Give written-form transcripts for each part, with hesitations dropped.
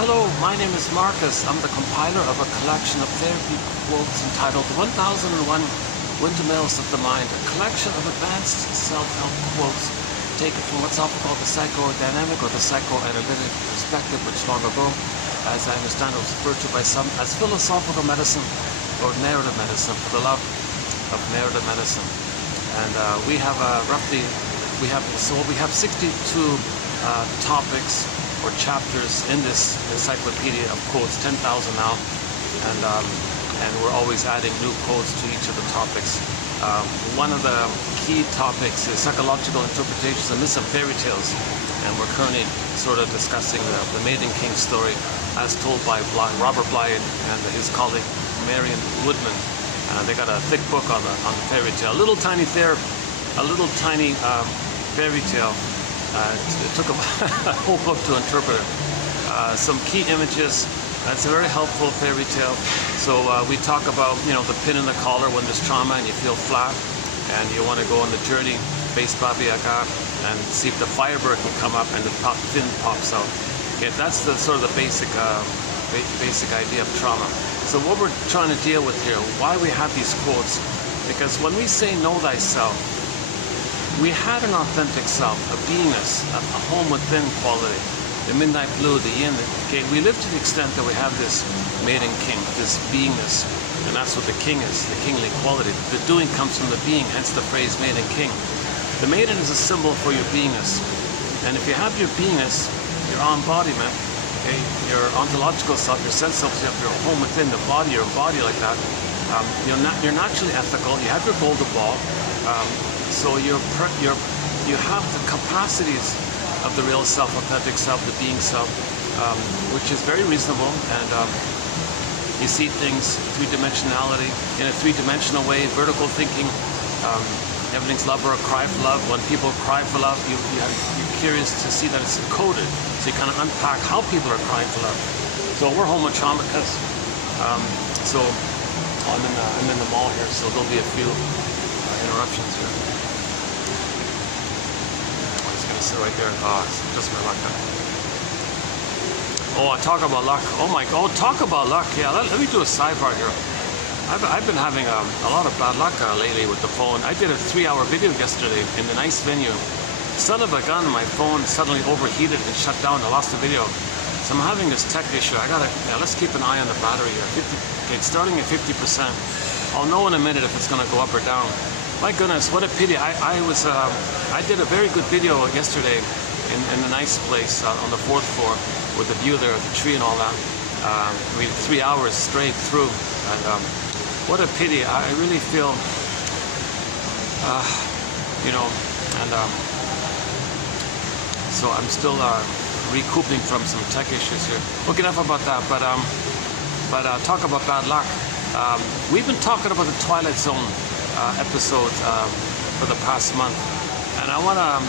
Hello, my name is Marcus. I'm the compiler of a collection of therapy quotes entitled 1001 Windmills of the Mind, a collection of advanced self-help quotes taken from what's often called the psychodynamic or the psychoanalytic perspective, which long ago, as I understand it, was referred to by some as philosophical medicine or narrative medicine, for the love of narrative medicine. And we have 62 topics or chapters in this encyclopedia of quotes, 10,000 now, and we're always adding new quotes to each of the topics. One of the key topics is psychological interpretations and myths of fairy tales, and we're currently sort of discussing the Maiden King story as told by Robert Bly and his colleague Marion Woodman. They got a thick book on the fairy tale, a little tiny fairy tale. It took a whole book to interpret it. Some key images. It's a very helpful fairy tale. So we talk about, the pin in the collar when there's trauma and you feel flat and you want to go on the journey, face Baba Yaga, and see if the firebird can come up and the pin pops out. Okay, that's the sort of the basic idea of trauma. So what we're trying to deal with here, why we have these quotes, because when we say know thyself, we had an authentic self, a beingness, a home within quality, the midnight blue, the yin. Okay, we live to the extent that we have this maiden king, this beingness, and that's what the king is, the kingly quality. The doing comes from the being, hence the phrase maiden king. The maiden is a symbol for your beingness, and if you have your beingness, your embodiment, okay, your ontological self, your sense self, your home within the body, your body like that, you're naturally ethical. You have your golden ball. So you have the capacities of the real self, authentic self, the being self, which is very reasonable, and you see things three-dimensionality in a three-dimensional way, vertical thinking. Everything's love or a cry for love. When people cry for love, you're curious to see that it's encoded. So you kind of unpack how people are crying for love. So we're home with trauma because, so I'm in the mall here, so there'll be a few interruptions here. I'm just gonna sit right there. Oh, it's just my luck. Oh, I talk about luck. Oh my God, talk about luck. Yeah, let me do a sidebar here. I've been having a lot of bad luck lately with the phone. I did a 3-hour video yesterday in a nice venue. Son of a gun, my phone suddenly overheated and shut down. I lost the video. So I'm having this tech issue. Let's keep an eye on the battery here. Okay, it's starting at 50%. I'll know in a minute if it's gonna go up or down. My goodness, what a pity. I did a very good video yesterday in a nice place on the 4th floor with the view there of the tree and all that. We had 3 hours straight through, and what a pity. I really feel, so I'm still recouping from some tech issues here. Look, enough about that, but talk about bad luck. We've been talking about the Twilight Zone episode for the past month, and I want to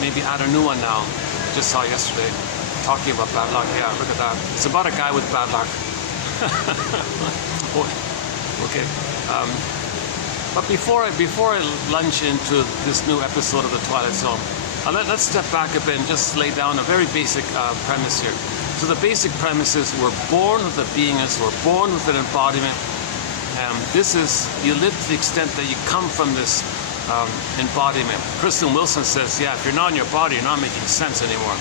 maybe add a new one now. I just saw yesterday, talking about bad luck. Yeah, look at that. It's about a guy with bad luck. Okay. But before I launch into this new episode of the Twilight Zone, let's step back a bit and just lay down a very basic premise here. So the basic premise is we're born with a beingness, we're born with an embodiment. This is, you live to the extent that you come from this embodiment. Kristen Wilson says, yeah, if you're not in your body, you're not making sense anymore.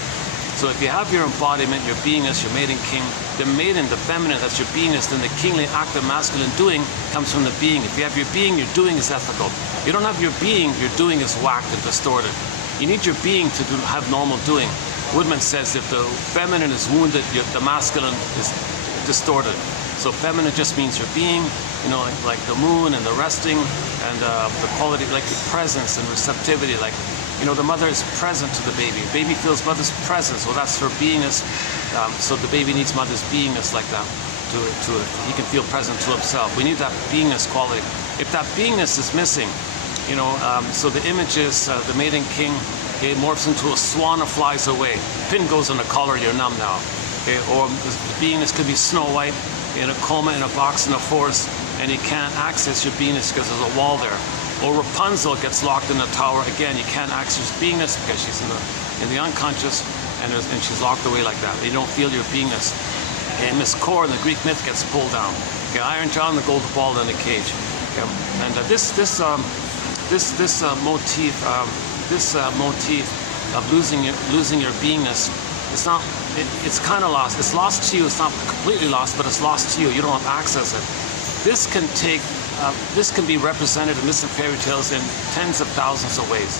So if you have your embodiment, your beingness, your maiden king, the maiden, the feminine, that's your beingness, then the kingly active masculine doing comes from the being. If you have your being, your doing is ethical. You don't have your being, your doing is whacked and distorted. You need your being to have normal doing. Woodman says if the feminine is wounded, the masculine is distorted. So feminine just means your being, like the moon and the resting and the quality, like the presence and receptivity, like, the mother is present to the baby. Baby feels mother's presence. Well, that's her beingness. So the baby needs mother's beingness like that. He can feel present to himself. We need that beingness quality. If that beingness is missing, so the image is the maiden king, okay, morphs into a swan and flies away. Pin goes on the collar, you're numb now. Okay, or the beingness could be Snow White in a coma in a box in a forest, and you can't access your beingness because there's a wall there. Or Rapunzel gets locked in a tower. Again, you can't access beingness because she's in the unconscious, and she's locked away like that. You don't feel your beingness. Okay, Miss Core in the Greek myth gets pulled down. Okay, Iron John, the golden ball in the cage. Okay, and this motif of losing your beingness, it's kind of lost. It's lost to you. It's not completely lost, but it's lost to you. You don't have access to it. This can be represented in myths and fairy tales in tens of thousands of ways,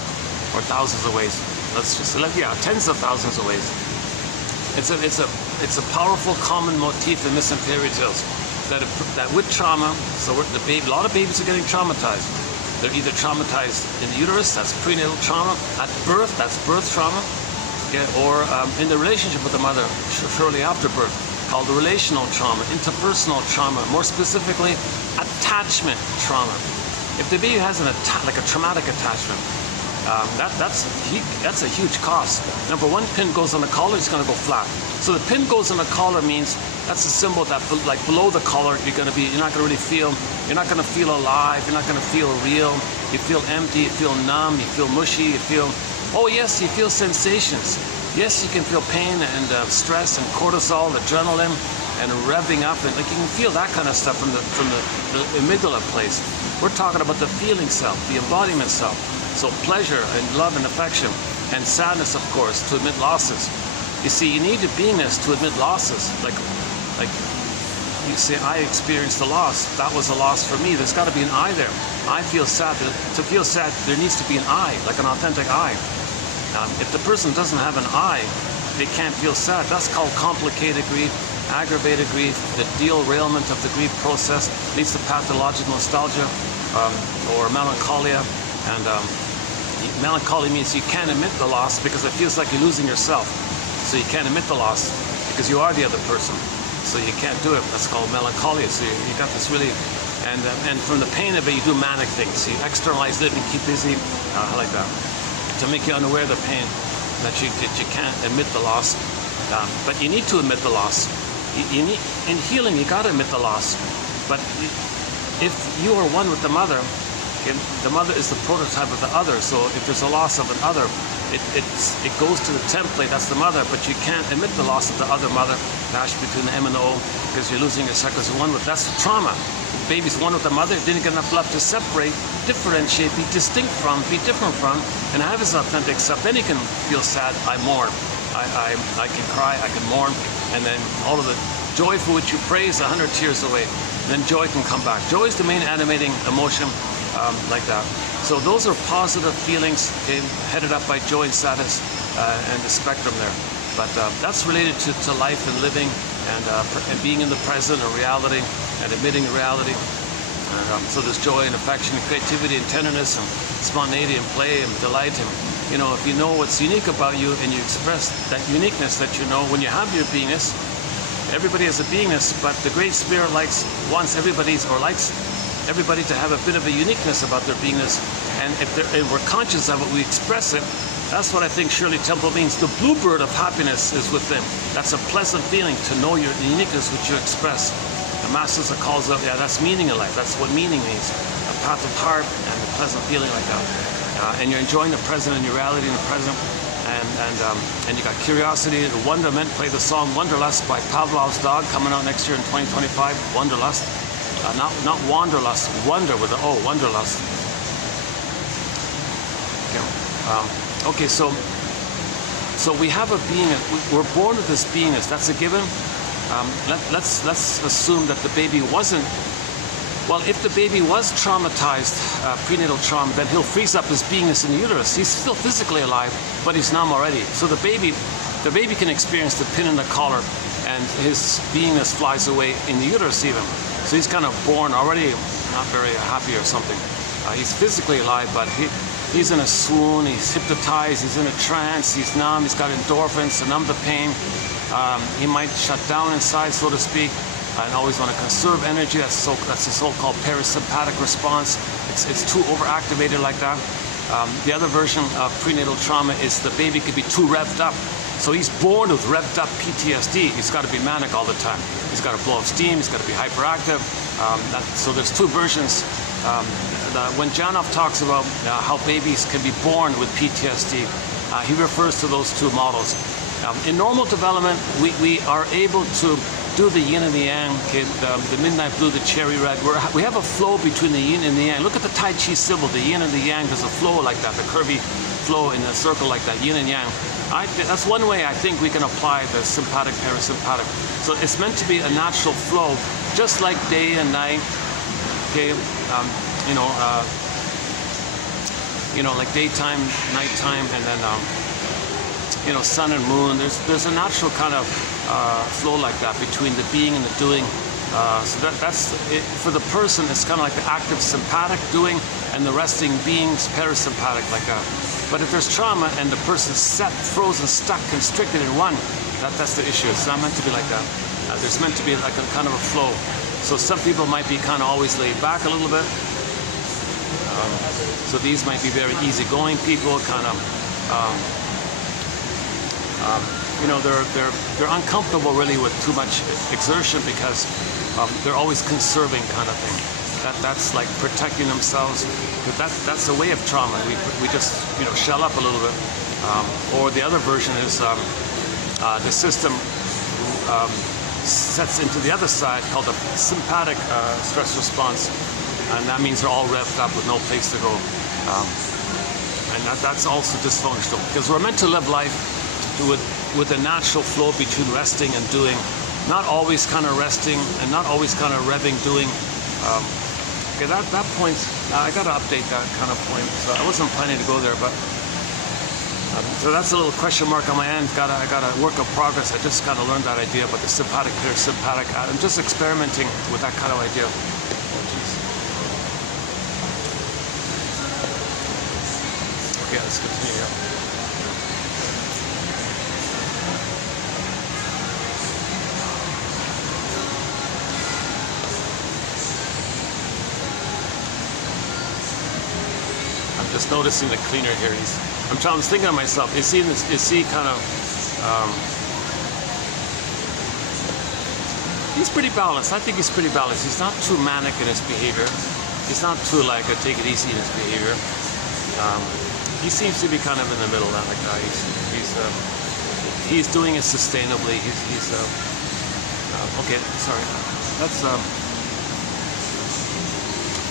or thousands of ways. Tens of thousands of ways. It's a powerful common motif in myths and fairy tales that with trauma, so a lot of babies are getting traumatized. They're either traumatized in the uterus, that's prenatal trauma, at birth, that's birth trauma, okay, or in the relationship with the mother shortly after birth, called the relational trauma, interpersonal trauma, more specifically, attachment trauma. If the baby has like a traumatic attachment, that's a huge cost. Number one, pin goes on the collar, it's going to go flat. So the pin goes on the collar means that's a symbol that, like below the collar, you're not going to really feel. You're not going to feel alive. You're not going to feel real. You feel empty. You feel numb. You feel mushy. You feel. Oh yes, you feel sensations. Yes, you can feel pain and stress and cortisol, adrenaline, and revving up, and like you can feel that kind of stuff from the amygdala place. We're talking about the feeling self, the embodiment self. So pleasure and love and affection, and sadness, of course, to admit losses. You see, you need a beingness to admit losses. Like you say, I experienced a loss. That was a loss for me. There's got to be an I there. I feel sad. To feel sad, there needs to be an I, like an authentic I. If the person doesn't have an I, they can't feel sad. That's called complicated grief, aggravated grief. The derailment of the grief process leads to pathological nostalgia or melancholia. And melancholy means you can't admit the loss because it feels like you're losing yourself. So you can't admit the loss because you are the other person. So you can't do it. That's called melancholia. So you got this really, and from the pain of it, you do manic things. So you externalize it and keep busy, like that, to make you unaware of the pain that you can't admit the loss. But you need to admit the loss. In healing, you got to admit the loss. But if you are one with the mother, the mother is the prototype of the other. So if there's a loss of an other, it goes to the template, that's the mother, but you can't admit the loss of the other mother, dash between the M and the O, because you're losing yourself as one with, that's the trauma. The baby's one with the mother, didn't get enough love to separate, differentiate, be distinct from, be different from, and have his authentic self. Then he can feel sad, I mourn, I can cry, I can mourn, and then all of the joy for which you praise, 100 tears away, then joy can come back. Joy is the main animating emotion, like that. So those are positive feelings, okay, headed up by joy and sadness, and the spectrum there. But that's related to life and living and being in the present or reality and admitting reality. And so there's joy and affection and creativity and tenderness and spontaneity and play and delight. And if you know what's unique about you and you express that uniqueness that you know when you have your beingness, everybody has a beingness, but the Great Spirit likes everybody to have a bit of a uniqueness about their beingness, and if we're conscious of it, we express it. That's what I think Shirley Temple means. The bluebird of happiness is within. That's a pleasant feeling to know your uniqueness which you express. The Masters are calls up, that's meaning in life. That's what meaning means. A path of heart and a pleasant feeling like that. And you're enjoying the present and your reality in the present. And you got curiosity, the wonderment. Play the song Wonderlust by Pavlov's Dog, coming out next year in 2025. Wonderlust. Not wanderlust, wonder with the O, wanderlust. Okay, so we have a being. We're born with this beingness. That's a given. Let's assume that the baby wasn't. Well, if the baby was traumatized, prenatal trauma, then he'll freeze up his beingness in the uterus. He's still physically alive, but he's numb already. So the baby can experience the pin in the collar, and his beingness flies away in the uterus even. So he's kind of born already not very happy or something. He's physically alive, but he's in a swoon, he's hypnotized, he's in a trance, he's numb, he's got endorphins to numb the pain. He might shut down inside, so to speak, and always want to conserve energy. That's the so-called parasympathetic response. It's too overactivated like that. The other version of prenatal trauma is the baby could be too revved up. So he's born with revved up PTSD. He's got to be manic all the time. He's got to blow off steam. He's got to be hyperactive. So there's two versions. When Janov talks about how babies can be born with PTSD, he refers to those two models. In normal development, we are able to do the yin and the yang, okay, the midnight blue, the cherry red. We have a flow between the yin and the yang. Look at the Tai Chi symbol, the yin and the yang. There's a flow like that, the curvy flow in a circle like that, yin and yang. That's one way I think we can apply the sympathetic, parasympathetic. So it's meant to be a natural flow, just like day and night. Okay, like daytime, nighttime, and then sun and moon. There's a natural kind of flow like that between the being and the doing. So that's it. For the person, it's kind of like the active sympathetic doing, and the resting being's parasympathetic like that. But if there's trauma and the person's set, frozen, stuck, constricted in one, that's the issue. It's not meant to be like that. There's meant to be like a kind of a flow. So some people might be kind of always laid back a little bit. So these might be very easygoing people, kind of. They're uncomfortable really with too much exertion because they're always conserving kind of thing. That's like protecting themselves. That's a way of trauma. We just shell up a little bit. Or the other version is the system sets into the other side called the sympathetic stress response, and that means they're all revved up with no place to go. And that's also dysfunctional because we're meant to live life with a natural flow between resting and doing, not always kind of resting and not always kind of revving doing. Okay, that point, I got to update that kind of point. So I wasn't planning to go there, but so that's a little question mark on my end. I got a work of progress. I just kind of learned that idea about the sympathetic, parasympathetic. I'm just experimenting with that kind of idea. Okay, let's continue here. Just noticing the cleaner here. I was thinking to myself, is he kind of, he's pretty balanced. I think he's pretty balanced. He's not too manic in his behavior. He's not too take it easy in his behavior. He seems to be kind of in the middle, that guy. He's doing it sustainably. Okay, sorry. That's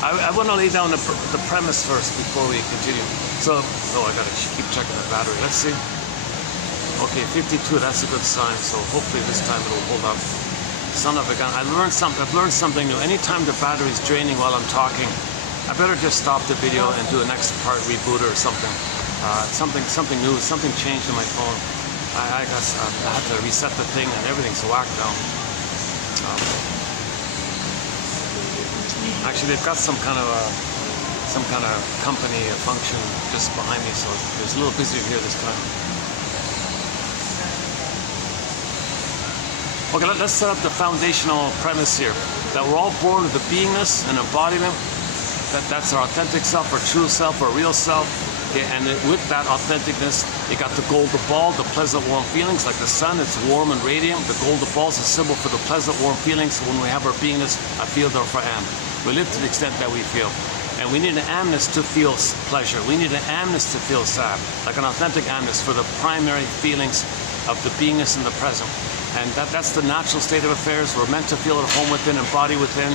I want to lay down the premise first before we continue. So, I gotta keep checking the battery. Let's see. Okay, 52. That's a good sign. So hopefully this time it'll hold up. Son of a gun. I've learned something new. Anytime the battery's draining while I'm talking, I better just stop the video and do a next part reboot or something. Something new. Something changed in my phone. I guess I had to reset the thing and everything's whacked down. Actually, they've got some kind of company function just behind me, so it's a little busier here this time. Okay, let's set up the foundational premise here. That we're all born with a beingness and embodiment. That's our authentic self, our true self, our real self. Okay, and with that authenticness, you got the golden ball, the pleasant warm feelings, like the sun, it's warm and radiant. The golden ball is a symbol for the pleasant warm feelings. So when we have our beingness, I feel therefore am. We live to the extent that we feel. And we need an amness to feel pleasure. We need an amness to feel sad, like an authentic amness for the primary feelings of the beingness in the present. And that's the natural state of affairs. We're meant to feel at home within and body within.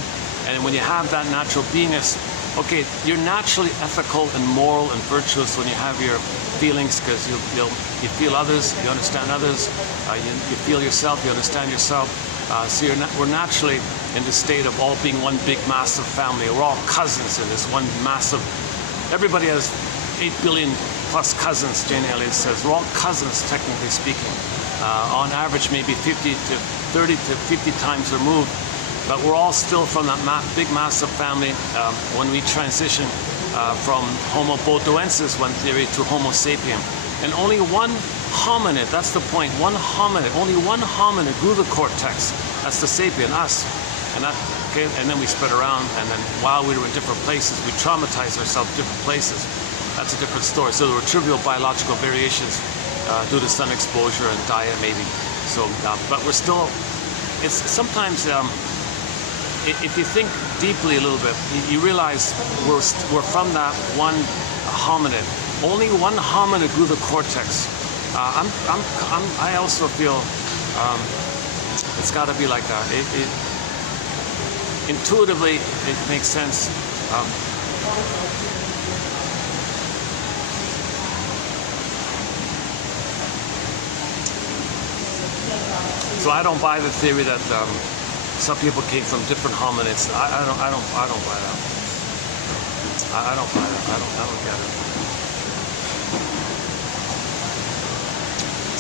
And when you have that natural beingness, okay, you're naturally ethical and moral and virtuous when you have your feelings, because you feel others, you understand others, you feel yourself, you understand yourself. So we're naturally in the state of all being one big massive family. We're all cousins in this one massive. Everybody has 8 billion plus cousins, Jane Elliott says. We're all cousins, technically speaking. On average, maybe 30 to 50 times removed. But we're all still from that big massive family when we transition from Homo bodoensis, one theory, to Homo sapien. And only one hominid, that's the point, only one hominid grew the cortex. That's the sapien, us. And then we spread around, and then while we were in different places, we traumatized ourselves in different places. That's a different story. So there were trivial biological variations due to sun exposure and diet, maybe. So, but we're still, it's sometimes, if you think deeply a little bit, you realize we're from that one hominid. Only one hominid grew the cortex. I also feel it's got to be like that. Intuitively, it makes sense. So I don't buy the theory that some people came from different hominids. I don't buy that. I don't buy that. I don't get it.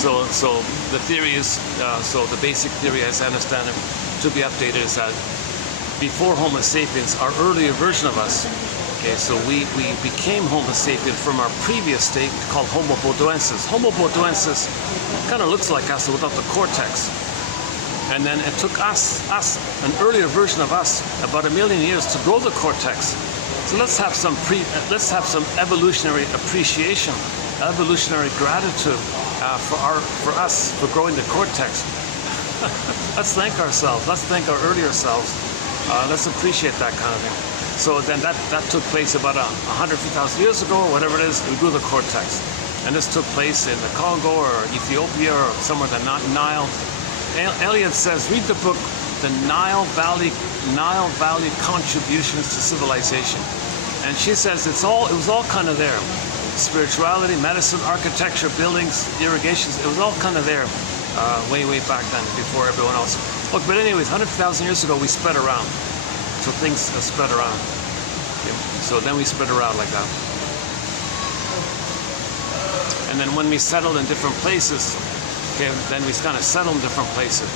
So the theory is, so the basic theory as I understand it, to be updated, is that before Homo sapiens, our earlier version of us, okay, so we became Homo sapien from our previous state called Homo bodoensis. Homo bodoensis kind of looks like us without the cortex. And then it took us, an earlier version of us, about 1 million years to grow the cortex. So let's have some evolutionary appreciation, evolutionary gratitude for us for growing the cortex. Let's thank ourselves. Let's thank our earlier selves. Let's appreciate that kind of thing. So then that took place about 150,000 years ago, or whatever it is. We grew the cortex, and this took place in the Congo or Ethiopia or somewhere in the Nile. Eliot says, read the book, The Nile Valley Contributions to Civilization. And she says it was all kind of there. Spirituality, medicine, architecture, buildings, irrigations, it was all kind of there way back then, before everyone else. Look, but anyways, 100,000 years ago, we spread around. So things spread around. Okay. So then we spread around like that. And then when we settled in different places, okay, then we kind of settled in different places.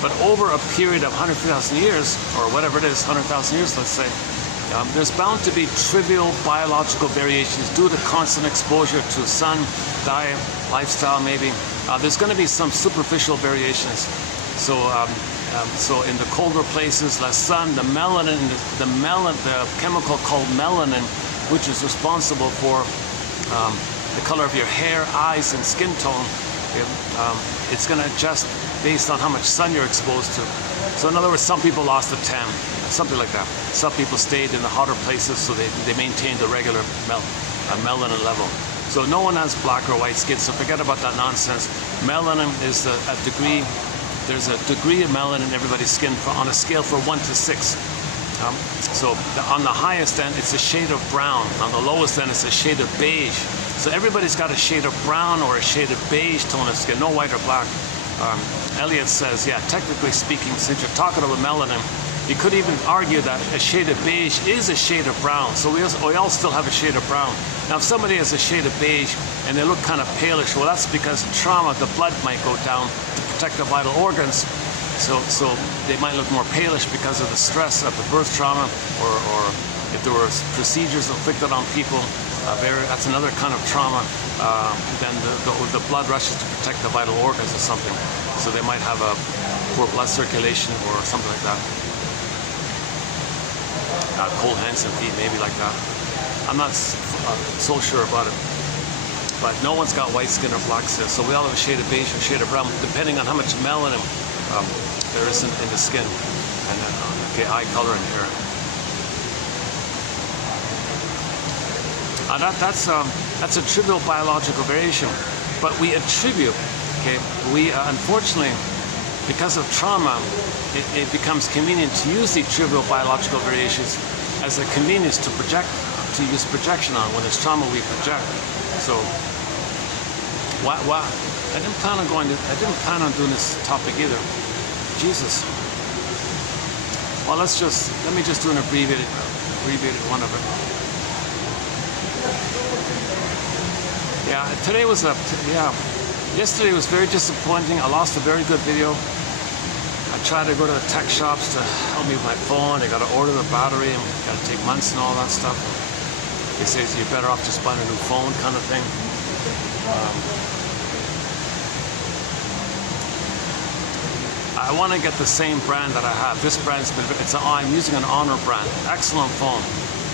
But over a period of 100,000 years, or whatever it is, 100,000 years, let's say, there's bound to be trivial biological variations due to constant exposure to sun, diet, lifestyle maybe. There's going to be some superficial variations. So in the colder places, less sun, the chemical called melanin, which is responsible for the color of your hair, eyes, and skin tone, it's going to adjust based on how much sun you're exposed to. So in other words, some people lost a tan, something like that. Some people stayed in the hotter places, so they maintained the regular melanin level. So no one has black or white skin, so forget about that nonsense. Melanin is a degree, there's a degree of melanin in everybody's skin on a scale from 1 to 6. So on the highest end, it's a shade of brown. On the lowest end, it's a shade of beige. So everybody's got a shade of brown or a shade of beige tone of skin, no white or black. Eliot says, yeah, technically speaking, since you're talking about melanin, you could even argue that a shade of beige is a shade of brown. So we all still have a shade of brown. Now, if somebody has a shade of beige and they look kind of palish, well, that's because trauma, the blood might go down to protect the vital organs. So they might look more palish because of the stress of the birth trauma, or if there were procedures inflicted on people, that's another kind of trauma. Then the blood rushes to protect the vital organs or something. So they might have a poor blood circulation or something like that. Cold hands and feet, maybe like that. I'm not so sure about it. But no one's got white skin or black skin. So we all have a shade of beige or shade of brown, depending on how much melanin there is in the skin. And then, eye color and hair. That's a trivial biological variation, but we attribute, we unfortunately, because of trauma, it becomes convenient to use the trivial biological variations as a convenience to use projection on. When there's trauma, we project. So, I didn't plan on doing this topic either. Jesus. Well, let me just do an abbreviated one of it. Yeah, yesterday was very disappointing. I lost a very good video. I tried to go to the tech shops to help me with my phone. They got to order the battery and got to take months and all that stuff. They say you're better off just buying a new phone kind of thing. I want to get the same brand that I have. This brand's I'm using an Honor brand. Excellent phone.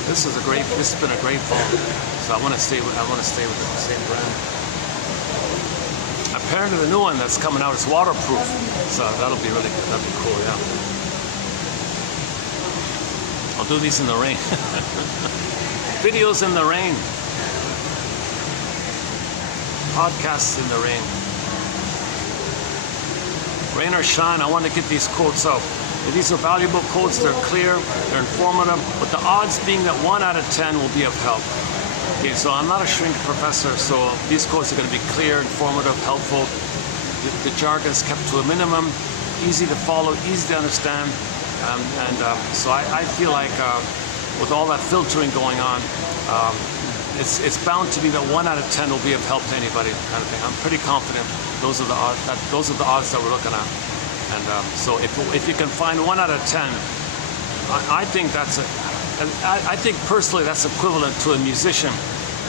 This has been a great phone. So I want to stay with the same brand. Apparently the new one that's coming out is waterproof. So that'll be cool, yeah. I'll do these in the rain. Videos in the rain. Podcasts in the rain. Rain or shine, I want to get these quotes out. These are valuable quotes, they're clear, they're informative, but the odds being that 1 out of 10 will be of help. Okay, so I'm not a shrink professor, so these quotes are going to be clear, informative, helpful. The jargon is kept to a minimum, easy to follow, easy to understand, so I feel like with all that filtering going on, it's bound to be that 1 out of 10 will be of help to anybody, kind of thing. I'm pretty confident those are the odds that we're looking at. And so if you can find 1 out of 10, I think I think personally that's equivalent to a musician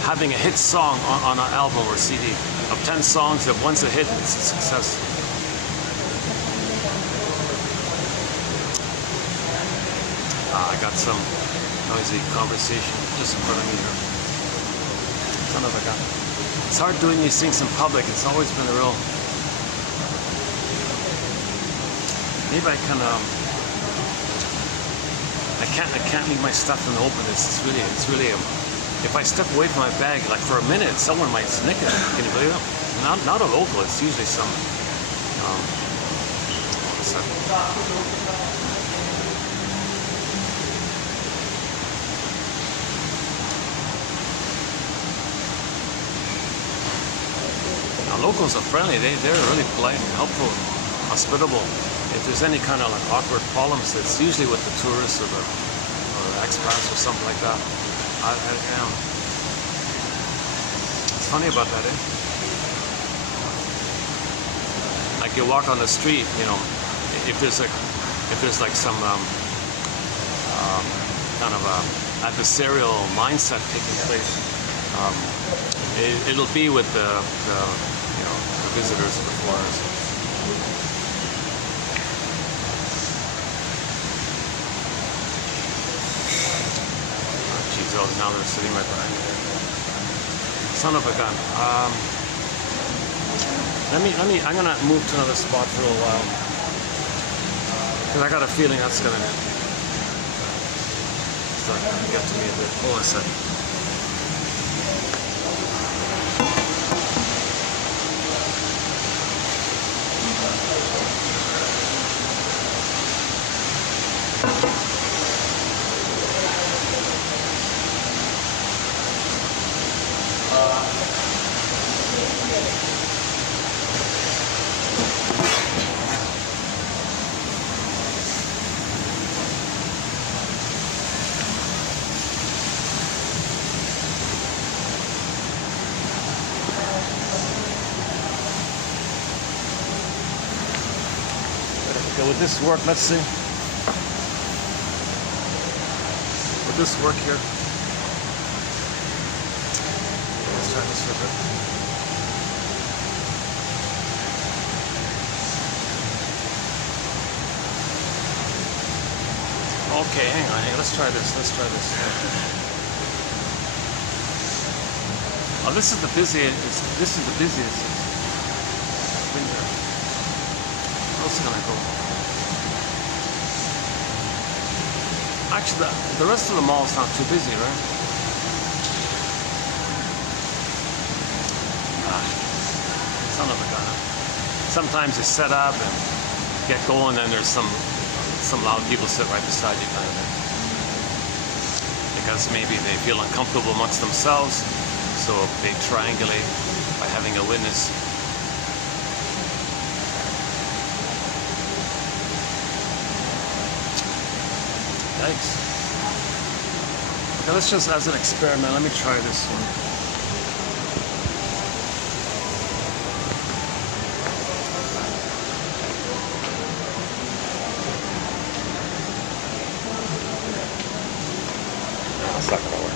having a hit song on an album or CD. Of 10 songs, if one's a hit, it's a success. I got some noisy conversation just in front of me here. Son of a gun. It's hard doing these things in public. It's always been a real... Maybe I can, I can't leave my stuff in the open. It's really, if I step away from my bag, like for a minute, someone might snick it. Can you believe it? Not a local, it's usually some, what's that? Now, locals are friendly. They're really polite, helpful, hospitable. If there's any kind of like awkward problems, it's usually with the tourists or the expats or something like that. It's funny about that, eh? Like you walk on the street, you know, if there's like some kind of adversarial mindset taking place, it'll be with the visitors or the foreigners. Now they're sitting right behind me. Son of a gun. I'm gonna move to another spot for a little while. Because I got a feeling that's gonna start to get to me a bit. Hold on a second. Okay, would this work? Let's see. Would this work here? Let's try this for a bit. Okay, hang on. Let's try this. Let's try this. Oh, this is the busiest. This is the busiest. Where else can I go? Actually, the rest of the mall is not too busy, right? Son of a gun. Sometimes you set up and get going, and there's some loud people sit right beside you, kind of thing. Because maybe they feel uncomfortable amongst themselves, so they triangulate by having a witness. Yikes. Okay, let's just, as an experiment, let me try this one. No, it's not gonna work.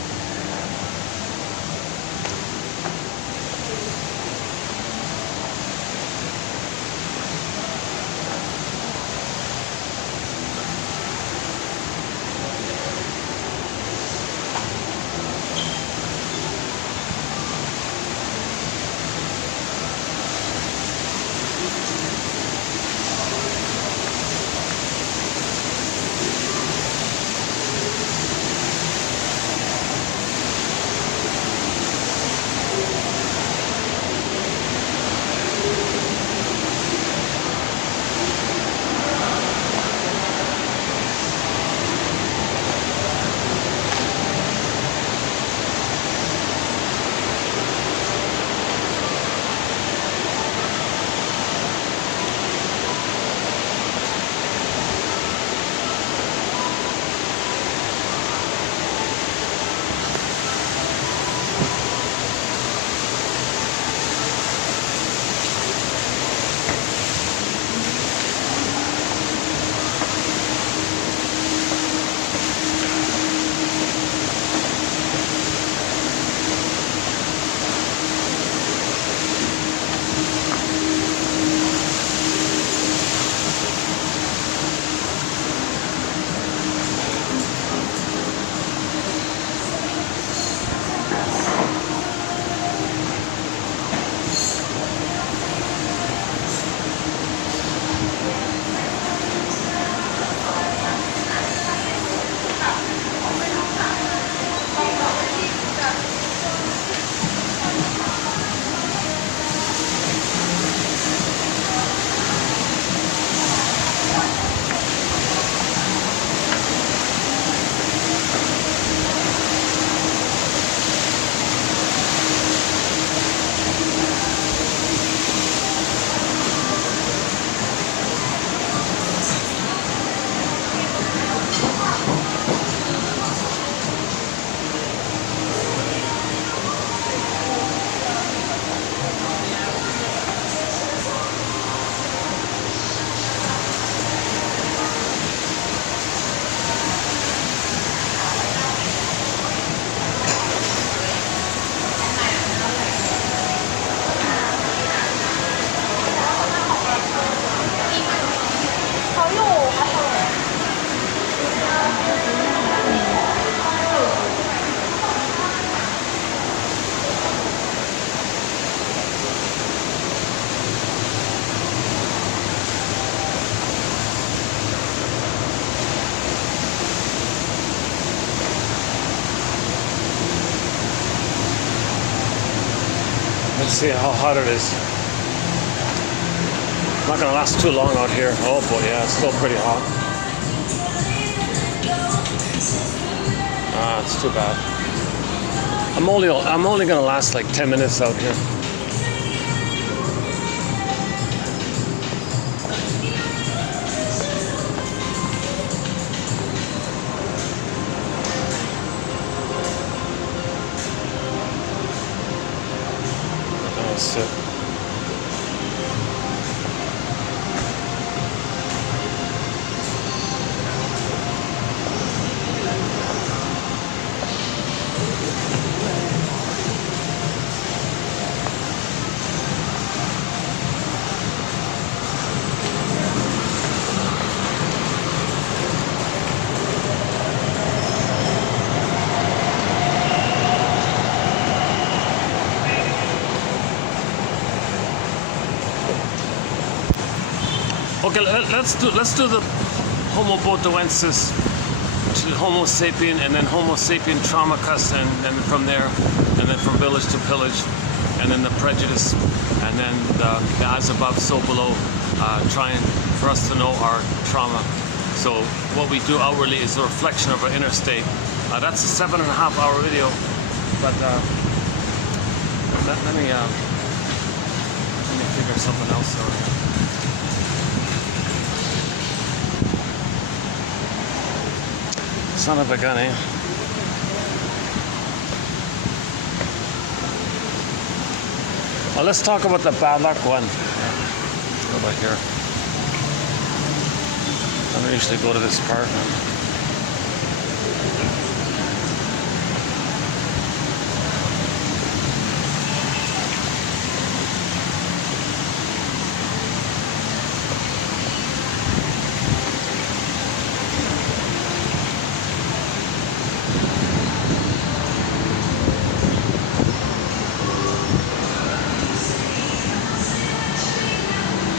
Let's see how hot it is. Not gonna last too long out here. Oh boy, yeah, it's still pretty hot. Ah, it's too bad. I'm only gonna last like 10 minutes out here. That's it. Okay, let's do the Homo botoensis to Homo sapien, and then Homo sapien traumacus, and then from there, and then from village to pillage, and then the prejudice, and then the as above, so below, trying for us to know our trauma. So what we do outwardly is a reflection of our inner state. That's a 7.5-hour video, but let me figure something else out. Son of a gun, eh? Well, let's talk about the bad luck one. Go about here. I don't usually go to this part.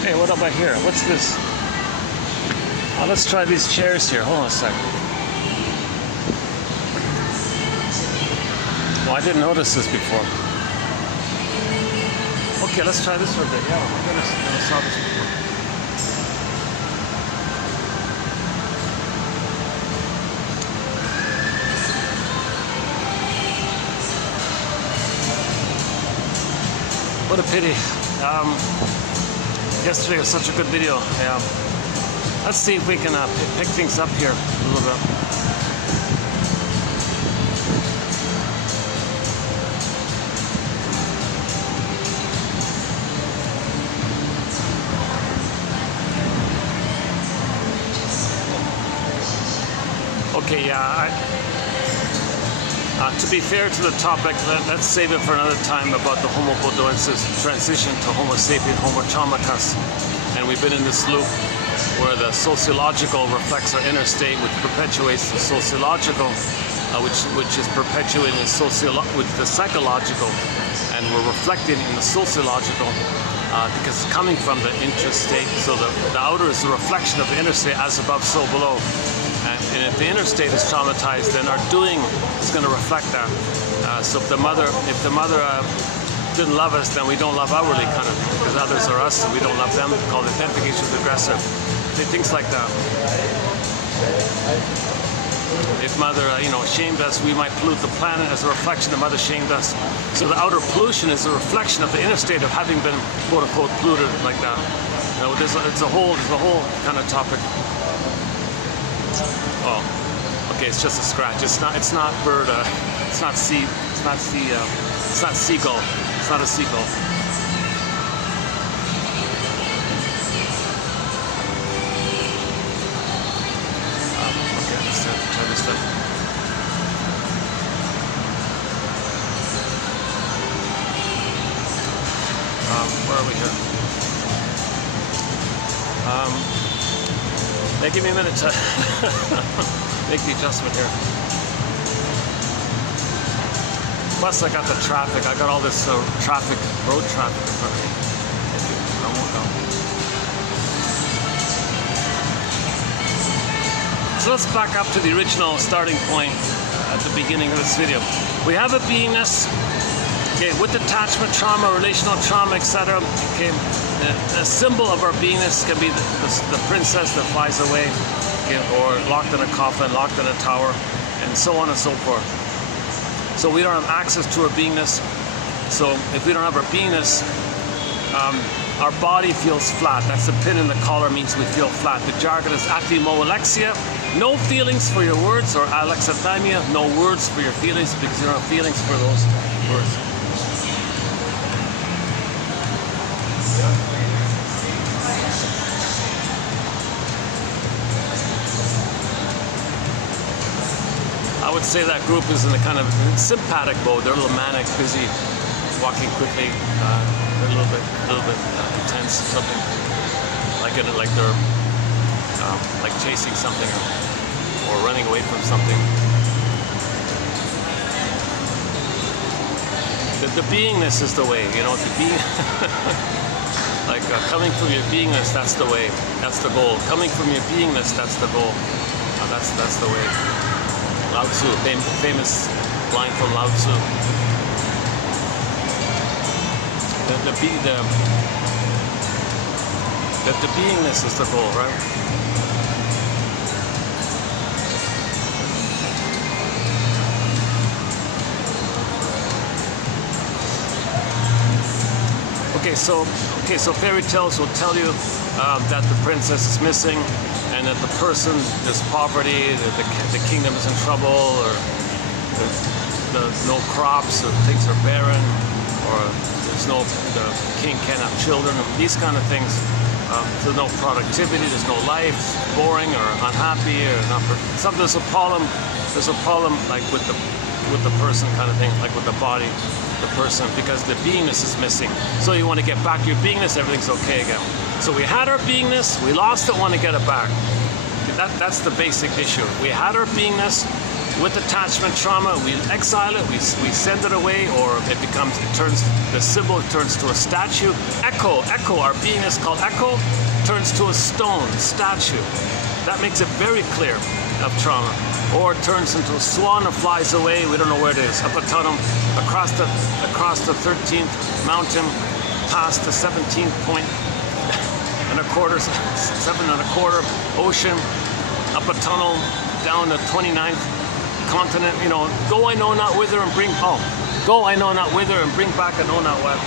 Hey, what about here? What's this? Let's try these chairs here. Hold on a second. Well, I didn't notice this before. Okay, let's try this for a bit. Yeah, my goodness, I never saw this before. What a pity. Yesterday was such a good video. Yeah. Let's see if we can pick things up here a little bit. Okay, yeah. To be fair to the topic, let's save it for another time about the Homo botoensis transition to Homo sapien, Homo traumacus. And we've been in this loop where the sociological reflects our inner state, which perpetuates the sociological, which is perpetuating with the psychological, and we're reflecting in the sociological because it's coming from the inner state. So the outer is a reflection of the inner state, as above, so below. And if the inner state is traumatized, then our doing is going to reflect that. So if the mother didn't love us, then we don't love outwardly, kind of, because others are us and we don't love them. Called identification with the aggressor. Things like that. If mother, shamed us, we might pollute the planet as a reflection. The mother shamed us. So the outer pollution is a reflection of the inner state of having been, quote unquote, polluted like that. It's a whole kind of topic. Oh, okay. It's just a scratch. It's not bird. It's not seagull. It's not a seagull. Okay, let's try this stuff. Where are we here? Give me a minute to make the adjustment here. Plus, I got the traffic. I got all this road traffic in front of me. I won't go. So let's back up to the original starting point at the beginning of this video. We have a beingness. Okay, with attachment trauma, relational trauma, etc. Okay, the symbol of our beingness can be the princess that flies away, okay, or locked in a coffin, locked in a tower, and so on and so forth. So we don't have access to our beingness. So if we don't have our beingness, our body feels flat. That's the pin in the collar, means we feel flat. The jargon is aphimoalexia, no feelings for your words, or alexithymia, no words for your feelings, because you don't have feelings for those words. I would say that group is in a kind of sympathetic mode. They're a little manic, busy, walking quickly, they're a little bit intense, something like they're like chasing something or running away from something. The beingness is the way, you know. The being, like coming from your beingness, that's the way, that's the goal. Coming from your beingness, that's the goal. That's the way. Lao Tzu, famous line from Lao Tzu. The beingness is the goal, right? Okay, so fairy tales will tell you that the princess is missing, and that the person, there's poverty, the kingdom is in trouble, or there's no crops, or things are barren, or the king can't have children, these kind of things. There's no productivity, there's no life, boring or unhappy, or not. There's a problem. There's a problem, like with the person kind of thing, like with the body, the person, because the beingness is missing. So you want to get back to your beingness, everything's okay again. So we had our beingness, we lost it, want to get it back. That's the basic issue. We had our beingness. With attachment trauma, we exile it, we send it away, or the symbol turns to a statue. Echo, our beingness called echo, turns to a stone, statue. That makes it very clear of trauma. Or it turns into a swan that flies away, we don't know where it is, up a tunnel, across the 13th mountain, past the 17th point and a quarter, 7 1/4 ocean, up a tunnel, down the 29th continent, you know, go I know not whither and bring, go I know not whither and bring back I know not what.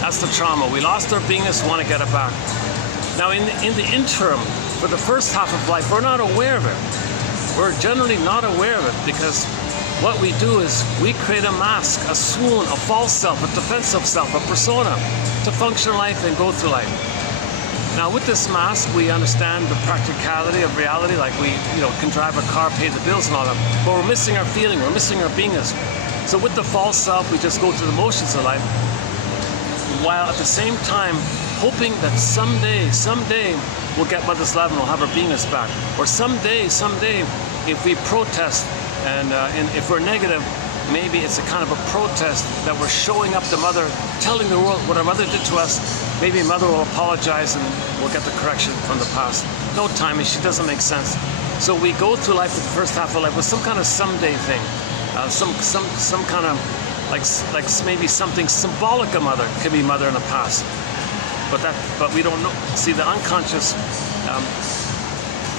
That's the trauma. We lost our beingness, want to get it back. Now in the interim, for the first half of life, we're not aware of it. We're generally not aware of it, because what we do is we create a mask, a swoon, a false self, a defensive self, a persona to function in life and go through life. Now with this mask, we understand the practicality of reality, like we can drive a car, pay the bills and all that, but we're missing our feeling, we're missing our beingness. So with the false self, we just go through the motions of life, while at the same time hoping that someday we'll get mother's love and we'll have our beingness back. Or someday, if we protest and if we're negative, maybe it's a kind of a protest that we're showing up to mother, telling the world what our mother did to us. Maybe mother will apologize and we'll get the correction from the past. No timing, she doesn't make sense. So we go through life with the first half of life with some kind of someday thing, some kind of like maybe something symbolic of mother. Could be mother in the past, but we don't know. See, the unconscious.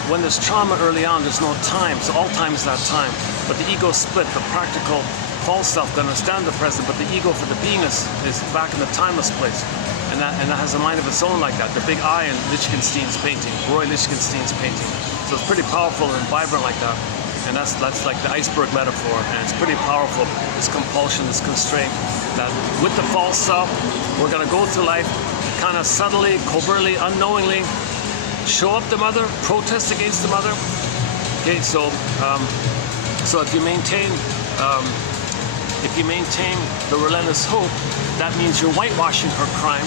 When there's trauma early on, there's no time, so all time is that time. But the ego split, the practical false self to understand the present, but the ego for the beingness is back in the timeless place. And that has a mind of its own like that. The big I in Lichtenstein's painting, Roy Lichtenstein's painting. So it's pretty powerful and vibrant like that. And that's like the iceberg metaphor, and it's pretty powerful, this compulsion, this constraint, that with the false self, we're gonna go through life kind of subtly, covertly, unknowingly, show up the mother, protest against the mother. Okay, so if you maintain the relentless hope, that means you're whitewashing her crime.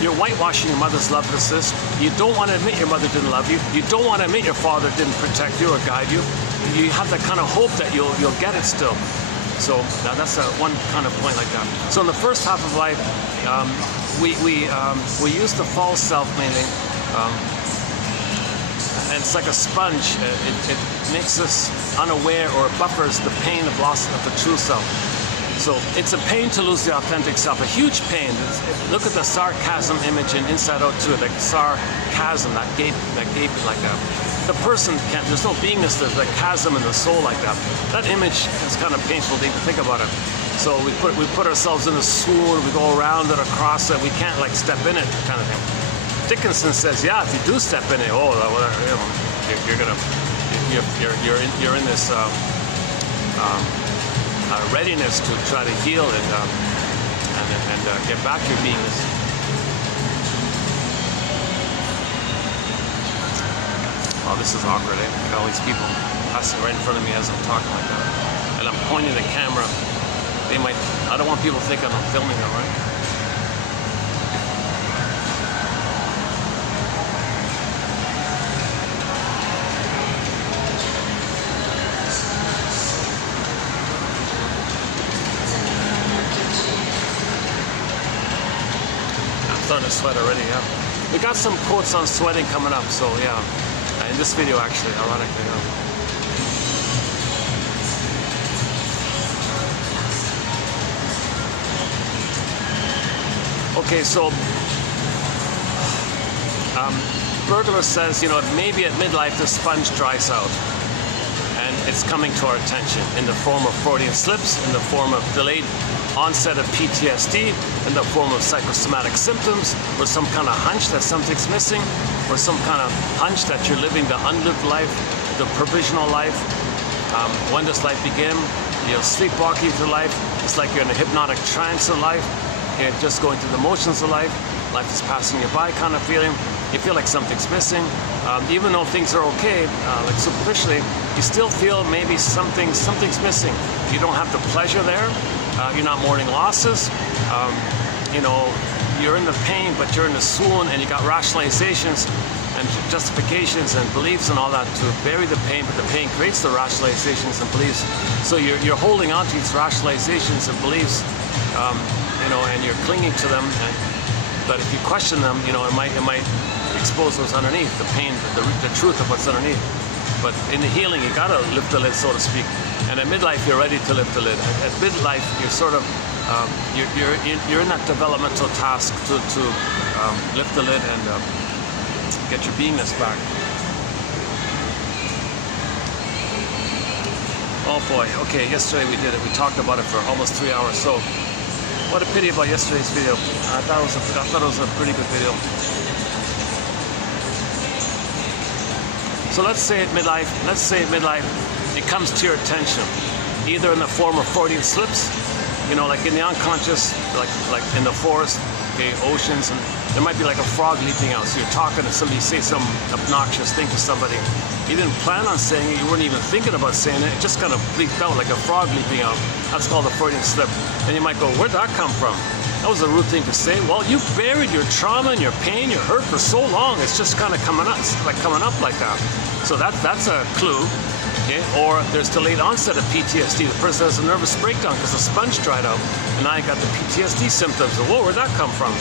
You're whitewashing your mother's lovelessness. You don't want to admit your mother didn't love you. You don't want to admit your father didn't protect you or guide you. You have that kind of hope that you'll get it still. So now that's one kind of point like that. So in the first half of life, we use the false self mainly. and it's like a sponge. It makes us unaware, or buffers the pain of loss of the true self. So it's a pain to lose the authentic self, a huge pain. Look at the sarcasm image in Inside Out 2, like sarcasm, that gape like a, the person can't, there's no beingness, there's a chasm in the soul like that. That image is kind of painful to even think about it. So we put ourselves in a swoon, we go around it, across it, we can't like step in it kind of thing. Dickinson says, yeah, if you do step in it, you're in this readiness to try to heal and get back your beingness. Oh, this is awkward, eh? Got all these people passing right in front of me as I'm talking like that, and I'm pointing the camera. They might. I don't want people thinking I'm filming them, right? Starting to sweat already, yeah. We got some quotes on sweating coming up, so yeah. In this video, actually, ironically, yeah. Okay, so Burglar says, you know, maybe at midlife the sponge dries out, and it's coming to our attention in the form of Freudian slips, in the form of delayed onset of PTSD, in the form of psychosomatic symptoms, or some kind of hunch that something's missing, or some kind of hunch that you're living the unlived life, the provisional life. When does life begin? You're sleepwalking through life. It's like you're in a hypnotic trance of life. You're just going through the motions of life. Life is passing you by kind of feeling. You feel like something's missing. Even though things are okay, like superficially, you still feel maybe something's missing. You don't have the pleasure there. You're not mourning losses. You know, you're in the pain, but you're in the swoon, and you got rationalizations and justifications and beliefs and all that to bury the pain, but the pain creates the rationalizations and beliefs. So you're holding on to these rationalizations and beliefs, you know, and you're clinging to them. But if you question them, you know, it might expose what's underneath, the pain, the truth of what's underneath. But in the healing, you gotta lift the lid, so to speak. And at midlife, you're ready to lift the lid. At midlife, you're sort of you're in that developmental task to lift the lid and get your beingness back. Oh boy. Okay, yesterday we did it. We talked about it for almost 3 hours. So, what a pity about yesterday's video. I thought it was a pretty good video. So let's say at midlife, it comes to your attention, either in the form of Freudian slips, you know, like in the unconscious, like in the forest, okay, oceans, and there might be like a frog leaping out. So you're talking to somebody, you say some obnoxious thing to somebody. You didn't plan on saying it, you weren't even thinking about saying it, it just kind of leaped out like a frog leaping out. That's called a Freudian slip. And you might go, where'd that come from? That was a rude thing to say. Well, you buried your trauma and your pain, your hurt for so long, it's just kind of coming up, like that. So that's a clue. Okay? Or there's delayed onset of PTSD. The person has a nervous breakdown because the sponge dried out, and now you got the PTSD symptoms. Whoa, where'd that come from?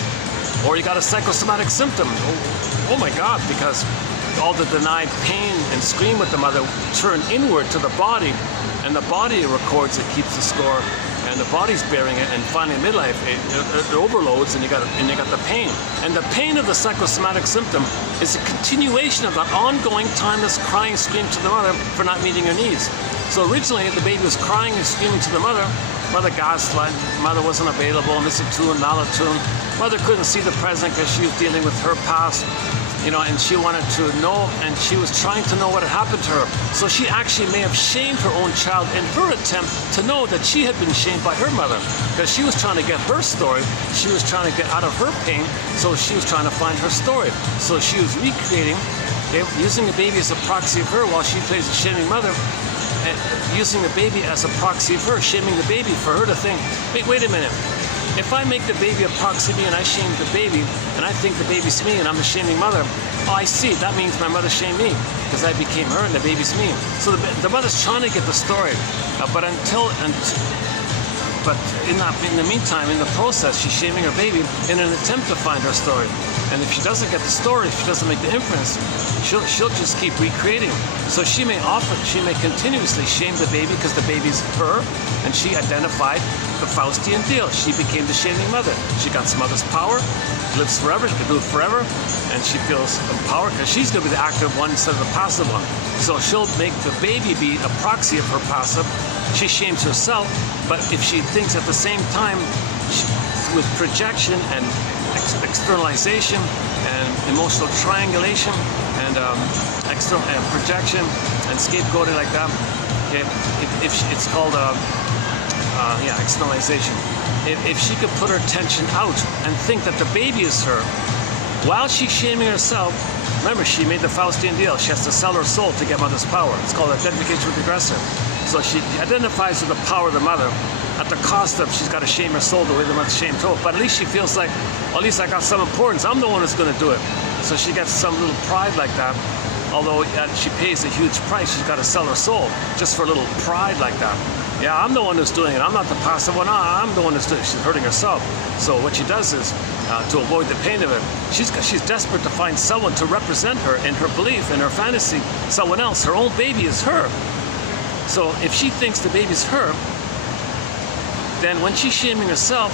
Or you got a psychosomatic symptom. Oh my God, because all the denied pain and scream with the mother turn inward to the body, and the body records it, keeps the score, and the body's bearing it, and finally in midlife it overloads, and you got the pain. And the pain of the psychosomatic symptom is a continuation of that ongoing timeless crying scream to the mother for not meeting your needs. So originally the baby was crying and screaming to the mother. Mother gaslight, mother wasn't available, misattuned, malattuned. Mother couldn't see the present because she was dealing with her past, you know, and she wanted to know, and she was trying to know what had happened to her. So she actually may have shamed her own child in her attempt to know that she had been shamed by her mother, because she was trying to get her story. She was trying to get out of her pain, so she was trying to find her story. So she was recreating, using the baby as a proxy of her while she plays the shaming mother, and using the baby as a proxy of her, shaming the baby for her to think, wait a minute. If I make the baby a proxy of me and I shame the baby, and I think the baby's me and I'm the shaming mother, oh, I see, that means my mother shamed me because I became her and the baby's me. So the mother's trying to get the story, but in the meantime, in the process, she's shaming her baby in an attempt to find her story. And if she doesn't get the story, if she doesn't make the inference, she'll just keep recreating. So she may continuously shame the baby because the baby's her, and she identified the Faustian deal. She became the shaming mother. She got some mother's power, lives forever, she can do it forever, and she feels empowered because she's going to be the active one instead of the passive one. So she'll make the baby be a proxy of her passive. She shames herself, but if she thinks at the same time with projection and externalization and emotional triangulation and external projection and scapegoating like that, okay, if it's called externalization. If she could put her attention out and think that the baby is her, while she's shaming herself, remember she made the Faustian deal. She has to sell her soul to get mother's power. It's called identification with the aggressor. So she identifies with the power of the mother at the cost of she's got to shame her soul the way the mother shamed her. But at least she feels like, well, at least I got some importance. I'm the one who's going to do it. So she gets some little pride like that. Although she pays a huge price, she's got to sell her soul just for a little pride like that. Yeah, I'm the one who's doing it. I'm not the passive one. I'm the one who's doing it. She's hurting herself. So what she does is, to avoid the pain of it, she's desperate to find someone to represent her in her belief, in her fantasy, someone else. Her own baby is her. So if she thinks the baby's her, then when she's shaming herself,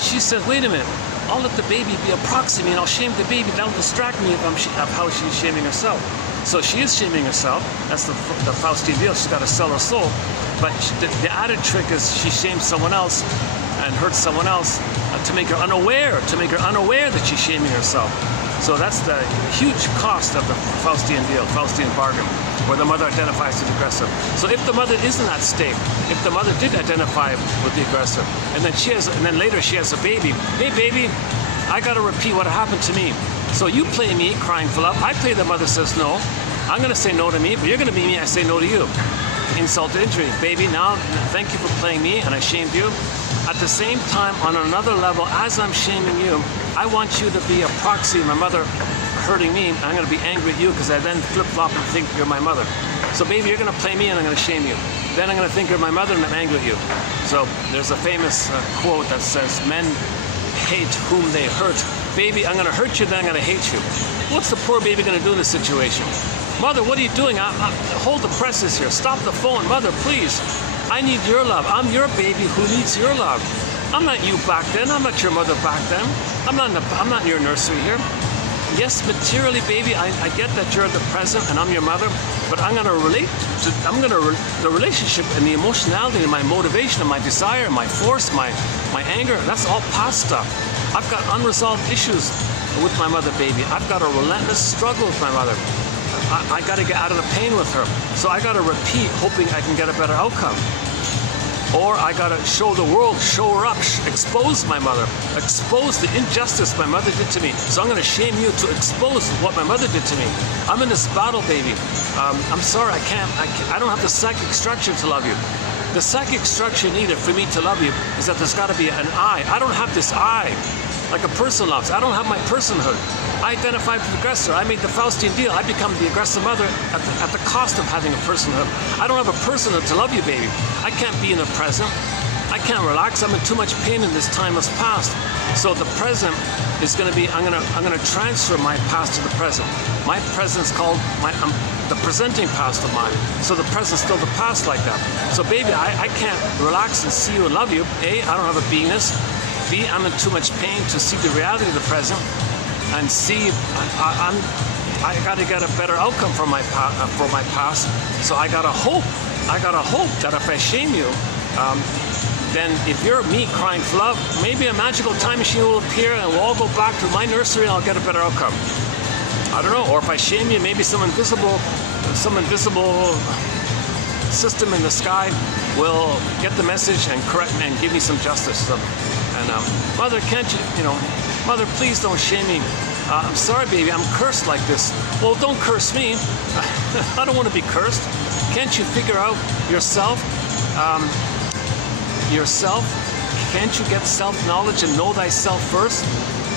she says, wait a minute, I'll let the baby be a proxy me and I'll shame the baby. That'll distract me of how she's shaming herself. So she is shaming herself. That's the Faustian deal. She's got to sell her soul. But the added trick is she shames someone else and hurts someone else to make her unaware that she's shaming herself. So that's the huge cost of the Faustian deal, Faustian bargain, where the mother identifies with the aggressor. So if the mother is in that state, if the mother did identify with the aggressor, and then later she has a baby, hey baby, I gotta repeat what happened to me. So you play me crying for love, I play the mother says no. I'm gonna say no to me, but you're gonna be me, I say no to you. Insult to injury. Baby, now thank you for playing me and I shamed you. At the same time, on another level, as I'm shaming you, I want you to be a proxy of my mother hurting me. I'm going to be angry at you because I then flip-flop and think you're my mother. So baby, you're going to play me and I'm going to shame you. Then I'm going to think you're my mother and I'm angry at you. So there's a famous quote that says, men hate whom they hurt. Baby, I'm going to hurt you, then I'm going to hate you. What's the poor baby going to do in this situation? Mother, what are you doing? Hold the presses here. Stop the phone. Mother, please. I need your love. I'm your baby who needs your love. I'm not you back then. I'm not your mother back then. I'm not in your nursery here. Yes, materially, baby, I get that you're the present and I'm your mother, but I'm going to relate to, the relationship and the emotionality and my motivation and my desire, my force, my anger, that's all past stuff. I've got unresolved issues with my mother, baby. I've got a relentless struggle with my mother. I got to get out of the pain with her. So I got to repeat, hoping I can get a better outcome. Or I got to show the world, show her up, expose my mother, expose the injustice my mother did to me. So I'm going to shame you to expose what my mother did to me. I'm in this battle, baby. I'm sorry, I don't have the psychic structure to love you. The psychic structure needed for me to love you is that there's got to be an I. I don't have this I like a person loves. I don't have my personhood. I identify with the aggressor. I made the Faustian deal. I become the aggressive mother at the cost of having a personhood. I don't have a personhood to love you, baby. I can't be in the present. I can't relax. I'm in too much pain and this time has passed. So the present is going to be, I'm going to transfer my past to the present. My present is called the presenting past of mine. So the present's still the past like that. So baby, I can't relax and see you and love you. A, I don't have a beingness. B, I'm in too much pain to see the reality of the present. And C, I got to get a better outcome for my past. So I got to hope that if I shame you, then if you're me crying for love, maybe a magical time machine will appear and we'll all go back to my nursery and I'll get a better outcome. I don't know. Or if I shame you, maybe some invisible system in the sky will get the message and correct me and give me some justice. Mother, can't you, Mother, please don't shame me. I'm sorry, baby, I'm cursed like this. Well, don't curse me. I don't want to be cursed. Can't you figure out yourself? Can't you get self-knowledge and know thyself first?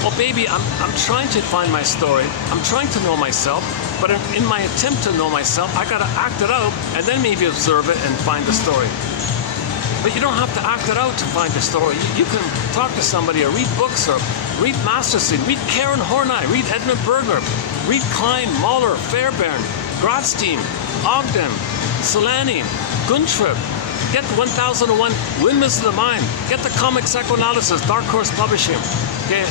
Well, baby, I'm trying to find my story. I'm trying to know myself. But in my attempt to know myself, I got to act it out and then maybe observe it and find the story. But you don't have to act it out to find the story. You can talk to somebody or read books or read Masterson, read Karen Horney, read Edmund Berger, read Klein, Mahler, Fairbairn, Gradstein, Ogden, Solani, Guntrip. Get 1001 Windmills of the Mind. Get the comic psychoanalysis, Dark Horse Publishing. Okay,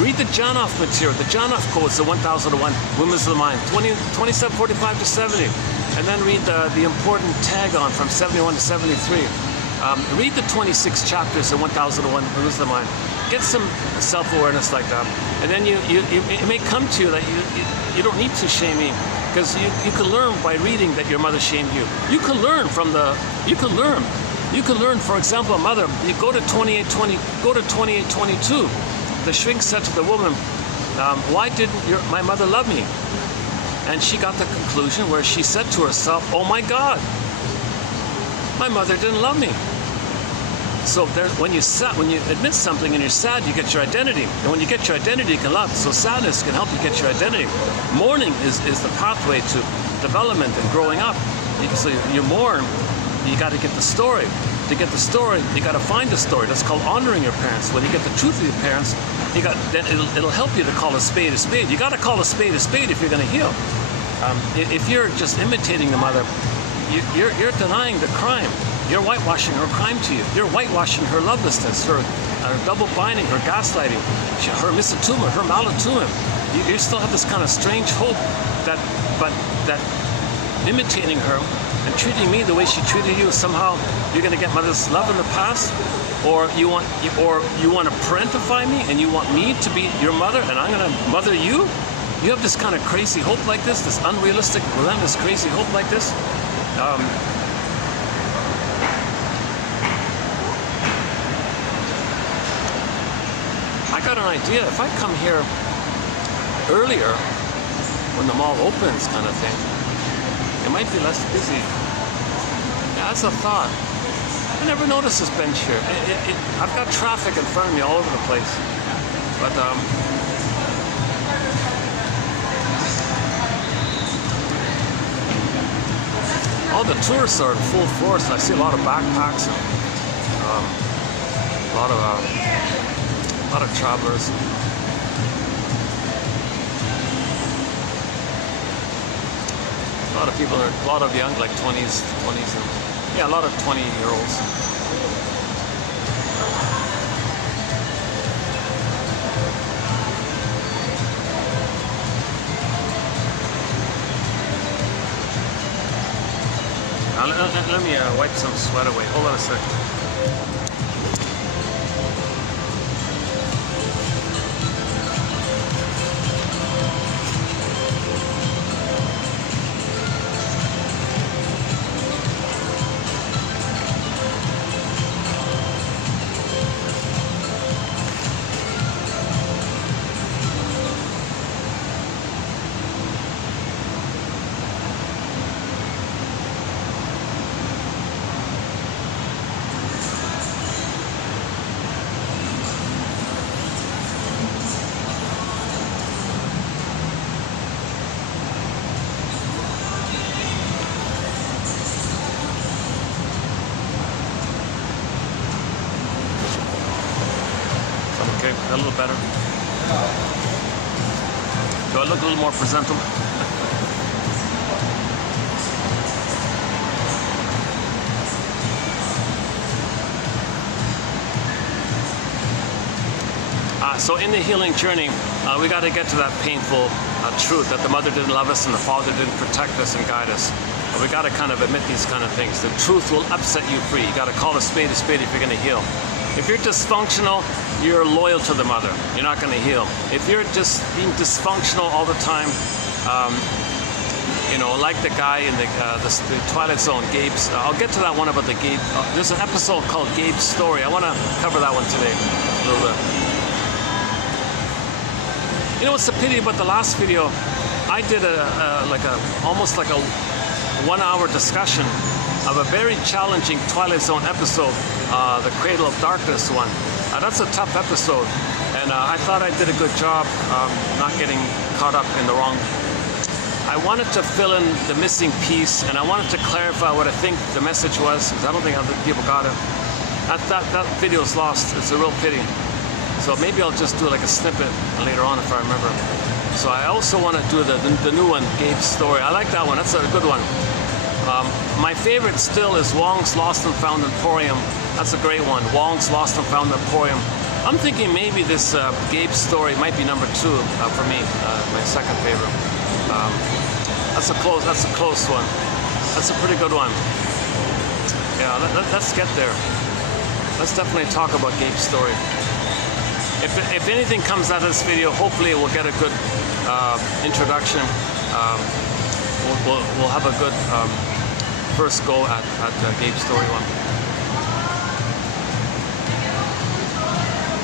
read the Janoff material, the Janoff codes, the 1001 Windmills of the Mind, 2745 to 70. And then read the important tag on from 71 to 73. Read the 26 chapters of 1001 Windmills of the Mind. Get some self-awareness like that. And then it may come to you that you don't need to shame me, because you can learn by reading that your mother shamed you. You can learn from you can learn, for example, a mother, you go to 2822. The shrink said to the woman, why didn't my mother love me? And she got the conclusion where she said to herself, oh my God, my mother didn't love me. So when you admit something and you're sad, you get your identity. And when you get your identity, you can love. So sadness can help you get your identity. Mourning is the pathway to development and growing up. So you mourn, you got to get the story. To get the story, you got to find the story. That's called honoring your parents. When you get the truth of your parents, then it'll help you to call a spade a spade. You got to call a spade if you're going to heal. If you're just imitating the mother, you're denying the crime. You're whitewashing her crime to you. You're whitewashing her lovelessness, her double binding, her gaslighting, her misattunement, her malattunement. You still have this kind of strange hope that imitating her and treating me the way she treated you, somehow you're going to get mother's love in the past, or you want to parentify me and you want me to be your mother and I'm going to mother you. You have this kind of crazy hope like this unrealistic, relentless, crazy hope like this. I got an idea. If I come here earlier, when the mall opens, kind of thing, it might be less busy. Yeah, that's a thought. I never noticed this bench here. I've got traffic in front of me all over the place. But all the tourists are in full force. I see a lot of backpacks and a lot of travelers. A lot of people a lot of young, like 20s, and yeah, a lot of 20-year-olds. Now, let me wipe some sweat away. Hold on a sec. Okay, a little better. Do I look a little more presentable? So in the healing journey, we got to get to that painful truth that the mother didn't love us and the father didn't protect us and guide us. We got to kind of admit these kind of things. The truth will upset you free. You got to call a spade if you're going to heal. If you're dysfunctional, you're loyal to the mother. You're not going to heal. If you're just being dysfunctional all the time, you know, like the guy in the Twilight Zone, Gabe's. I'll get to that one about the Gabe. There's an episode called Gabe's Story. I want to cover that one today a little bit. You know what's the pity about the last video? I did almost like a 1-hour discussion of a very challenging Twilight Zone episode, the Cradle of Darkness one. That's a tough episode, and I thought I did a good job not getting caught up in the wrong. I wanted to fill in the missing piece, and I wanted to clarify what I think the message was, because I don't think other people got it. That video's lost. It's a real pity. So maybe I'll just do like a snippet later on if I remember. So I also want to do the new one, Gabe's Story. I like that one. That's a good one. My favorite still is Wong's Lost and Found Emporium. That's a great one. Wong's Lost and Found Emporium. I'm thinking maybe this Gabe's Story might be number 2 for me, my second favorite. That's a close one. That's a pretty good one. Yeah, let's get there. Let's definitely talk about Gabe's Story. If anything comes out of this video, hopefully we'll get a good introduction. We'll have a good first go at Gabe's Story one.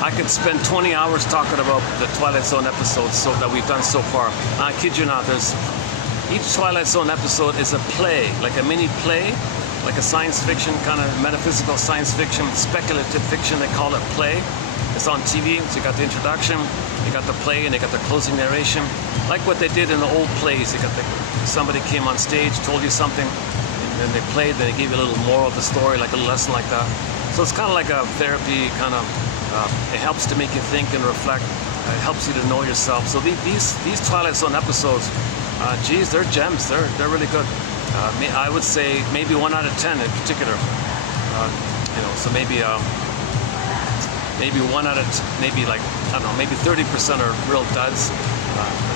I could spend 20 hours talking about the Twilight Zone episodes that we've done so far. I kid you not, each Twilight Zone episode is a play, like a mini play, like a science fiction, kind of metaphysical science fiction, speculative fiction, they call it play. It's on TV, so you got the introduction, you got the play, and you got the closing narration. Like what they did in the old plays, somebody came on stage, told you something, and then they played, then they gave you a little moral of the story, like a little lesson like that. So it's kind of like a therapy, kind of, it helps to make you think and reflect. It helps you to know yourself. So these Twilight Zone episodes, geez, they're gems. They're really good. I would say maybe 1 out of 10 in particular. So maybe 1 out of maybe like, I don't know, maybe 30% are real duds,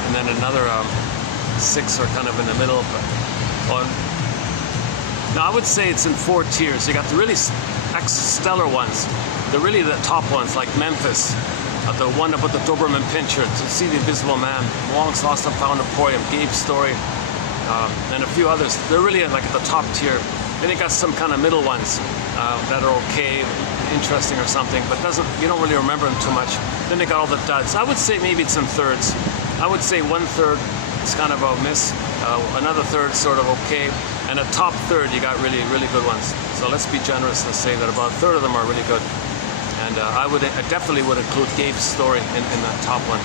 and then another 6 are kind of in the middle. Now I would say it's in 4 tiers. You got the really stellar ones, the top ones like Memphis, the one about the Doberman Pinscher, To See the Invisible Man, Wong's Lost and Found Emporium, Gabe's Story, and a few others. They're really like at the top tier. Then you got some kind of middle ones that are okay, interesting or something, but you don't really remember them too much. Then they got all the duds. I would say maybe it's in thirds. I would say 1/3 is kind of a miss, another third sort of okay, and a top third you got really, really good ones. So let's be generous and say that about 1/3 of them are really good. And I definitely would include Gabe's Story in that top one.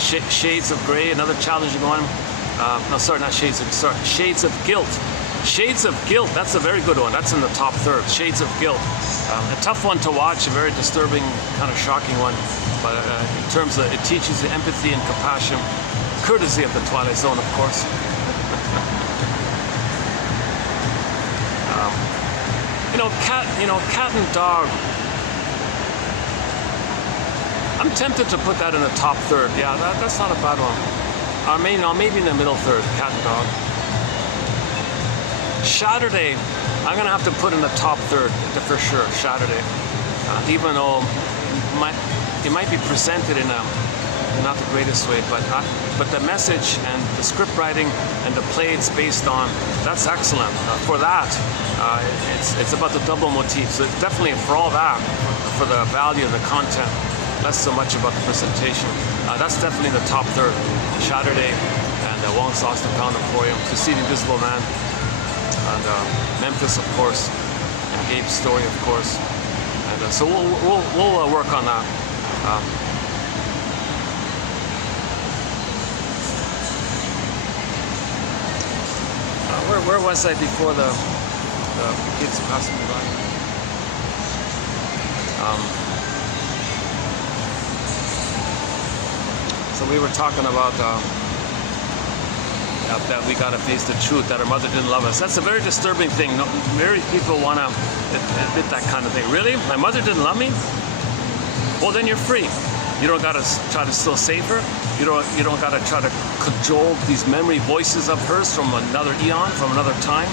Shades of Grey, another challenging one. No, sorry, not Shades of, sorry, Shades of Guilt. Shades of Guilt, that's a very good one. That's in the top third, Shades of Guilt. A tough one to watch, a very disturbing, kind of shocking one. But in terms of, it teaches you empathy and compassion, courtesy of the Twilight Zone, of course. Cat and Dog. I'm tempted to put that in the top third. Yeah, that's not a bad one. Maybe in the middle third, Cat and Dog. Saturday, I'm gonna have to put in the top third for sure. Saturday, even though it might be presented in not the greatest way, but the message and the script writing and the play it's based on, that's excellent. For that, it's about the double motif. So it's definitely for all that, for the value and the content, less so much about the presentation. That's definitely the top third. Saturday and Wong's Lost and Found Emporium, To See the Invisible Man, and Memphis, of course, and Gabe's Story, of course. And so we'll work on that. Where was I before the kids passing me by? So we were talking about that we gotta face the truth, that our mother didn't love us. That's a very disturbing thing. Very people want to admit that kind of thing. Really? My mother didn't love me? Well, then you're free. You don't gotta try to still save her. You don't gotta try to cajole these memory voices of hers from another eon, from another time.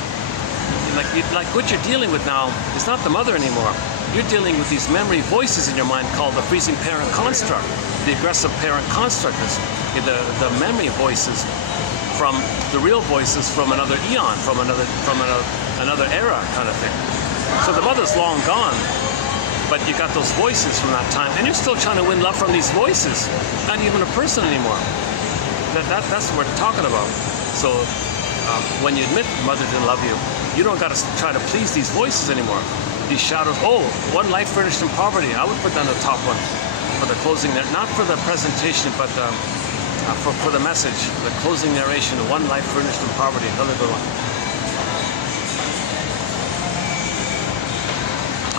Like what you're dealing with now is not the mother anymore. You're dealing with these memory voices in your mind called the freezing parent construct, the aggressive parent construct, the memory voices from the real voices from another eon, from another era kind of thing. So the mother's long gone, but you got those voices from that time, and you're still trying to win love from these voices. Not even a person anymore. That's what we're talking about. So when you admit mother didn't love you, you don't got to try to please these voices anymore. These shadows. Oh, One Life Furnished in Poverty. I would put that on the top one for the closing there, not for the presentation, but for the message, the closing narration. One Life Furnished in Poverty. Another good one.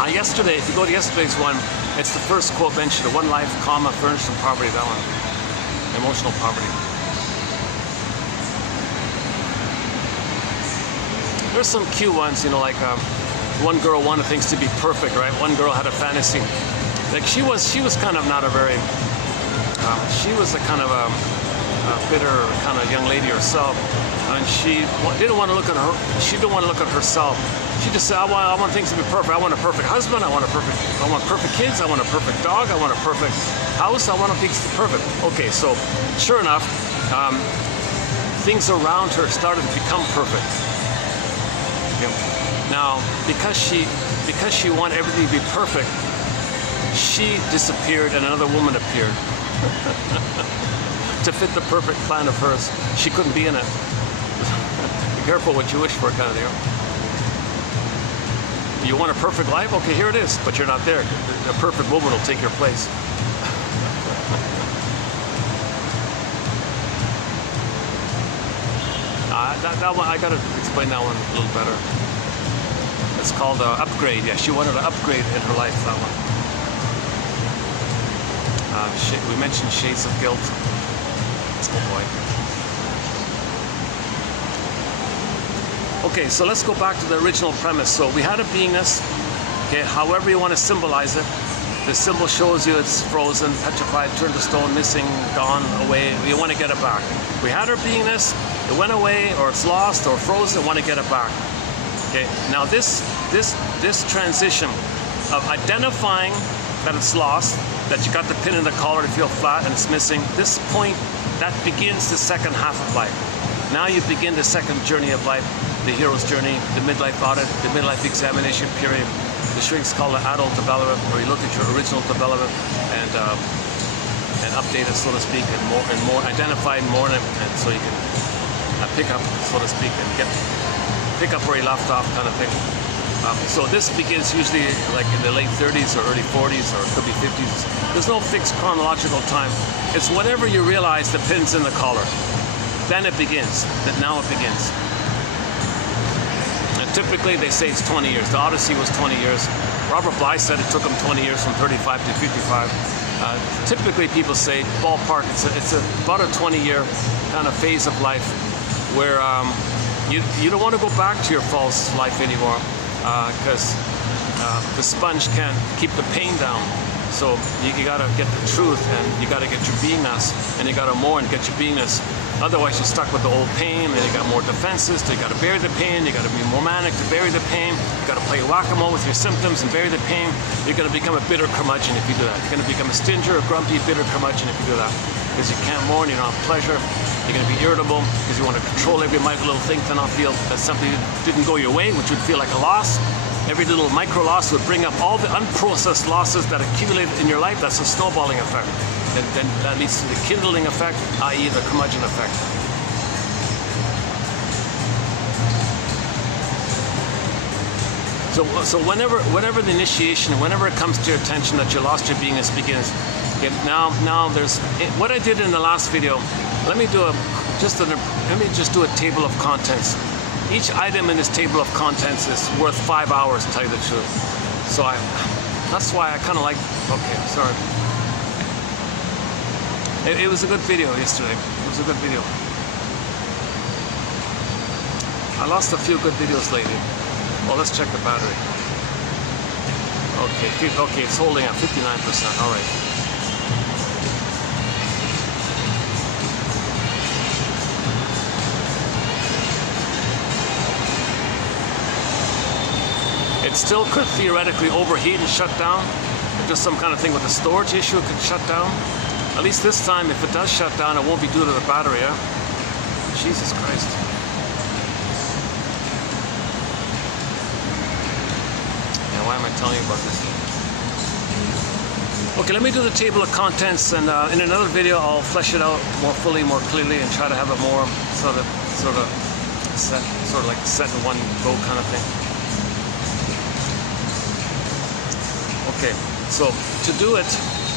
Yesterday, if you go to yesterday's one, it's the first quote mentioned, one life, comma, furnished from poverty, that one. Emotional poverty. There's some cute ones, you know, like one girl wanted things to be perfect, right? One girl had a fantasy. Like she was kind of not a very, she was a kind of a bitter kind of young lady herself, and she didn't want to look at her. She didn't want to look at herself. She just said, I want things to be perfect. I want a perfect husband. I want perfect kids. I want a perfect dog. I want a perfect house. I want things to be perfect. Okay, so sure enough, things around her started to become perfect. Okay. Now, because she wanted everything to be perfect, she disappeared and another woman appeared to fit the perfect plan of hers. She couldn't be in it. Be careful what you wish for, kind of deal. You want a perfect life? Okay, here it is, but you're not there. A perfect woman will take your place. That one, I gotta explain that one a little better. It's called upgrade. Yeah, she wanted an upgrade in her life, that one. We mentioned shades of guilt. Oh boy. Okay, so let's go back to the original premise. So we had a beingness, okay, however you want to symbolize it. The symbol shows you it's frozen, petrified, turned to stone, missing, gone, away. You want to get it back. We had our beingness, it went away, or it's lost, or frozen, want to get it back. Okay, now this transition of identifying that it's lost, that you got the pin in the collar to feel flat and it's missing, this point, that begins the second half of life. Now you begin the second journey of life, the hero's journey, the midlife audit, the midlife examination period. The shrinks call it adult development, where you look at your original development and update it, so to speak, and more identify more, and so you can pick up, so to speak, and pick up where you left off, kind of thing. So this begins usually like in the late 30s or early 40s, or it could be 50s. There's no fixed chronological time. It's whenever you realize the pin's in the collar. Then it begins. Now it begins. And typically they say it's 20 years. The Odyssey was 20 years. Robert Bly said it took him 20 years from 35 to 55. Typically people say ballpark. It's about a 20-year kind of phase of life where you don't want to go back to your false life anymore. Because the sponge can't keep the pain down. So you gotta get the truth, and you gotta get your beingness, and you gotta mourn and get your beingness. Otherwise you're stuck with the old pain, and you got more defenses, so you gotta bury the pain, you gotta be more manic to bury the pain, you gotta play whack-a-mole with your symptoms and bury the pain. You're gonna become a bitter curmudgeon if you do that. You're gonna become a stinger, a grumpy, bitter curmudgeon if you do that. Because you can't mourn, you don't have pleasure. You're going to be irritable because you want to control every micro little thing to not feel that something didn't go your way, which would feel like a loss. Every little micro loss would bring up all the unprocessed losses that accumulated in your life. That's a snowballing effect. Then that leads to the kindling effect, i.e. the curmudgeon effect. So whenever the initiation, whenever it comes to your attention that you lost your beingness begins. Okay, now there's what I did in the last video. Let me just do a table of contents. Each item in this table of contents is worth 5 hours, to tell you the truth. So that's why I kind of like. Okay, sorry. It was a good video yesterday. It was a good video. I lost a few good videos lately. Well, let's check the battery. Okay, it's holding at 59%. All right. It still could theoretically overheat and shut down. If there's some kind of thing with the storage issue, it could shut down. At least this time, if it does shut down, it won't be due to the battery, yeah? Jesus Christ. Yeah, why am I telling you about this? Okay, let me do the table of contents, and in another video, I'll flesh it out more fully, more clearly, and try to have it more sort of set in one go kind of thing. Okay, so to do it,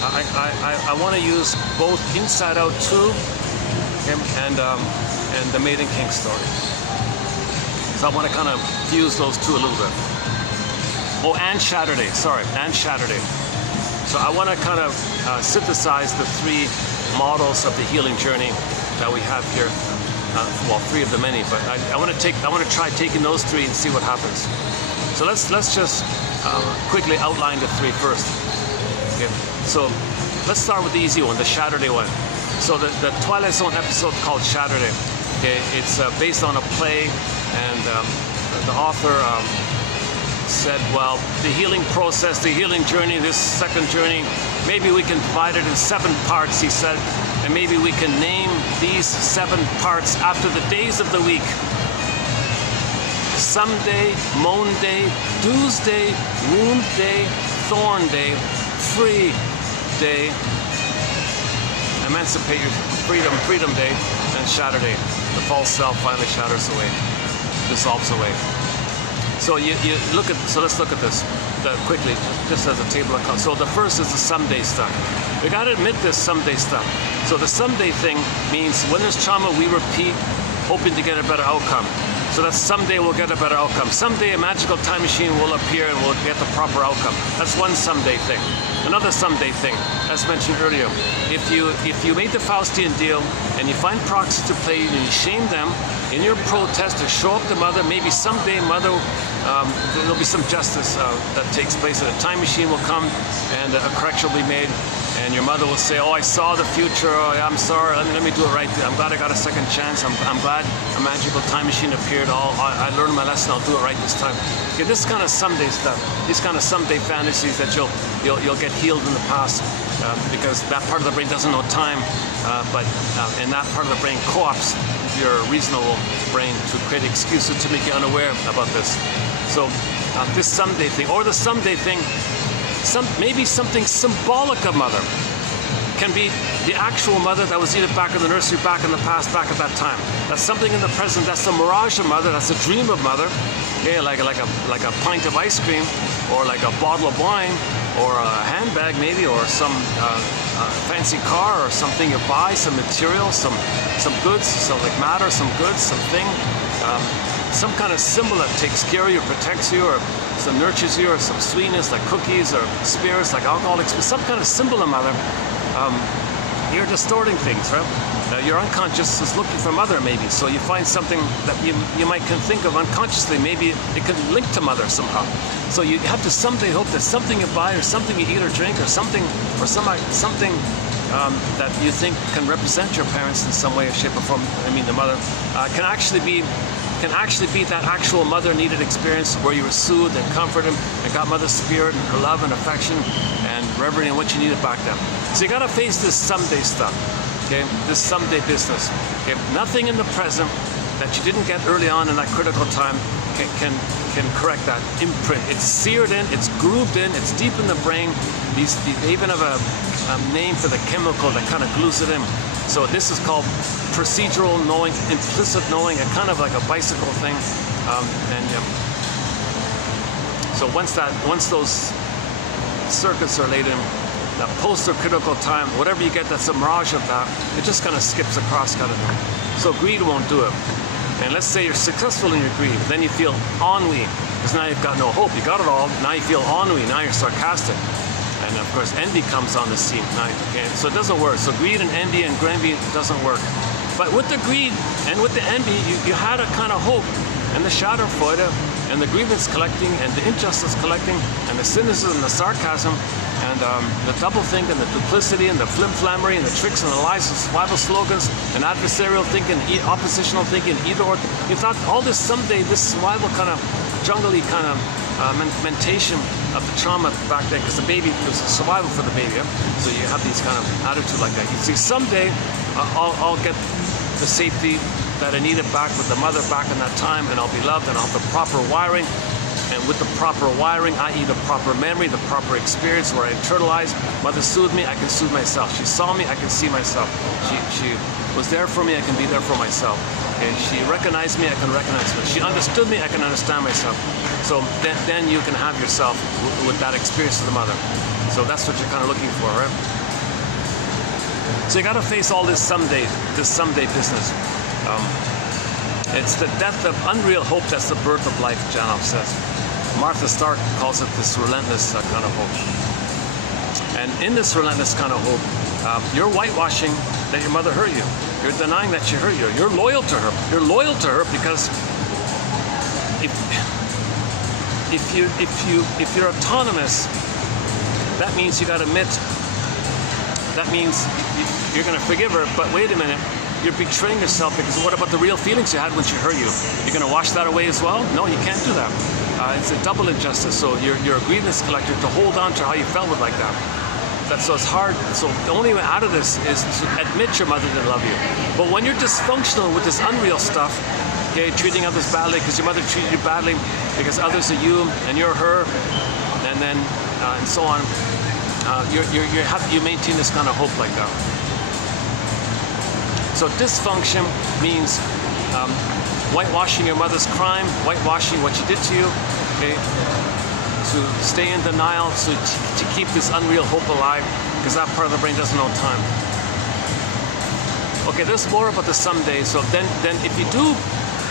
I want to use both Inside Out 2 and the Maiden King story. So I want to kind of fuse those two a little bit. Oh, and Saturday, sorry, and Saturday. So I want to kind of synthesize the three models of the healing journey that we have here. Well, three of the many, but I want to try taking those three and see what happens. So let's just quickly outline the three first. Okay. So let's start with the easy one, the Saturday one. So the Twilight Zone episode called Saturday. Okay, it's based on a play, and the author said, well, the healing process, the healing journey, this second journey, maybe we can divide it in 7 parts, he said, and maybe we can name these 7 parts after the days of the week. Someday, moan day, Tuesday, wound day, thorn day, free day, emancipate your freedom day, and Saturday. The false self finally shatters away, dissolves away. So you look at, so let's look at this quickly, just as a table of contents. So the first is the someday stuff. We got to admit this someday stuff. So the someday thing means when there's trauma, we repeat, hoping to get a better outcome. So that someday we'll get a better outcome. Someday a magical time machine will appear and we'll get the proper outcome. That's one someday thing. Another someday thing, as mentioned earlier, if you made the Faustian deal and you find proxies to play and you shame them in your protest to show up to mother, maybe someday mother, there'll be some justice that takes place, and a time machine will come and a correction will be made, and your mother will say, oh, I saw the future, oh, I'm sorry, let me do it right. I'm glad I got a second chance. I'm glad a magical time machine appeared. I learned my lesson, I'll do it right this time. Okay, this kind of someday stuff, these kind of someday fantasies that you'll get healed in the past, because that part of the brain doesn't know time, and that part of the brain co-opts your reasonable brain to create excuses to make you unaware about this. So this someday thing, or the someday thing, maybe something symbolic of mother can be the actual mother that was either back in the nursery, back in the past, back at that time. That's something in the present. That's the mirage of mother. That's a dream of mother. Yeah, like a pint of ice cream, or like a bottle of wine, or a handbag maybe, or some fancy car, or something you buy, some material, some goods, some like matter, some goods, something, some kind of symbol that takes care of you, protects you, or some nurtures you, or some sweetness like cookies, or spirits like alcoholics, some kind of symbol of mother. You're distorting things, right? Your unconscious is looking for mother, maybe. So you find something that you might can think of unconsciously. Maybe it could link to mother somehow. So you have to someday hope that something you buy, or something you eat or drink, or something that you think can represent your parents in some way or shape or form. I mean, the mother can actually be that actual mother needed experience where you were soothed and comforted and got mother's spirit and her love and affection and reverence and what you needed back then. So you got to face this someday stuff. Okay, this someday business. Okay, nothing in the present that you didn't get early on in that critical time can correct that imprint. It's seared in, it's grooved in, it's deep in the brain. They even have a name for the chemical that kind of glues it in. So this is called procedural knowing, implicit knowing, a kind of like a bicycle thing. So once those circuits are laid in, that post or critical time, whatever you get that's a mirage of that, it just kind of skips across kind of thing. So greed won't do it. And let's say you're successful in your greed, then you feel ennui, because now you've got no hope. You got it all, now you feel ennui, now you're sarcastic. And of course envy comes on the scene. Okay? So it doesn't work. So greed and envy doesn't work. But with the greed and with the envy, you had a kind of hope. And the Schadenfreude, and the grievance collecting, and the injustice collecting, and the cynicism, and the sarcasm, and the doublethink, and the duplicity, and the flim-flammery, and the tricks, and the lies, and survival slogans, and adversarial thinking, oppositional thinking, either or. You thought all this someday, this survival kind of jungle-y kind of mentation of the trauma back then, because the baby, it was a survival for the baby. Yeah? So you have these kind of attitude like that. You see, someday I'll get the safety that I needed back with the mother back in that time, and I'll be loved, and I'll have the proper wiring. And with the proper wiring, i.e. the proper memory, the proper experience where I internalize, mother soothed me, I can soothe myself. She saw me, I can see myself. She was there for me, I can be there for myself. Okay? She recognized me, I can recognize her. She understood me, I can understand myself. So then you can have yourself with that experience of the mother. So that's what you're kind of looking for, right? So you got to face all this someday business. It's the death of unreal hope that's the birth of life, Janov says. Martha Stark calls it this relentless kind of hope. And in this relentless kind of hope, you're whitewashing that your mother hurt you. You're denying that she hurt you. You're loyal to her. You're loyal to her because if you're autonomous, that means you got to admit. That means you're going to forgive her. But wait a minute. You're betraying yourself, because what about the real feelings you had when she hurt you? You're going to wash that away as well? No, you can't do that. It's a double injustice. So you're a grievance collector to hold on to how you felt like that. So it's hard. So the only way out of this is to admit your mother didn't love you. But when you're dysfunctional with this unreal stuff, okay, treating others badly because your mother treated you badly, because others are you and you're her, and then and so on, you maintain this kind of hope like that. So dysfunction means whitewashing your mother's crime, whitewashing what she did to you, okay? To stay in denial, to keep this unreal hope alive, because that part of the brain doesn't know time. Okay, there's more about the someday. So then if you do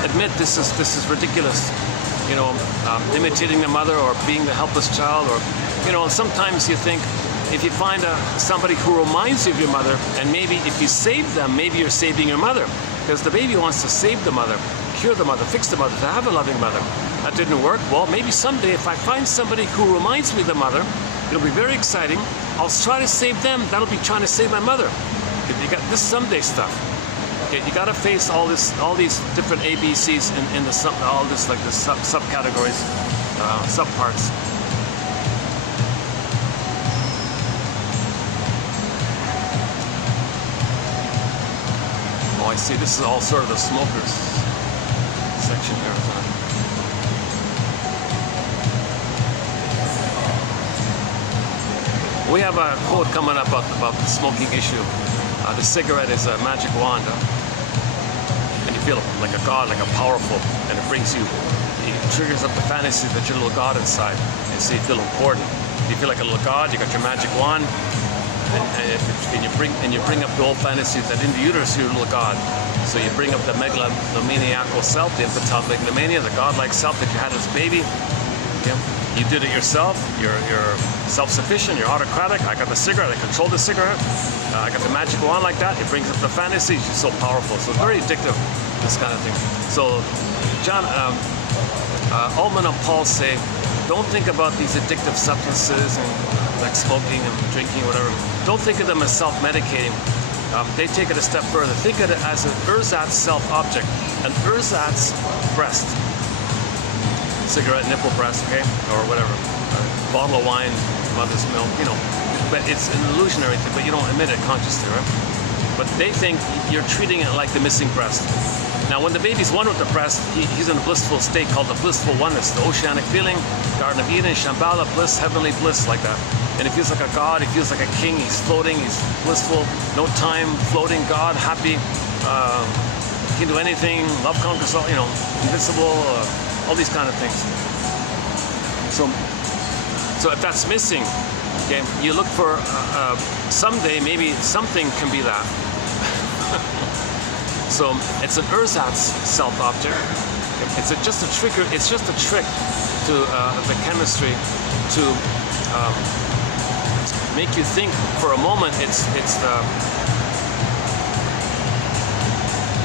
admit this is ridiculous, you know, imitating the mother or being the helpless child, or, you know, sometimes you think, if you find somebody who reminds you of your mother, and maybe if you save them, maybe you're saving your mother, because the baby wants to save the mother, cure the mother, fix the mother, to have a loving mother. That didn't work. Well, maybe someday if I find somebody who reminds me of the mother, it'll be very exciting. I'll try to save them. That'll be trying to save my mother. You got this someday stuff. Okay, you got to face all these different ABCs in the all this like the subcategories, subparts. Oh, I see. This is all sort of the smokers section here. We have a quote coming up about the smoking issue. The cigarette is a magic wand, and you feel like a god, like a powerful, and it brings you, it triggers up the fantasy that you're a little god inside, and so you feel important. You feel like a little god. You got your magic wand. And you bring up the old fantasy that in the uterus you're a little god. So you bring up the megalomaniacal self, the infantile megalomania, the godlike self that you had as a baby. Okay? You did it yourself. You're self-sufficient. You're autocratic. I got the cigarette. I control the cigarette. I got the magic wand like that. It brings up the fantasies. You're so powerful. So it's very addictive, this kind of thing. So John, Altman and Paul say, don't think about these addictive substances and like smoking and drinking, whatever. Don't think of them as self-medicating. They take it a step further. Think of it as an ersatz self-object, an ersatz breast, cigarette nipple breast, okay, or whatever, bottle of wine, mother's milk, you know. But it's an illusionary thing, but you don't admit it consciously, right? But they think you're treating it like the missing breast. Now, when the baby's one with the breast, he's in a blissful state called the blissful oneness, the oceanic feeling, Garden of Eden, Shambhala, bliss, heavenly bliss, like that. And he feels like a god, he feels like a king, he's floating, he's blissful, no time, floating god, happy, can do anything, love conquers all, you know, invincible, all these kind of things. So if that's missing, okay, you look for someday maybe something can be that. So it's an ersatz self-object. It's just a trigger. It's just a trick to the chemistry to make you think for a moment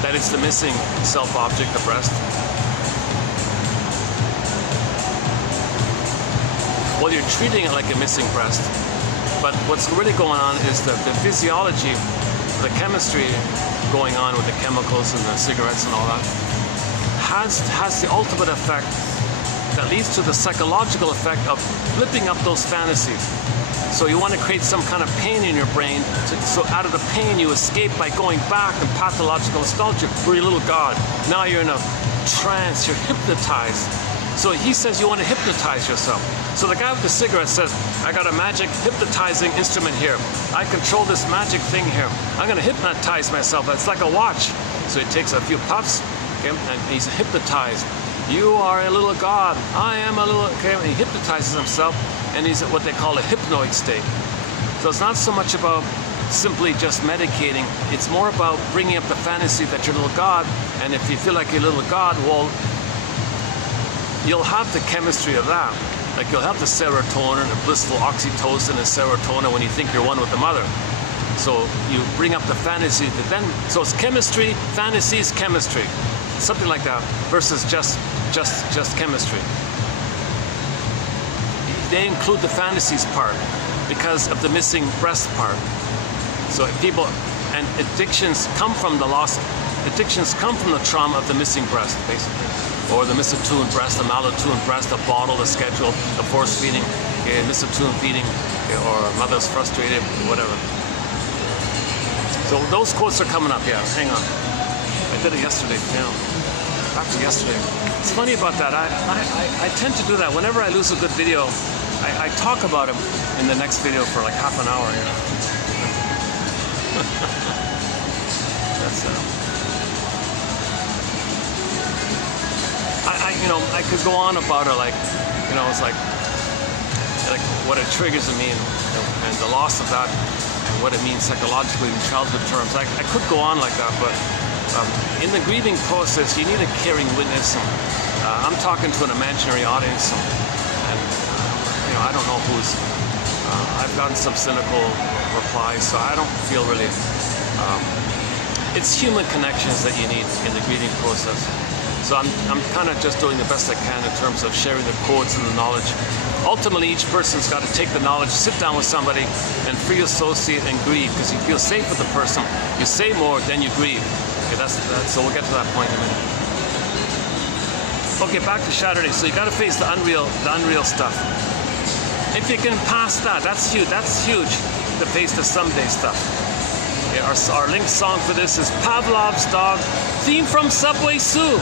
that it's the missing self-object, the breast. Well, you're treating it like a missing breast, but what's really going on is the physiology, the chemistry going on with the chemicals and the cigarettes and all that has the ultimate effect that leads to the psychological effect of flipping up those fantasies. So you want to create some kind of pain in your brain, so out of the pain you escape by going back and pathological nostalgia for your little god. Now you're in a trance, you're hypnotized. So he says you want to hypnotize yourself. So the guy with the cigarette says, I got a magic hypnotizing instrument here. I control this magic thing here. I'm going to hypnotize myself. It's like a watch. So he takes a few puffs, okay, and he's hypnotized. You are a little god. I am a little, okay, and he hypnotizes himself, and he's at what they call a hypnoid state. So it's not so much about simply just medicating. It's more about bringing up the fantasy that you're a little god, and if you feel like you're a little god, well, you'll have the chemistry of that. Like you'll have the serotonin, the blissful oxytocin and serotonin when you think you're one with the mother. So you bring up the fantasy that then, so it's chemistry, fantasies, chemistry. Something like that versus just chemistry. They include the fantasies part because of the missing breast part. So people, and addictions come from the loss, addictions come from the trauma of the missing breast, basically. Or the misattuned breast, the malattuned breast, the bottle, the schedule, the force feeding, misattuned feeding, or mother's frustrated, whatever. So those quotes are coming up, yeah, hang on. I did it yesterday, yeah. Back to yesterday. It's funny about that. I tend to do that. Whenever I lose a good video, I talk about it in the next video for like half an hour, you know. That's you know, I could go on about it, like, you know, it's like what it triggers in me and the loss of that and what it means psychologically in childhood terms. I could go on like that, but in the grieving process, you need a caring witness. And, I'm talking to an imaginary audience, and you know, I don't know who's. I've gotten some cynical replies, so I don't feel really. It's human connections that you need in the grieving process. So I'm kind of just doing the best I can in terms of sharing the codes and the knowledge. Ultimately, each person's got to take the knowledge, sit down with somebody, and free associate and grieve, because you feel safe with the person. You say more, then you grieve. Okay, that's so we'll get to that point in a minute. Okay, back to Saturday. So you got to face the unreal stuff. If you can pass that, that's huge. That's huge to face the someday stuff. Okay, our link song for this is Pavlov's Dog, theme from Subway Sue.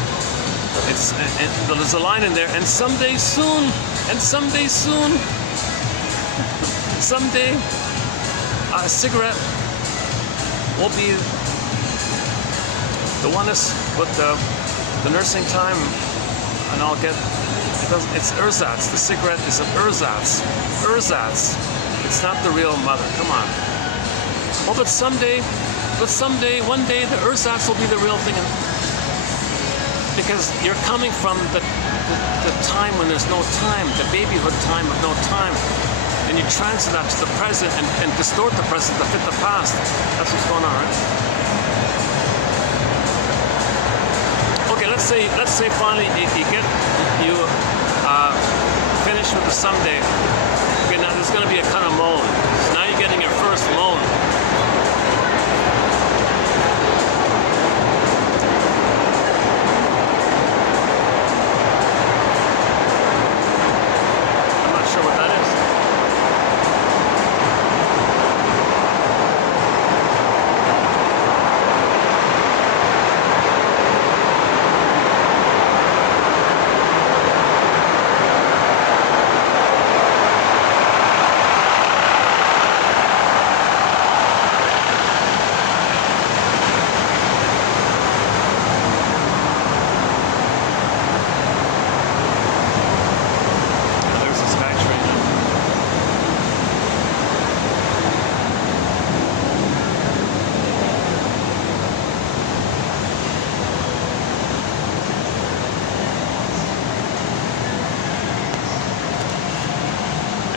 There's a line in there, and someday soon, and someday soon, someday a cigarette will be the one is with the nursing time, and I'll get it's ersatz. The cigarette is an ersatz. Ersatz. It's not the real mother. Come on. Well, but someday, one day, the ersatz will be the real thing. Because you're coming from the time when there's no time, the babyhood time of no time, and you transfer that to the present and distort the present to fit the past. That's what's going on, right? Okay, let's say finally you finish with the someday. Okay, now there's going to be a kind of moan. So now you're getting your first moan.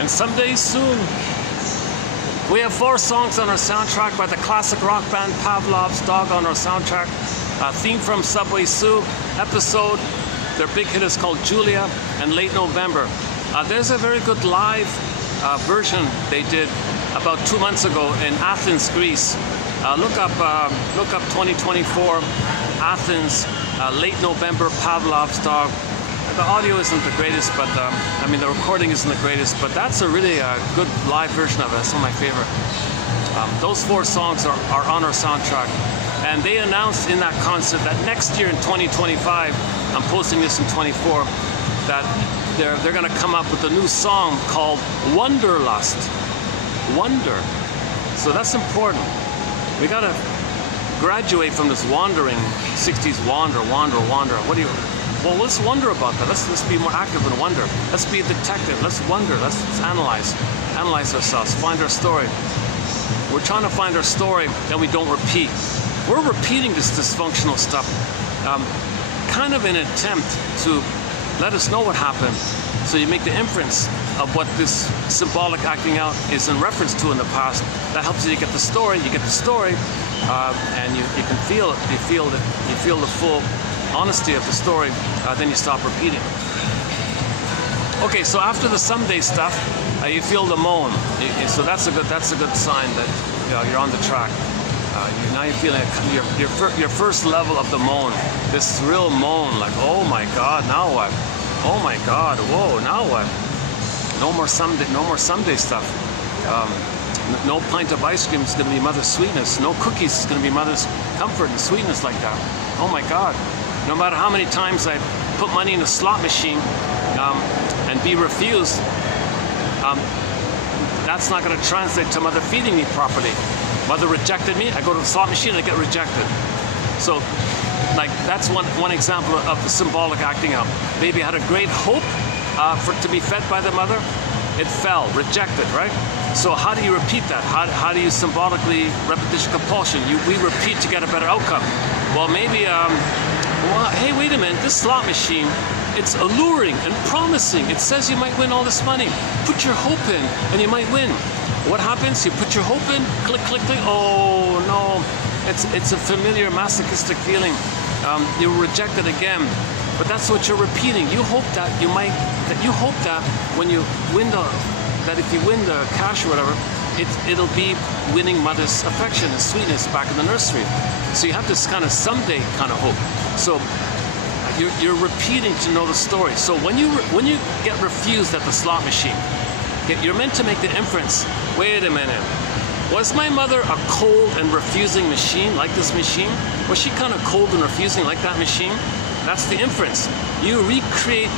Someday soon. We have 4 songs on our soundtrack by the classic rock band Pavlov's Dog on our soundtrack. Theme from Subway Sue. Episode, their big hit is called Julia, and Late November. There's a very good live version they did about 2 months ago in Athens, Greece. Look up 2024 Athens, Late November, Pavlov's Dog. The audio isn't the greatest, but I mean the recording isn't the greatest, but that's a really good live version of it. It's one of my favorite. Those 4 songs are on our soundtrack, and they announced in that concert that next year in 2025, I'm posting this in 24, that they're going to come up with a new song called Wanderlust. Wonder. So that's important. We got to graduate from this wandering 60s wander. What do you? Well, let's wonder about that. Let's be more active and wonder. Let's be a detective. Let's wonder. Let's analyze ourselves. Find our story. We're trying to find our story that we don't repeat. We're repeating this dysfunctional stuff, kind of in an attempt to let us know what happened. So you make the inference of what this symbolic acting out is in reference to in the past. That helps you to get the story. You get the story, and you can feel it. You feel the full honesty of the story. Then you stop repeating. Okay, so after the someday stuff, you feel the moan. So that's a good sign that you're on the track. Now you're feeling your first level of the moan. This real moan, like, oh my God, now what? Oh my God, whoa, now what? No more someday stuff. No pint of ice cream is going to be mother's sweetness. No cookies is going to be mother's comfort and sweetness like that. Oh my God. No matter how many times I put money in a slot machine and be refused, that's not going to translate to mother feeding me properly. Mother rejected me, I go to the slot machine and I get rejected. So, like, that's one example of the symbolic acting out. Baby had a great hope to be fed by the mother. It fell, rejected, right? So how do you repeat that? How do you symbolically, repetition compulsion? We repeat to get a better outcome. Well, maybe, hey, wait a minute, this slot machine, it's alluring and promising. It says you might win all this money. Put your hope in and you might win. What happens? You put your hope in, click, click, click. Oh no, it's a familiar masochistic feeling. You were rejected again, but that's what you're repeating. You hope that when you win that if you win the cash or whatever, it'll be winning mother's affection and sweetness back in the nursery. So you have this kind of someday kind of hope. So you're repeating to know the story. So when you get refused at the slot machine, you're meant to make the inference, wait a minute, was my mother a cold and refusing machine like this machine? Was she kind of cold and refusing like that machine? That's the inference. You recreate,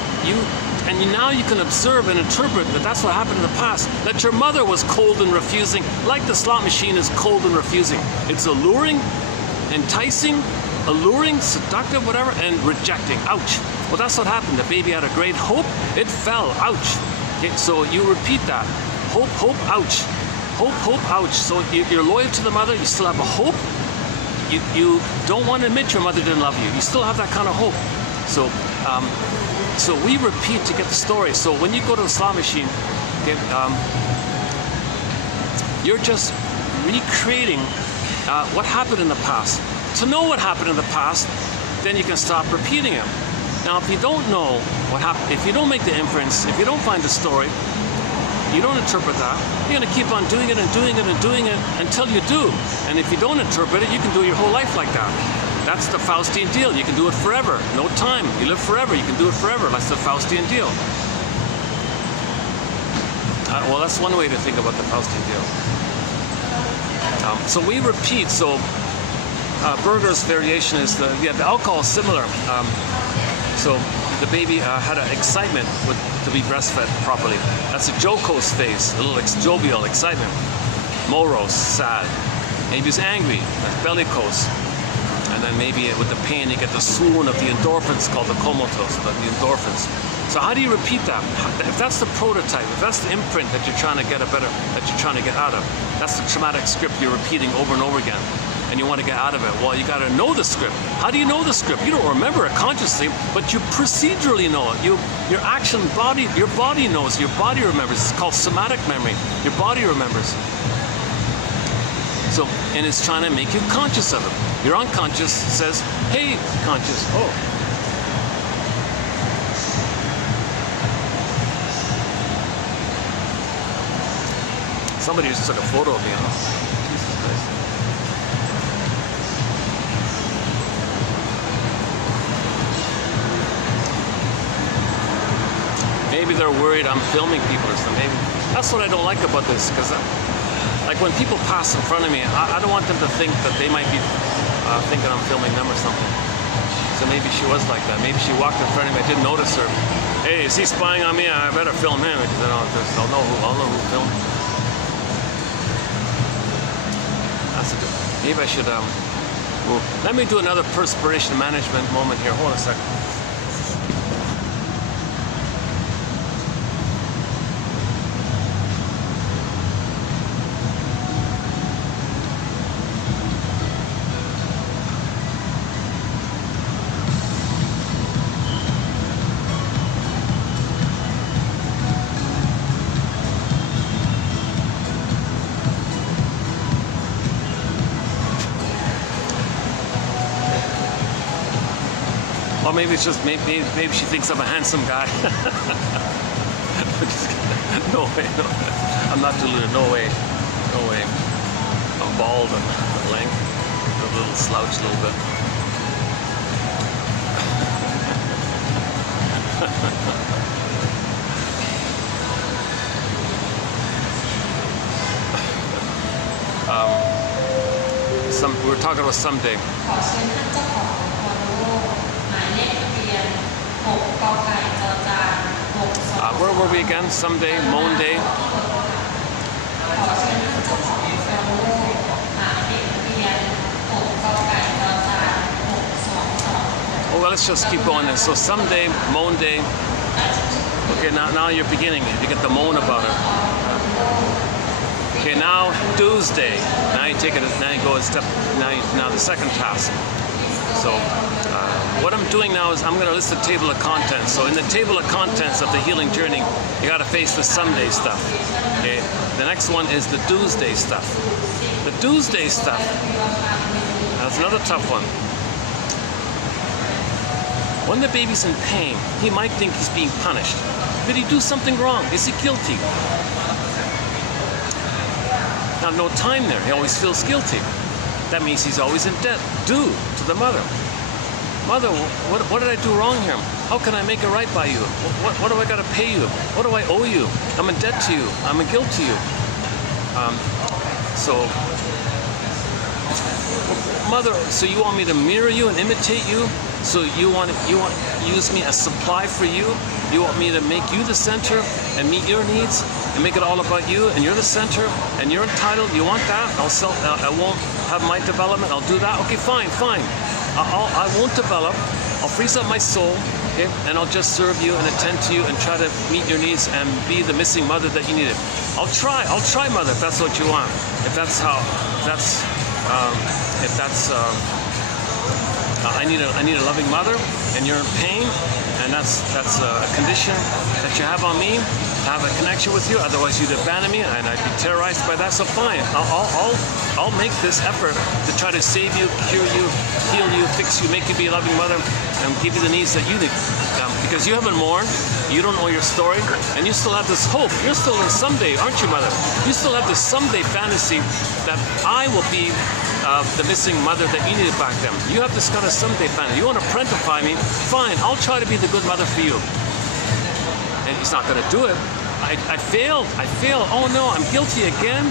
now you can observe and interpret that that's what happened in the past, that your mother was cold and refusing like the slot machine is cold and refusing. It's alluring, enticing, alluring, seductive, whatever, and rejecting. Ouch. Well, that's what happened. The baby had a great hope. It fell. Ouch. Okay, so you repeat that. Hope, hope, ouch. Hope, hope, ouch. So you're loyal to the mother. You still have a hope. You don't want to admit your mother didn't love you. You still have that kind of hope. So we repeat to get the story. So when you go to the slot machine, okay, you're just recreating what happened in the past. To know what happened in the past, then you can stop repeating it. Now, if you don't know what happened, if you don't make the inference, if you don't find the story, you don't interpret that, you're going to keep on doing it and doing it and doing it until you do. And if you don't interpret it, you can do your whole life like that. That's the Faustian deal. You can do it forever. No time. You live forever. You can do it forever. That's the Faustian deal. Well, that's one way to think about the Faustian deal. So we repeat. So Berger's variation is the alcohol is similar. So the baby had an excitement to be breastfed properly. That's a jocose phase, a little jovial excitement. Morose, sad. Maybe he's angry, that's bellicose. And then maybe with the pain you get the swoon of the endorphins called the comatose, the endorphins. So how do you repeat that? If that's the prototype, if that's the imprint that you're trying to get out of, that's the traumatic script you're repeating over and over again. And you want to get out of it. Well, you got to know the script. How do you know the script? You don't remember it consciously, but you procedurally know it. Your body knows. Your body remembers. It's called somatic memory. Your body remembers. So, and it's trying to make you conscious of it. Your unconscious says, "Hey, conscious, oh." Somebody just took a photo of me. Jesus Christ. Maybe they're worried I'm filming people or something. Maybe that's what I don't like about this, because like when people pass in front of me, I don't want them to think that they might be thinking I'm filming them or something. So maybe she was like that. Maybe she walked in front of me. I didn't notice her. Hey, is he spying on me? I better film him, because I'll know who filmed. That's a good. Maybe I should. Let me do another perspiration management moment here. Hold on a second. Or maybe it's just maybe she thinks I'm a handsome guy. No way, no. I'm not deluded. No way, no way. I'm bald and lank, a little slouch, a little bit. We were talking about someday. Where were we again? Someday, Monday. Oh, well, let's just keep going then. So someday, Monday. Okay, now you're beginning. You get the moan about it. Okay, now Tuesday. Now you take it. Now you go a step. Now the second task. So what I'm doing now is I'm going to list a table of contents. So in the table of contents of the healing journey, you got to face the Sunday stuff. Okay. The next one is the Tuesday stuff. The Tuesday stuff. That's another tough one. When the baby's in pain, he might think he's being punished. Did he do something wrong? Is he guilty? Now, no time there. He always feels guilty. That means he's always in debt, due to the mother. Mother, what did I do wrong here? How can I make it right by you? What do I got to pay you? What do I owe you? I'm in debt to you. I'm in guilt to you. Mother, so you want me to mirror you and imitate you? So you want to use me as supply for you? You want me to make you the center and meet your needs and make it all about you, and you're the center and you're entitled? You want that? I won't have my development. I'll do that. Okay, fine. I won't develop. I'll freeze up my soul, okay, and I'll just serve you and attend to you and try to meet your needs and be the missing mother that you needed. I'll try, mother, if that's what you want. I need a loving mother, and you're in pain, and that's a condition that you have on me. I have a connection with you, otherwise you'd abandon me, and I'd be terrorized by that. So fine, I'll make this effort to try to save you, cure you, heal you, fix you, make you be a loving mother, and give you the needs that you need. Because you haven't mourned, you don't know your story, and you still have this hope. You're still in someday, aren't you, mother? You still have this someday fantasy that I will be the missing mother that you needed back then. You have this kind of someday fantasy. You want to parentify me? Fine, I'll try to be the good mother for you. And he's not going to do it. I failed. Oh no, I'm guilty again.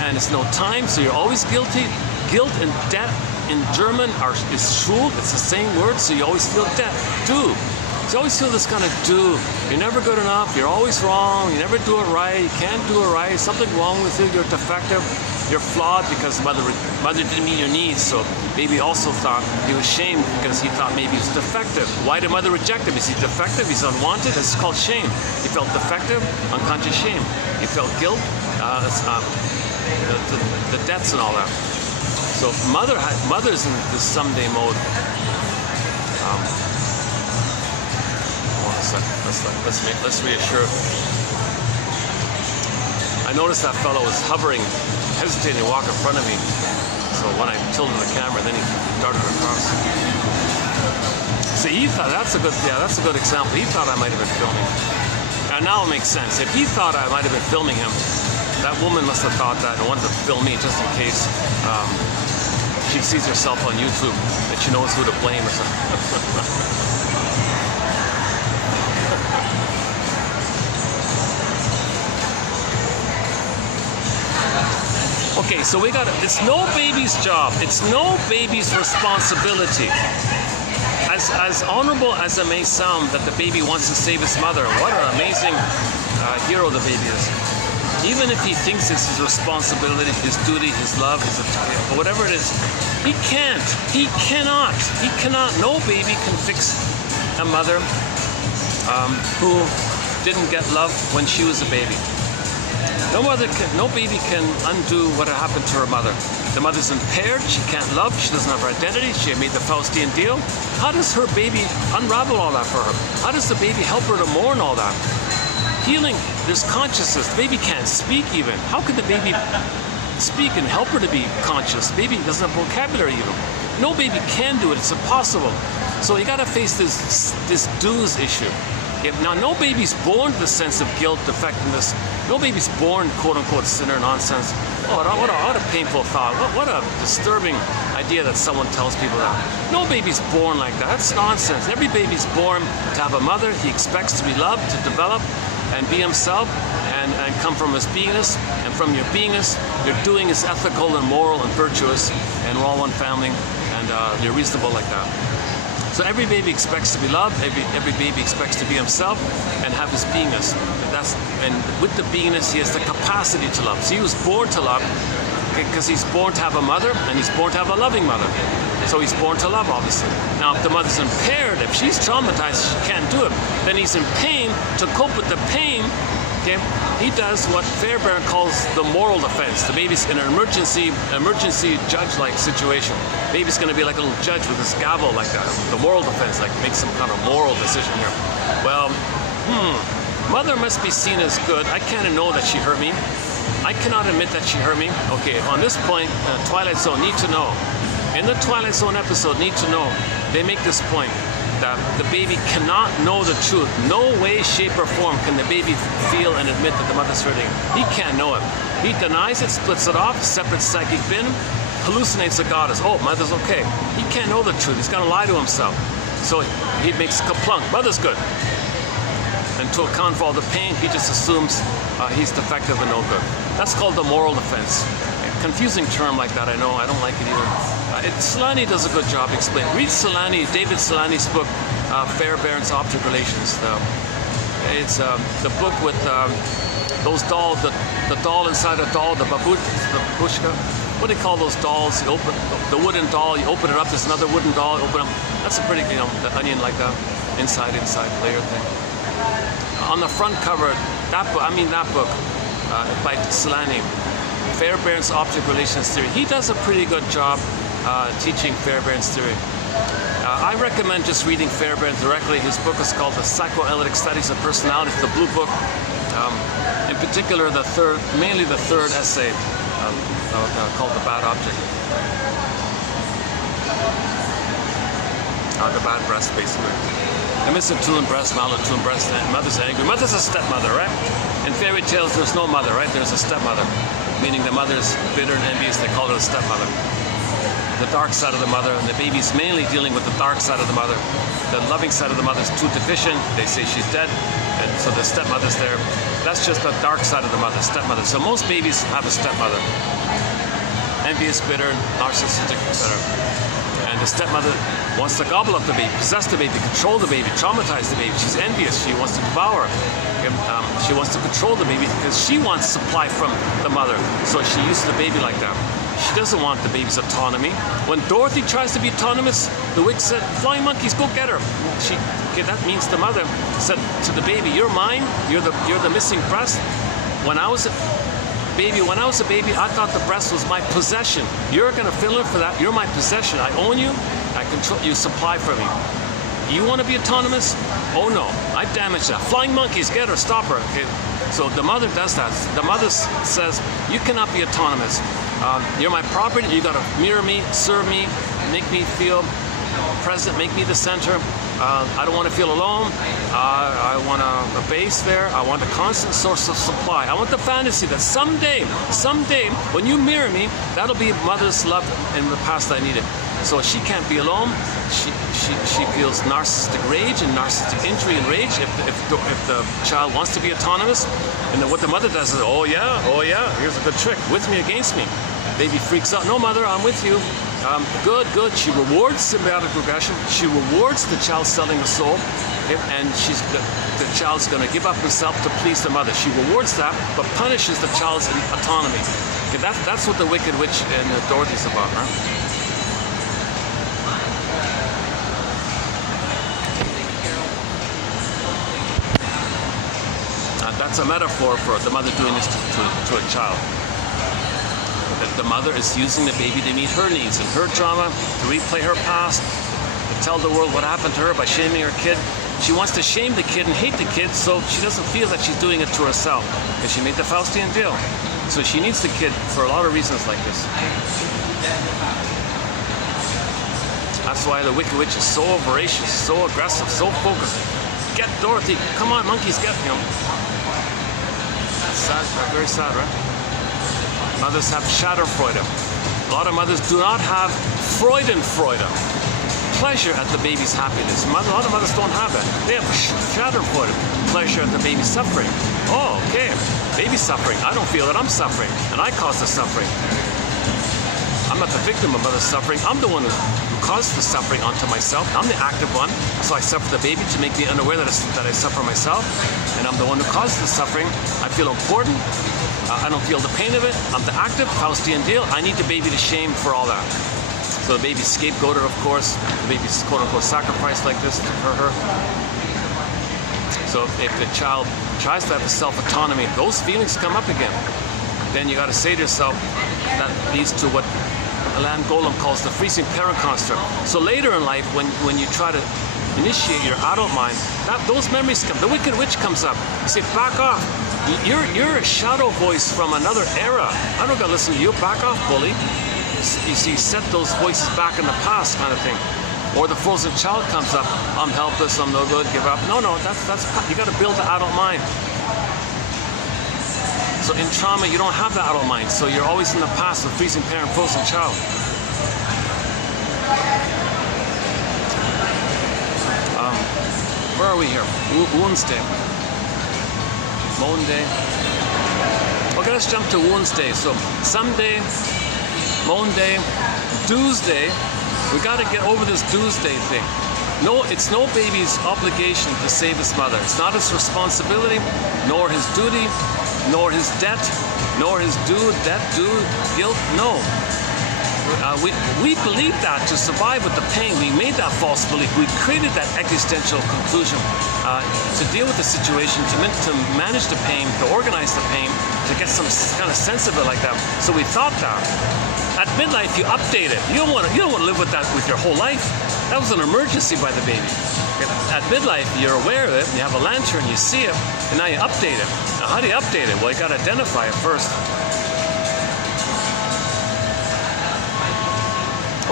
And it's no time, so you're always guilty. Guilt and debt in German is Schuld. It's the same word, so you always feel debt. Do. So you always feel this kind of do. You're never good enough. You're always wrong. You never do it right. You can't do it right. Something wrong with you. You're defective. You're flawed because mother didn't meet your needs. So baby also thought he was shamed because he thought maybe he was defective. Why did mother reject him? Is he defective? He's unwanted? This is called shame. He felt defective, unconscious shame. He felt guilt, the debts and all that. So mother's in this someday mode. Let's reassure. I noticed that fellow was hovering, hesitating to walk in front of me. So when I tilted the camera, then he darted across. See, he thought that's a good example. He thought I might have been filming. And now it makes sense. If he thought I might have been filming him, that woman must have thought that and wanted to film me just in case she sees herself on YouTube and she knows who to blame or something. Okay, so it's no baby's job. It's no baby's responsibility. As honorable as it may sound that the baby wants to save his mother, what an amazing hero the baby is. Even if he thinks it's his responsibility, his duty, his love, whatever it is, he can't. He cannot. No baby can fix a mother who didn't get love when she was a baby. No baby can undo what happened to her mother. The mother's impaired, she can't love, she doesn't have her identity, she made the Faustian deal. How does her baby unravel all that for her? How does the baby help her to mourn all that? Healing, there's consciousness. The baby can't speak even. How could the baby speak and help her to be conscious? The baby doesn't have vocabulary even. No baby can do it. It's impossible. So you got to face this dues issue. Now, no baby's born with a sense of guilt, defectiveness. No baby's born, quote-unquote, sinner nonsense. Oh, what a painful thought. What a disturbing idea that someone tells people that. No baby's born like that. That's nonsense. Every baby's born to have a mother. He expects to be loved, to develop, and be himself, and come from his beingness. And from your beingness, your doing is ethical and moral and virtuous, and we're all one family, and you're reasonable like that. So every baby expects to be loved, every baby expects to be himself and have his beingness. And with the beingness, he has the capacity to love. So he was born to love because he's born to have a mother, and he's born to have a loving mother. So he's born to love, obviously. Now, if the mother's impaired, if she's traumatized, she can't do it, then he's in pain. To cope with the pain, okay, he does what Fairbairn calls the moral defense. The baby's in an emergency judge-like situation. Baby's going to be like a little judge with his gavel, like that. The moral defense, like make some kind of moral decision here. Well, mother must be seen as good. I can't know that she hurt me. I cannot admit that she hurt me. Okay, on this point, Twilight Zone, Need to Know. In the Twilight Zone episode, Need to Know, they make this point that the baby cannot know the truth. No way, shape, or form can the baby feel and admit that the mother's hurting him. He can't know it. He denies it, splits it off, separate psychic bin, hallucinates a goddess. Oh, mother's okay. He can't know the truth. He's got to lie to himself. So he makes kaplunk. Mother's good. And to account for all the pain, he just assumes he's defective and no good. That's called the moral defense. A confusing term like that, I know. I don't like it either. Solani does a good job explaining. Read Solani, David Solani's book, Fairbairn's Object Relations. It's the book with those dolls, the doll inside a doll, the babushka. What do they call those dolls? You open the wooden doll, you open it up, there's another wooden doll, you open up. That's a pretty, the onion like that, inside layer thing. On the front cover, that book by Solani, Fairbairn's Object Relations Theory. He does a pretty good job teaching Fairbairn's theory. I recommend just reading Fairbairn directly. His book is called The Psychoanalytic Studies of Personality, the Blue Book. In particular, mainly the third essay called The Bad Object. The bad breast, basically. The misattuned breast, malattuned breast, and mother's angry. Mother's a stepmother, right? In fairy tales, there's no mother, right? There's a stepmother, meaning the mother's bitter and envious. They call her a stepmother. The dark side of the mother, and the baby's mainly dealing with the dark side of the mother. The loving side of the mother's too deficient. They say she's dead, and so the stepmother's there. That's just the dark side of the mother, stepmother. So most babies have a stepmother. Envious, bitter, narcissistic, etc. And the stepmother wants to gobble up the baby, possess the baby, control the baby, traumatize the baby. She's envious. She wants to devour. She wants to control the baby because she wants supply from the mother. So she uses the baby like that. She doesn't want the baby's autonomy. When Dorothy tries to be autonomous, the witch said, "Flying monkeys, go get her." That means the mother said to the baby, "You're mine. You're the missing breast." When I was a baby, I thought the breast was my possession. You're gonna fill in for that. You're my possession. I own you. I control you. Supply from me. You want to be autonomous? Oh no, I damaged that. Flying monkeys, get her, stop her. Okay. So the mother does that. The mother says, "You cannot be autonomous. You're my property. You got to mirror me, serve me, make me feel present, make me the center. I don't want to feel alone. I want a base there. I want a constant source of supply. I want the fantasy that someday, when you mirror me, that'll be mother's love in the past I needed." So she can't be alone. She feels narcissistic rage and narcissistic injury and rage if the child wants to be autonomous. And then what the mother does is, oh yeah, here's a good trick. With me, against me. Baby freaks out. "No, mother, I'm with you." Good. She rewards symbiotic regression. She rewards the child selling the soul. And the child's going to give up himself to please the mother. She rewards that, but punishes the child's autonomy. Okay, that's what the Wicked Witch in Dorothy's about, right? That's a metaphor for the mother doing this to a child. The mother is using the baby to meet her needs and her drama, to replay her past, to tell the world what happened to her by shaming her kid. She wants to shame the kid and hate the kid so she doesn't feel that she's doing it to herself, because she made the Faustian deal. So she needs the kid for a lot of reasons like this. That's why the Wicked Witch is so voracious, so aggressive, so focused. Get Dorothy, come on monkeys, get him. That's sad, very sad, right? Mothers have Schadenfreude. A lot of mothers do not have Freudenfreude, pleasure at the baby's happiness. A lot of mothers don't have it. They have Schadenfreude, pleasure at the baby's suffering. Oh, okay, baby's suffering. I don't feel that I'm suffering, and I caused the suffering. I'm not the victim of mother's suffering. I'm the one who caused the suffering onto myself. I'm the active one, so I suffer the baby to make me unaware that I suffer myself, and I'm the one who caused the suffering. I feel important. I don't feel the pain of it. I'm the active, Faustian deal. I need the baby to shame for all that. So the baby's scapegoated, of course. The baby's quote-unquote sacrificed like this for her. So if the child tries to have a self-autonomy, those feelings come up again. Then you got to say to yourself, that leads to what Alain Golem calls the freezing parent construct. So later in life, when you try to initiate your adult mind, those memories come. The Wicked Witch comes up. You say, back off. You're a shadow voice from another era. I don't gotta listen to you. Back off, bully. You see, set those voices back in the past, kind of thing. Or the frozen child comes up. I'm helpless. I'm no good. Give up. No. That's you got to build the adult mind. So in trauma, you don't have the adult mind. So you're always in the past, the freezing parent, frozen child. Where are we here? Wednesday. Monday. Okay, let's jump to Wednesday. So Sunday, Monday, Tuesday. We got to get over this Tuesday thing. No, it's no baby's obligation to save his mother. It's not his responsibility, nor his duty, nor his debt, nor his guilt. No. We believe that to survive with the pain. We made that false belief. We created that existential conclusion to deal with the situation, to manage the pain, to organize the pain, to get some kind of sense of it like that. So we thought that. At midlife, you update it. You don't want to live with that with your whole life. That was an emergency by the baby. At midlife, you're aware of it. You have a lantern, you see it, and now you update it. Now, how do you update it? Well, you got to identify it first.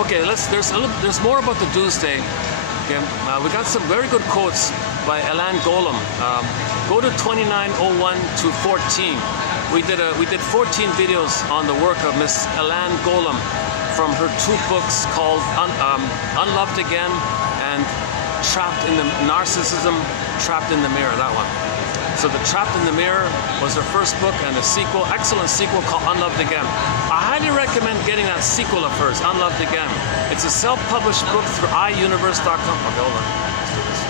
Okay, there's more about the Tuesday. Okay, we got some very good quotes by Alain Golem. Go to 2901 to 14. We did 14 videos on the work of Miss Alain Golem from her two books called Unloved Again and Trapped in the Narcissism, Trapped in the Mirror. That one. So the Trapped in the Mirror was her first book, and the sequel, excellent sequel called Unloved Again. I highly recommend getting that sequel of hers, Unloved Again. It's a self-published book through iUniverse.com. Okay, hold on. Let's do this.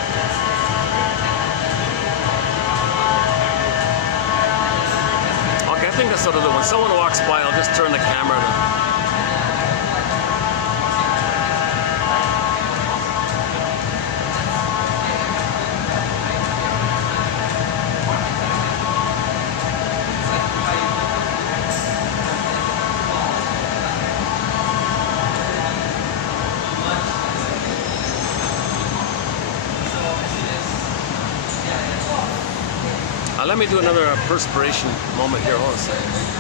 Okay, I think that's what I'll do. When someone walks by, I'll just turn the camera to... Let me do another perspiration moment here. Hold on a second.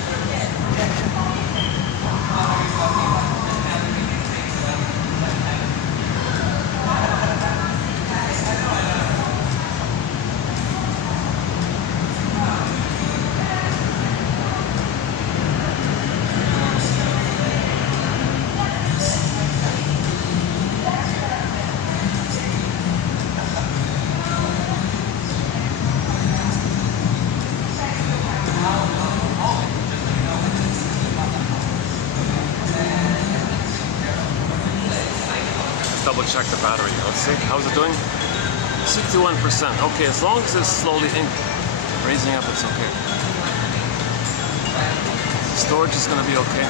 Double check the battery. Let's see. How's it doing? 61%. Okay, as long as it's slowly raising up, it's okay. Storage is going to be okay.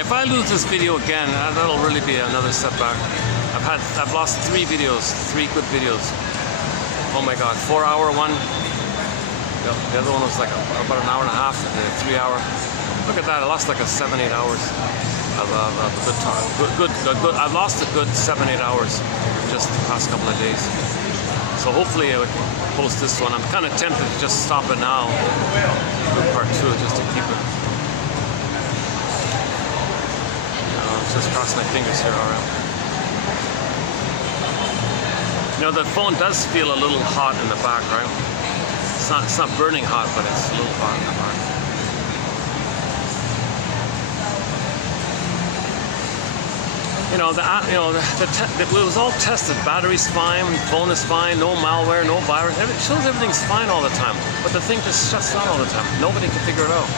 If I lose this video again, that'll really be another setback. I've lost 3 videos, 3 good videos. Oh my God, 4-hour one. The other one was like about an hour and a half, and a 3-hour. Look at that, I lost like 7-8 hours. Of good time. Good. I've lost a good 7-8 hours just the past couple of days. So hopefully I can post this one. I'm kind of tempted to just stop it now, do part 2 just to keep it. Just cross my fingers here, all right. You know, the phone does feel a little hot in the back, right? It's not burning hot, but it's a little hot in the back. You know, it was all tested. Battery's fine, phone is fine, no malware, no virus. It shows everything's fine all the time, but the thing just shuts down all the time. Nobody can figure it out.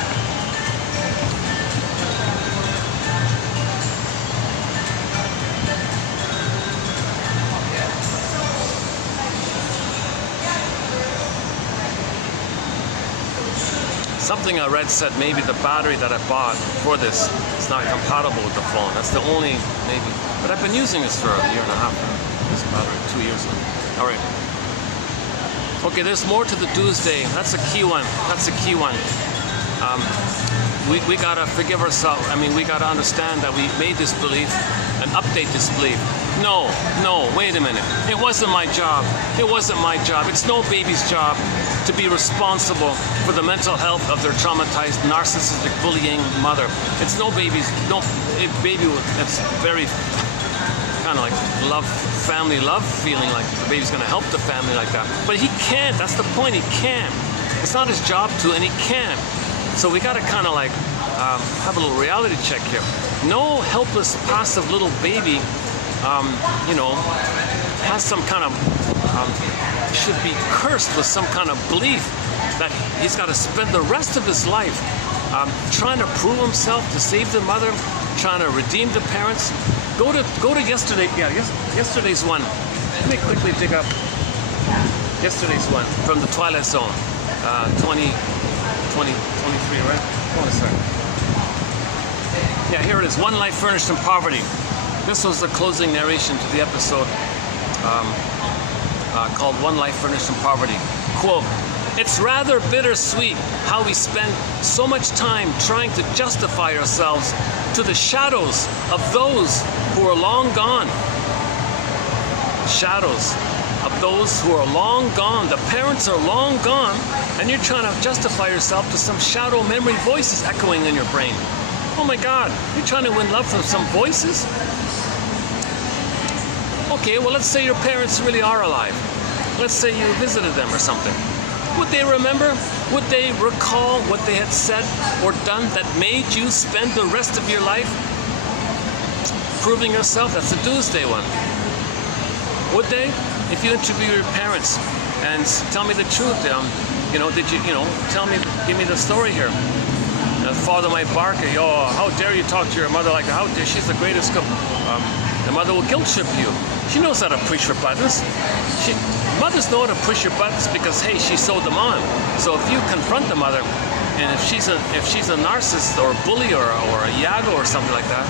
Something I read said maybe the battery that I bought for this is not compatible with the phone. That's the only, maybe. But I've been using this for a year and a half now. This battery, 2 years now. All right. Okay, there's more to the Tuesday. That's a key one. That's a key one. We gotta forgive ourselves. I mean, we gotta understand that we made this belief and update this belief. No, wait a minute. It wasn't my job. It wasn't my job. It's no baby's job to be responsible for the mental health of their traumatized, narcissistic, bullying mother. It's no baby's, baby, it's very kind of like family love feeling like the baby's gonna help the family like that. But he can't, that's the point, he can't. It's not his job to, and he can't. So we gotta kind of like have a little reality check here. No helpless, passive little baby, you know, has some kind of, should be cursed with some kind of belief that he's got to spend the rest of his life trying to prove himself to save the mother, trying to redeem the parents. Go to yesterday. Yeah, yesterday's one. Let me quickly dig up yesterday's one from the Twilight Zone, 2023, right? Hold on a second. Yeah, here it is. One life furnished in poverty. This was the closing narration to the episode called One Life Furnished in Poverty. Quote, "It's rather bittersweet how we spend so much time trying to justify ourselves to the shadows of those who are long gone." Shadows of those who are long gone. The parents are long gone, and you're trying to justify yourself to some shadow memory voices echoing in your brain. Oh my God, you're trying to win love from some voices? Okay, well, let's say your parents really are alive. Let's say you visited them or something. Would they remember? Would they recall what they had said or done that made you spend the rest of your life proving yourself? That's the Tuesday one. Would they? If you interview your parents and tell me the truth, you know, did you, tell me, give me the story here. The father might bark at you, "Oh, how dare you talk to your mother like that? How dare, she's the greatest cook." The mother will guilt trip you. She knows how to push your buttons. Mothers know how to push your buttons because, hey, she sewed them on. So if you confront the mother, and if she's a narcissist or a bully or a yago or something like that,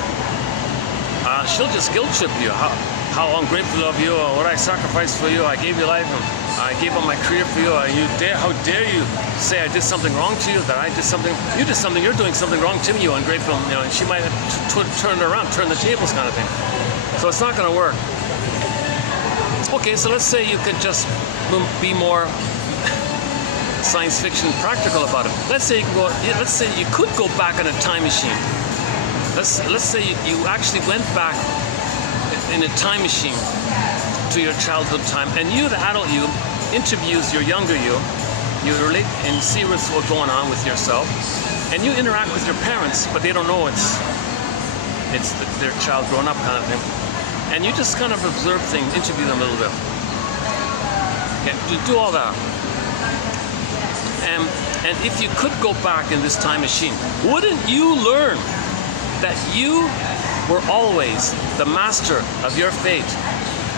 she'll just guilt trip you. How ungrateful of you, or what I sacrificed for you. I gave you life, and I gave up my career for you. How dare you say I did something wrong to you? That I did something, you did something, you're doing something wrong to me, you ungrateful. And she might turn it around, turn the tables kind of thing. So it's not going to work. Okay, so let's say you could just be more science fiction practical about it. Let's say you could go back in a time machine. Let's say you actually went back in a time machine to your childhood time, and you, the adult you, interviews your younger you relate and see what's going on with yourself, and you interact with your parents, but they don't know it's their child grown up kind of thing. And you just kind of observe things, interview them a little bit. Okay, you do all that. And if you could go back in this time machine, wouldn't you learn that you were always the master of your fate?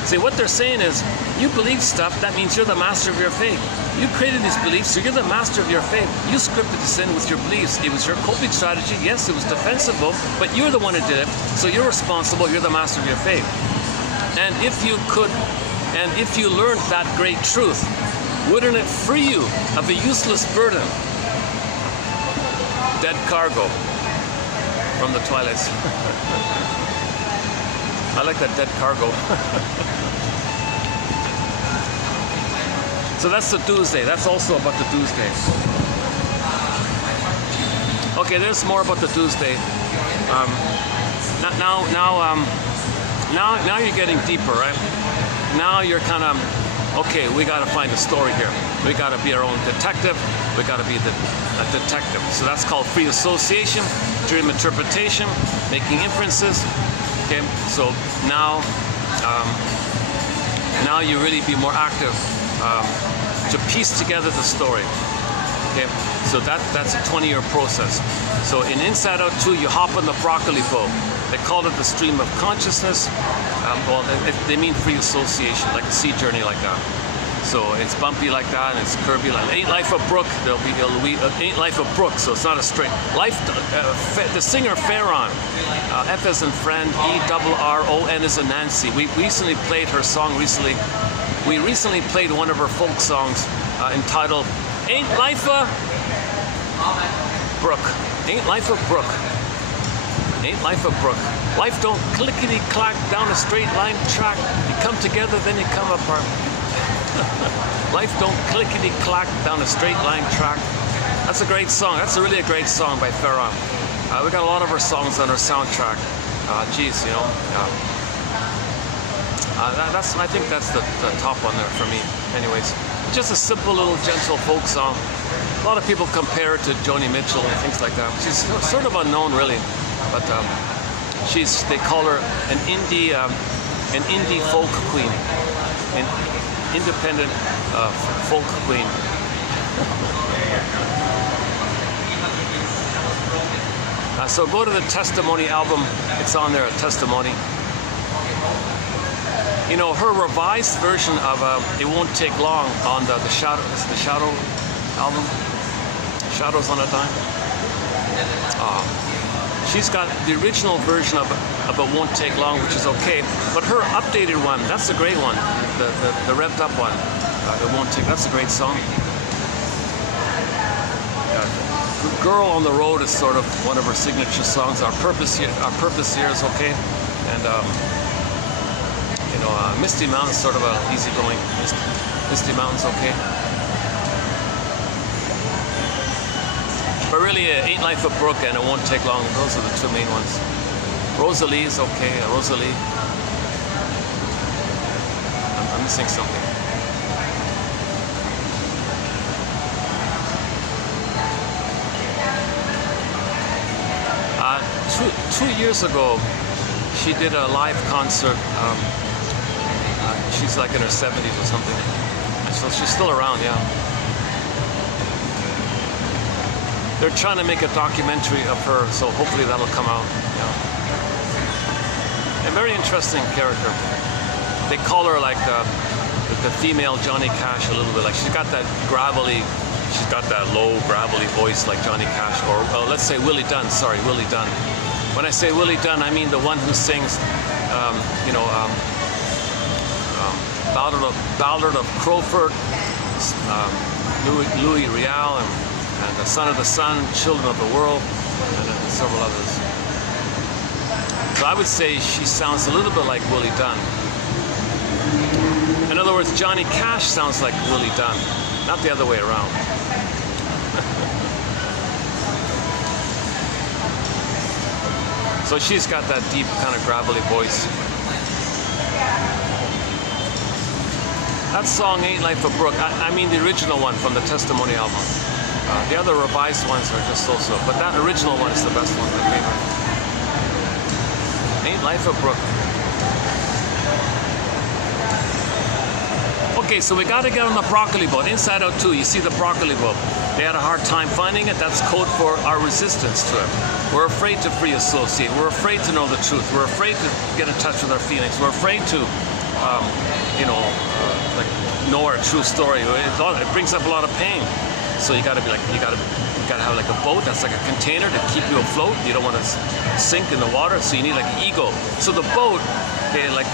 See, what they're saying is, you believe stuff, that means you're the master of your fate. You created these beliefs, so you're the master of your fate. You scripted this in with your beliefs. It was your coping strategy. Yes, it was defensible, but you're the one who did it, so you're responsible. You're the master of your fate. And if you learned that great truth, wouldn't it free you of a useless burden? Dead cargo from the Twilights. I like that dead cargo. So that's the Tuesday. That's also about the Tuesday. Okay, there's more about the Tuesday. now you're getting deeper, right? Now you're kind of, okay, we got to find a story here. We got to be our own detective. We got to be a detective. So that's called free association, dream interpretation, making inferences. Okay, so now you really be more active to piece together the story. Okay, so that's a 20-year process. So in Inside Out 2, you hop on the broccoli boat. They call it the stream of consciousness. Well, they mean free association, like a sea journey like that. So it's bumpy like that, and it's curvy like that. Ain't Life a Brook? Ain't Life a Brook, so it's not a straight life. The singer Farron, F as in friend, E-R-R-O-N as in Nancy. We recently played her song recently. We recently played one of her folk songs entitled Ain't Life a Brook? Ain't Life a Brook? Ain't life a brook? Life don't clickety-clack down a straight line track. You come together, then you come apart. Life don't clickety-clack down a straight line track. That's a great song. That's really a great song by Farron. We got a lot of her songs on our soundtrack. Geez, you know. I think that's the top one there for me. Anyways, just a simple little gentle folk song. A lot of people compare it to Joni Mitchell and things like that. She's sort of unknown, really. But they call her an indie folk queen, an independent folk queen. So go to the Testimony album. It's on there, a Testimony. You know, her revised version of It Won't Take Long on the Shadow album. Shadows on a Dime. She's got the original version of It Won't Take Long, which is okay, but her updated one, that's a great one, the revved up one. It Won't Take, that's a great song. Girl on the Road is sort of one of her signature songs. Our Purpose Here is okay, and you know, Misty Mountain's sort of a easygoing. Misty Mountain's okay. But really, Ain't Life a Brook and It Won't Take Long, those are the two main ones. Rosalie's okay, Rosalie. I'm missing something. Two years ago, she did a live concert. She's like in her 70s or something. So she's still around, yeah. They're trying to make a documentary of her, so hopefully that'll come out. Yeah. A very interesting character. They call her like the female Johnny Cash a little bit. Like she's got that low gravelly voice like Johnny Cash, or let's say Willie Dunn. Sorry, Willie Dunn. When I say Willie Dunn, I mean the one who sings, you know, Ballad of Crowford, Louis Riel, and The Son of the Sun, Children of the World, and several others. So I would say she sounds a little bit like Willie Dunn. In other words, Johnny Cash sounds like Willie Dunn, not the other way around. So she's got that deep kind of gravelly voice. That song Ain't Life a Brook, I mean the original one from the Testimony album. The other revised ones are just so-so, but that original one is the best one, my favorite. Ain't Life a Brook. Okay, so we got to get on the broccoli boat. Inside Out 2, you see the broccoli boat. They had a hard time finding it. That's code for our resistance to it. We're afraid to free associate. We're afraid to know the truth. We're afraid to get in touch with our feelings. We're afraid to, you know, like know our true story. It brings up a lot of pain. So you gotta be like, you gotta have like a boat that's like a container to keep you afloat. You don't want to sink in the water, so you need like an ego. So the boat, okay, like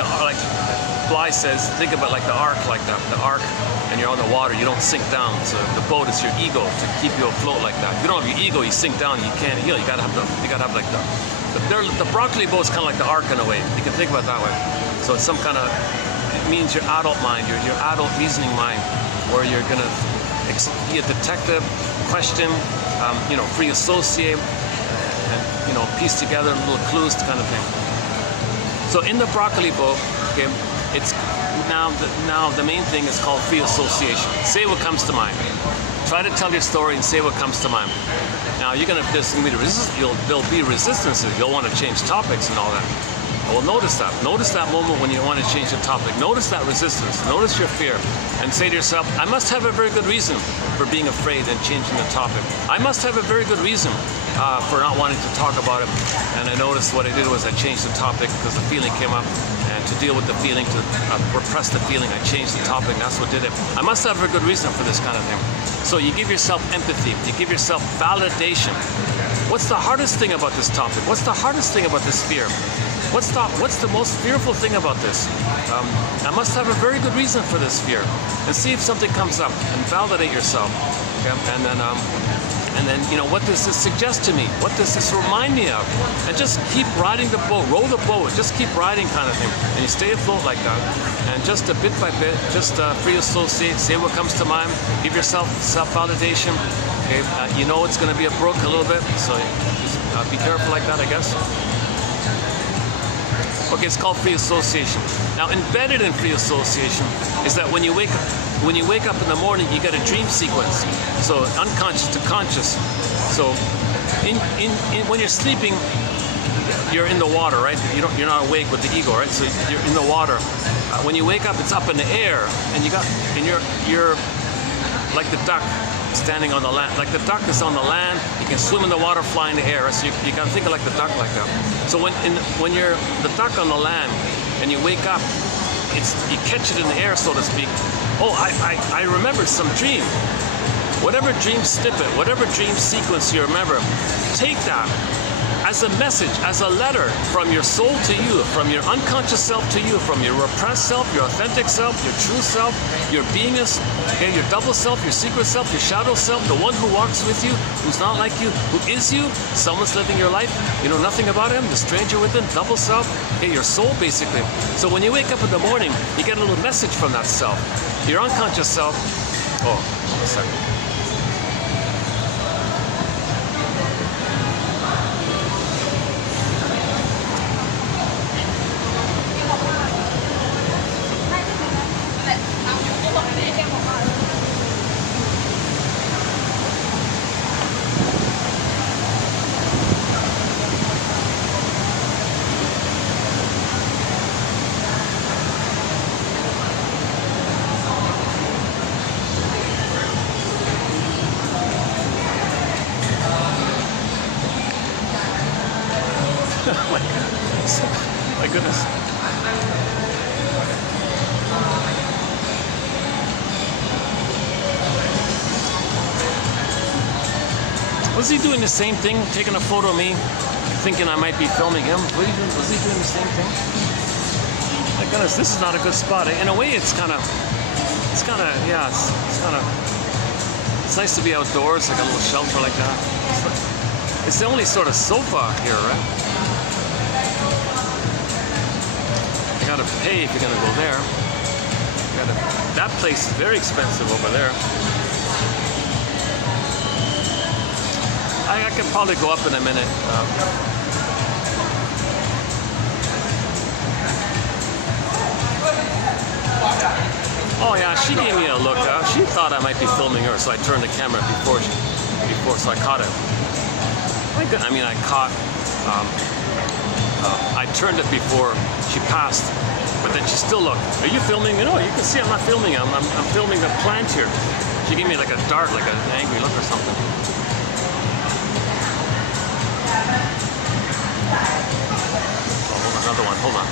Bly says, think about like the ark, the ark, and you're on the water. You don't sink down. So the boat is your ego to keep you afloat like that. If you don't have your ego, you sink down. You can't heal. You gotta have like the broccoli boat's kind of like the ark in a way. You can think about it that way. So it's some kind of, it means your adult mind, your adult reasoning mind, where you're gonna be a detective, question, you know, free associate, and you know, piece together little clues kind of thing. So in the broccoli bowl, okay, it's now the main thing is called free association. Say what comes to mind. Try to tell your story and say what comes to mind. Now you're gonna there'll be resistances. You'll want to change topics and all that. Well, notice that. Notice that moment when you want to change the topic. Notice that resistance. Notice your fear. And say to yourself, I must have a very good reason for being afraid and changing the topic. I must have a very good reason for not wanting to talk about it. And I noticed what I did was I changed the topic because the feeling came up. And to deal with the feeling, to repress the feeling, I changed the topic. That's what did it. I must have a good reason for this kind of thing. So you give yourself empathy. You give yourself validation. What's the hardest thing about this topic? What's the hardest thing about this fear? What's the most fearful thing about this? I must have a very good reason for this fear. And see if something comes up and validate yourself. Okay? And then, you know, what does this suggest to me? What does this remind me of? And just keep riding the boat, row the boat, just keep riding kind of thing. And you stay afloat like that. And just bit by bit, just free associate, say what comes to mind, give yourself self-validation. Okay? You know it's going to be a brook a little bit, so just be careful like that, I guess. Okay, it's called free association. Now, embedded in free association is that when you wake up in the morning, you get a dream sequence. So unconscious to conscious. So, when you're sleeping, you're in the water, right? You're not awake with the ego, right? So you're in the water. When you wake up, it's up in the air, and you're like the duck standing on the land. Like the duck is on the land, you can swim in the water, fly in the air. So you gotta think of like the duck like that. So when you're the duck on the land and you wake up, you catch it in the air, so to speak. Oh, I remember some dream. Whatever dream snippet, whatever dream sequence you remember, take that as a message, as a letter from your soul to you, from your unconscious self to you, from your repressed self, your authentic self, your true self, your beingness, okay, your double self, your secret self, your shadow self, the one who walks with you, who's not like you, who is you, someone's living your life, you know nothing about him, the stranger within, double self, okay, your soul basically. So when you wake up in the morning, you get a little message from that self. Your unconscious self, oh, hold on a second. My goodness. Was he doing the same thing, taking a photo of me, thinking I might be filming him? Was he doing the same thing? My goodness, this is not a good spot. In a way, it's kind of, yeah, it's nice to be outdoors, like a little shelter like that. It's the only sort of sofa here, right? You gotta pay if you're gonna go there. That place is very expensive over there. I can probably go up in a minute. Oh yeah, she gave me a look. She thought I might be filming her, so I turned the camera before, so I caught it. I mean, I caught. I turned it before she passed, but then she still looked. Are you filming? You know, you can see I'm not filming. I'm filming the plant here. She gave me like a dart, like an angry look or something. Oh, hold on, another one. Hold on.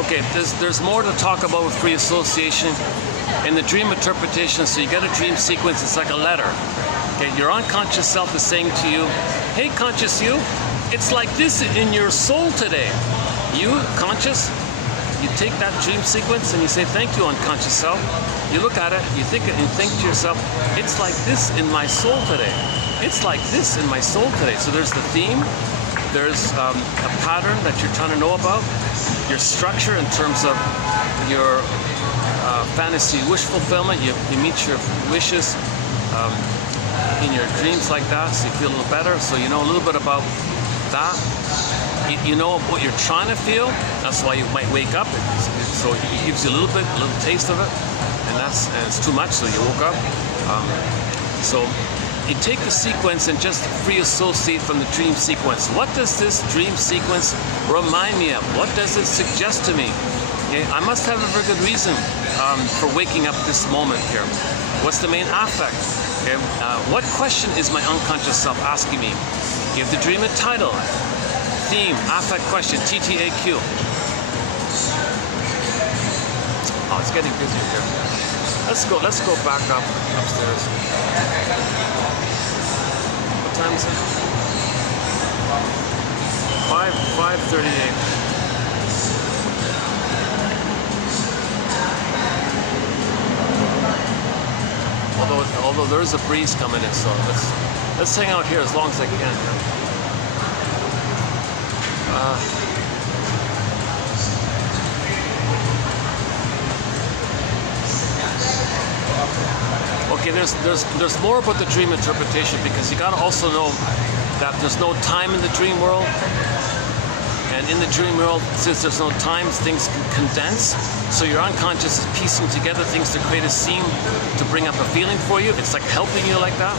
Okay, there's more to talk about with free association in the dream interpretation. So you get a dream sequence, it's like a letter. Okay, your unconscious self is saying to you, hey conscious you, it's like this in your soul today. You, conscious, you take that dream sequence and you say, thank you, unconscious self. You look at it, you think it, and you think to yourself, it's like this in my soul today. It's like this in my soul today. So there's the theme, there's a pattern that you're trying to know about, your structure in terms of your fantasy wish fulfillment. You meet your wishes in your dreams like that, so you feel a little better. So you know a little bit about that. You know what you're trying to feel. That's why you might wake up. So it gives you a little taste of it, and it's too much, so you woke up. So you take the sequence and just free associate from the dream sequence. What does this dream sequence remind me of? What does it suggest to me? Okay, I must have a very good reason for waking up this moment here. What's the main affect? Okay, what question is my unconscious self asking me? Give the dream a title, theme, affect question, TTAQ. Oh, it's getting busier here. Let's go back up upstairs. What time is it? 5:38. Although there is a breeze coming in, so let's hang out here as long as I can. Okay, there's more about the dream interpretation, because you gotta also know that there's no time in the dream world, and in the dream world, since there's no time, things can condense. So your unconscious is piecing together things to create a scene to bring up a feeling for you. It's like helping you like that.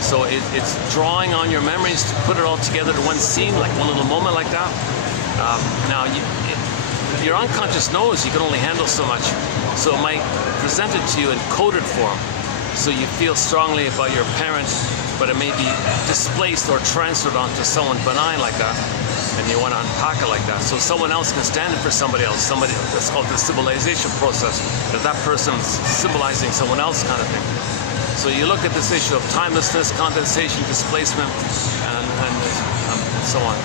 So it's drawing on your memories to put it all together to one scene, like one little moment like that. Now, your unconscious knows you can only handle so much, so it might present it to you in coded form. So you feel strongly about your parent, but it may be displaced or transferred onto someone benign like that, and you want to unpack it like that. So someone else can stand it for somebody else. That's called the symbolization process. That person's symbolizing someone else, kind of thing. So you look at this issue of timelessness, condensation, displacement, and so on.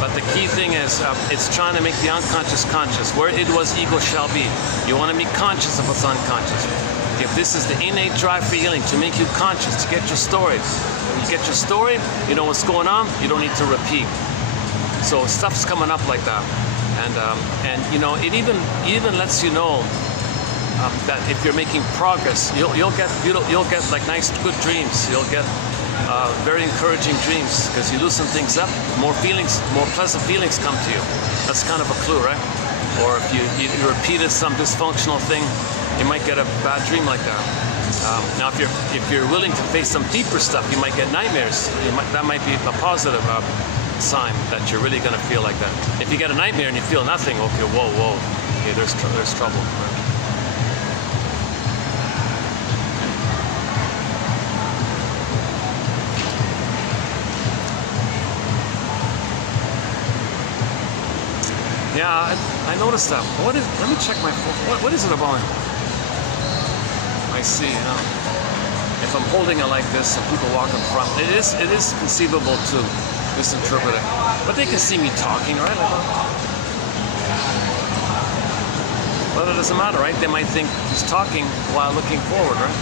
But the key thing is, it's trying to make the unconscious conscious. Where it was, ego shall be. You want to be conscious of what's unconscious. If this is the innate drive for healing, to make you conscious, to get your story. When you get your story, you know what's going on, you don't need to repeat. So stuff's coming up like that. And you know, it even lets you know that if you're making progress, you'll get like nice, good dreams. You'll get very encouraging dreams, because you loosen things up, more pleasant feelings come to you. That's kind of a clue, right? Or if you repeated some dysfunctional thing, you might get a bad dream like that. Now, if you're willing to face some deeper stuff, you might get nightmares. That might be a positive sign that you're really going to feel like that. If you get a nightmare and you feel nothing, okay, whoa, okay, there's trouble. Right? Yeah, I noticed that. Let me check my phone. What is it about? I see. If I'm holding it like this and people walk in front, it is conceivable to misinterpret it. But they can see me talking, right? Well, it doesn't matter, right? They might think he's talking while looking forward, right?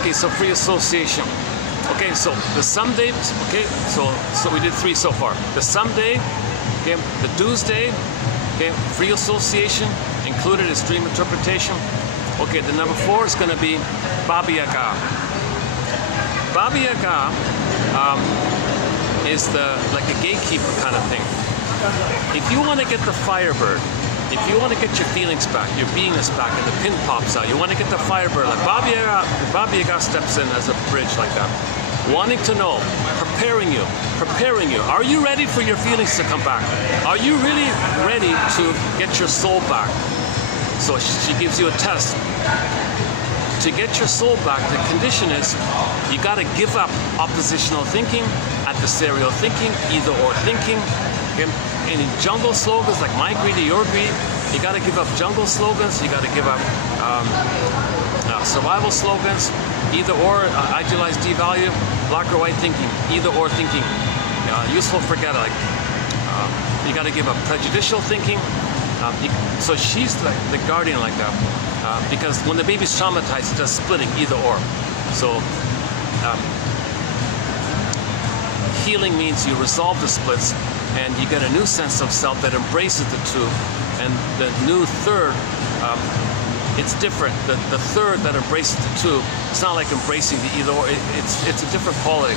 Okay, so free association. Okay, so the someday, okay, so we did 3 so far. The someday, okay, the Tuesday, okay, free association, included is dream interpretation. Okay, the number 4 is going to be Baba Yaga. Baba Yaga is like a gatekeeper kind of thing. If you want to get the Firebird, if you want to get your feelings back, your beingness back, and the pin pops out, you want to get the Firebird, like Baba Yaga steps in as a bridge like that. Wanting to know, preparing you. Are you ready for your feelings to come back? Are you really ready to get your soul back? So she gives you a test. To get your soul back, the condition is you got to give up oppositional thinking, adversarial thinking, either or thinking. Okay? Any jungle slogans like my greed or your greed, you got to give up jungle slogans. You got to give up survival slogans, either or, idealize, devalue, black or white thinking, either or thinking, useful, forget it. Like you got to give up prejudicial thinking. So she's the guardian like that. because when the baby's traumatized, it does splitting, either or. So healing means you resolve the splits and you get a new sense of self that embraces the two. And the new third, it's different. The third that embraces the two, it's not like embracing the either or. It's a different quality.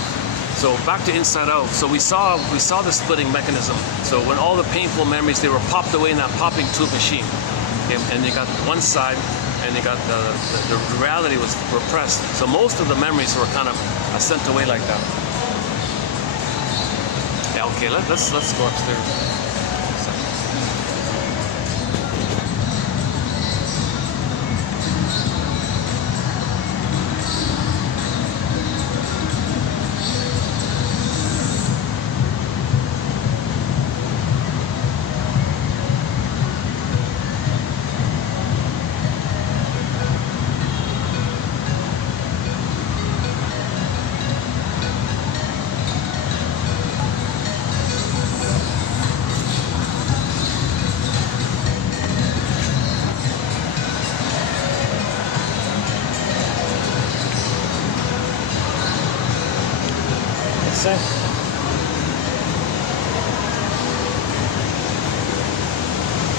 So back to Inside Out. So we saw the splitting mechanism. So when all the painful memories, they were popped away in that popping tube machine. Okay? And you got one side, and you got the reality was repressed. So most of the memories were kind of sent away like that. Yeah, okay, let's go upstairs.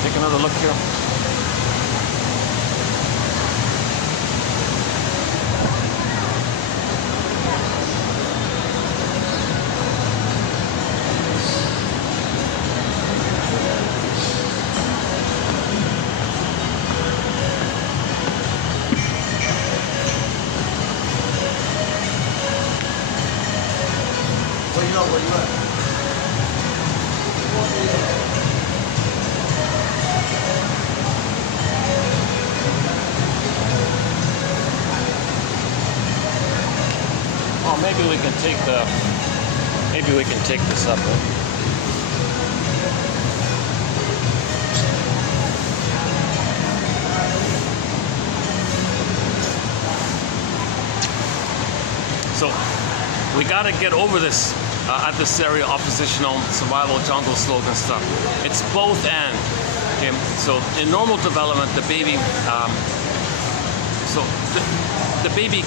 Take another look here. Where you at? Oh, maybe we can take this up. Right? So we got to get over this adversarial, oppositional, survival jungle slogan stuff. It's both and. Okay? So in normal development, the baby, the baby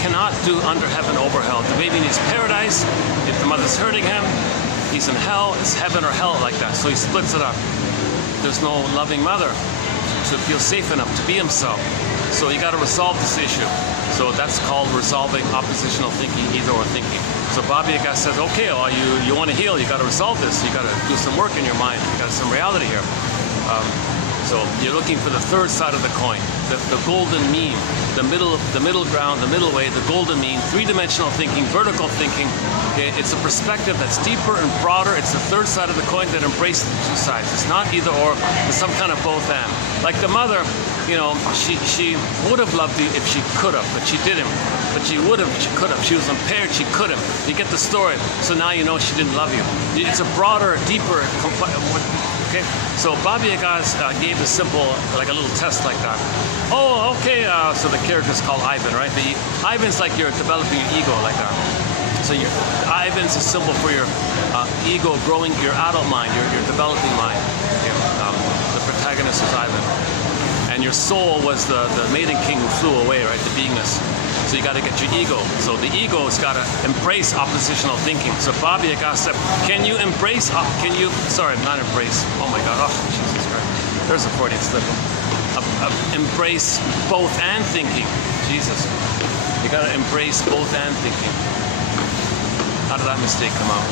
cannot do under heaven, over hell. The baby needs paradise. If the mother's hurting him, he's in hell. It's heaven or hell like that. So he splits it up. There's no loving mother to feel safe enough to be himself. So you got to resolve this issue. So that's called resolving oppositional thinking, either or thinking. So Baba Yaga says, okay, well, you want to heal, you got to resolve this. You got to do some work in your mind. You got some reality here. So you're looking for the third side of the coin, the golden mean, the middle ground, the middle way, the golden mean, three-dimensional thinking, vertical thinking. Okay? It's a perspective that's deeper and broader. It's the third side of the coin that embraces the two sides. It's not either or, it's some kind of both and. Like the mother, you know, she would have loved you if she could have, but she didn't. But she would have, she could have. She was impaired, she couldn't. You get the story. So now you know she didn't love you. It's a broader, deeper, okay? So Baba Yaga gave a simple, like a little test like that. Oh, okay, so the character's called Ivan, right? Ivan's like you're developing your ego like that. So Ivan's a symbol for your ego growing, your adult mind, your developing mind. Okay? The protagonist is Ivan. And your soul was the maiden king who flew away, right? The beingness. So you got to get your ego. So the ego's got to embrace oppositional thinking. So Baba Yaga said, can you embrace, sorry, not embrace. Oh my God, oh, Jesus Christ. There's a Freudian slip. Embrace both and thinking. Jesus. You got to embrace both and thinking. How did that mistake come out?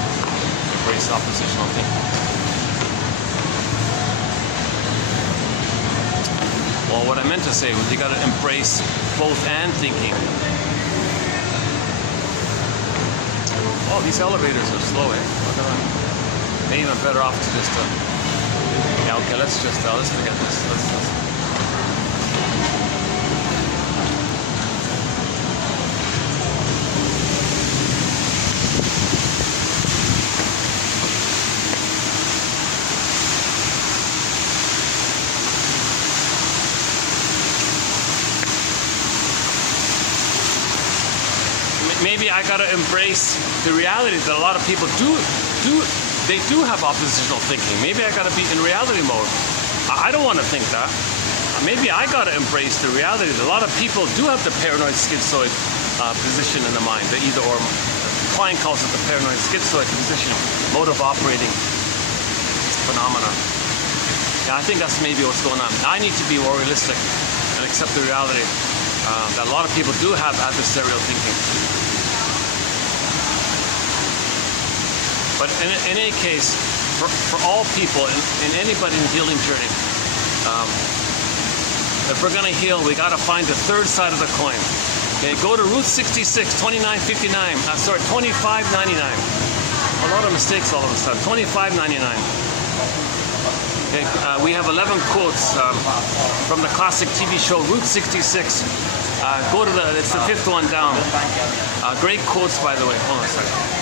Embrace oppositional thinking. Well, what I meant to say was you got to embrace both and thinking. Oh, these elevators are slow, eh? Look at that. Maybe I'm better off to just, yeah, okay, let's forget this. Let's maybe I gotta embrace the reality that a lot of people do have oppositional thinking. Maybe I gotta be in reality mode. I don't want to think that. maybe I gotta embrace the reality that a lot of people do have the paranoid schizoid position in the mind, the either or. The client calls it the paranoid schizoid position, mode of operating phenomena. Yeah, I think that's maybe what's going on. I need to be more realistic and accept the reality that a lot of people do have adversarial thinking. But in any case, for all people, in anybody in the healing journey, if we're going to heal, we got to find the third side of the coin. Okay, go to Route 66, 2959. Sorry, 2599. A lot of mistakes all of a sudden. 2599. Okay, we have 11 quotes from the classic TV show Route 66. Go to it's the fifth one down. Great quotes, by the way. Hold on a second.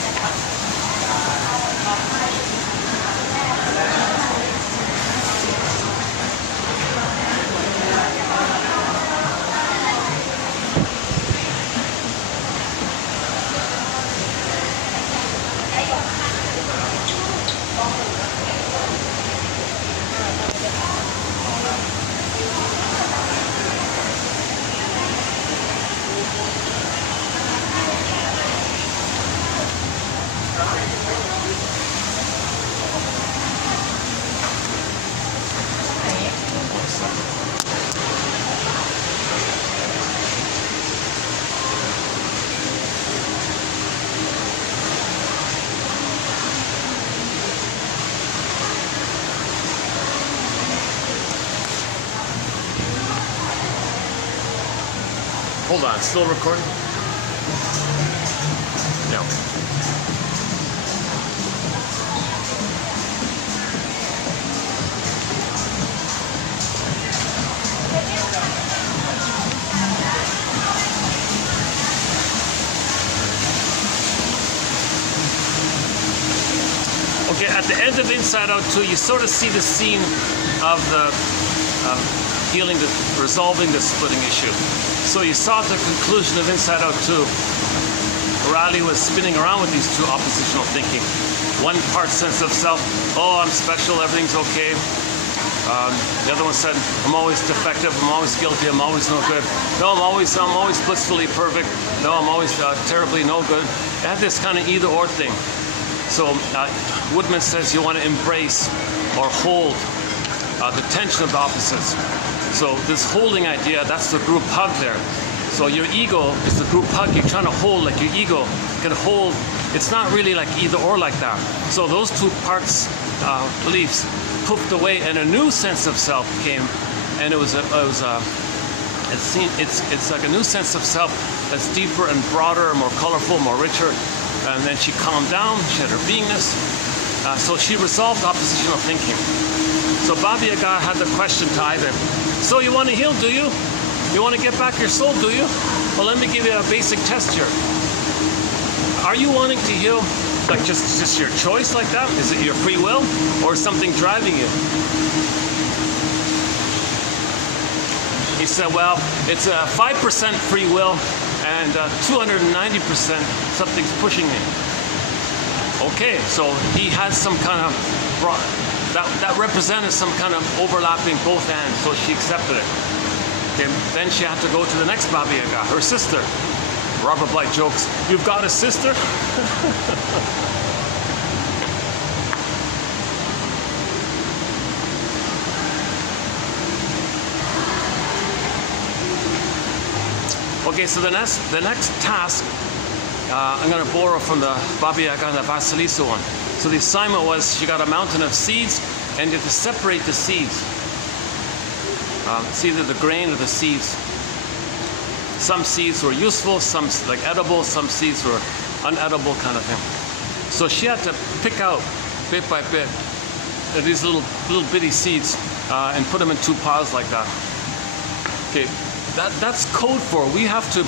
Hold on, still recording? No. Okay, at the end of Inside Out 2, you sort of see the scene of the healing, resolving the splitting issue. So you saw the conclusion of Inside Out 2. Riley was spinning around with these two oppositional thinking. One part sense of self, oh, I'm special, everything's okay. The other one said, I'm always defective, I'm always guilty, I'm always no good. No, I'm always blissfully perfect. No, I'm always terribly no good. It had this kind of either or thing. So Woodman says you want to embrace or hold the tension of the opposites. So this holding idea, that's the group hug there. So your ego is the group hug. You're trying to hold, like your ego can hold. It's not really like either or like that. So those two parts, beliefs, poofed away, and a new sense of self came, and it's like a new sense of self that's deeper and broader, more colorful, more richer. And then she calmed down. She had her beingness. So she resolved oppositional thinking. So Baba Yaga had the question to either. So you want to heal, do you? You want to get back your soul, do you? Well, let me give you a basic test here. Are you wanting to heal, like just your choice like that? Is it your free will or something driving you? He said, well, it's a 5% free will and 290% something's pushing me. Okay, so he had some kind of, that represented some kind of overlapping both ends, so she accepted it. Okay, then she had to go to the next Baba Yaga, her sister. Robert Blight jokes, you've got a sister? Okay, so the next task, I'm going to borrow from the Baba Yaga and the Vasilisa one. So the assignment was she got a mountain of seeds and you have to separate the seeds. It's either the grain or the seeds. Some seeds were useful, some like edible, some seeds were unedible kind of thing. So she had to pick out bit by bit these little bitty seeds and put them in two piles like that. Okay, that's code for we have to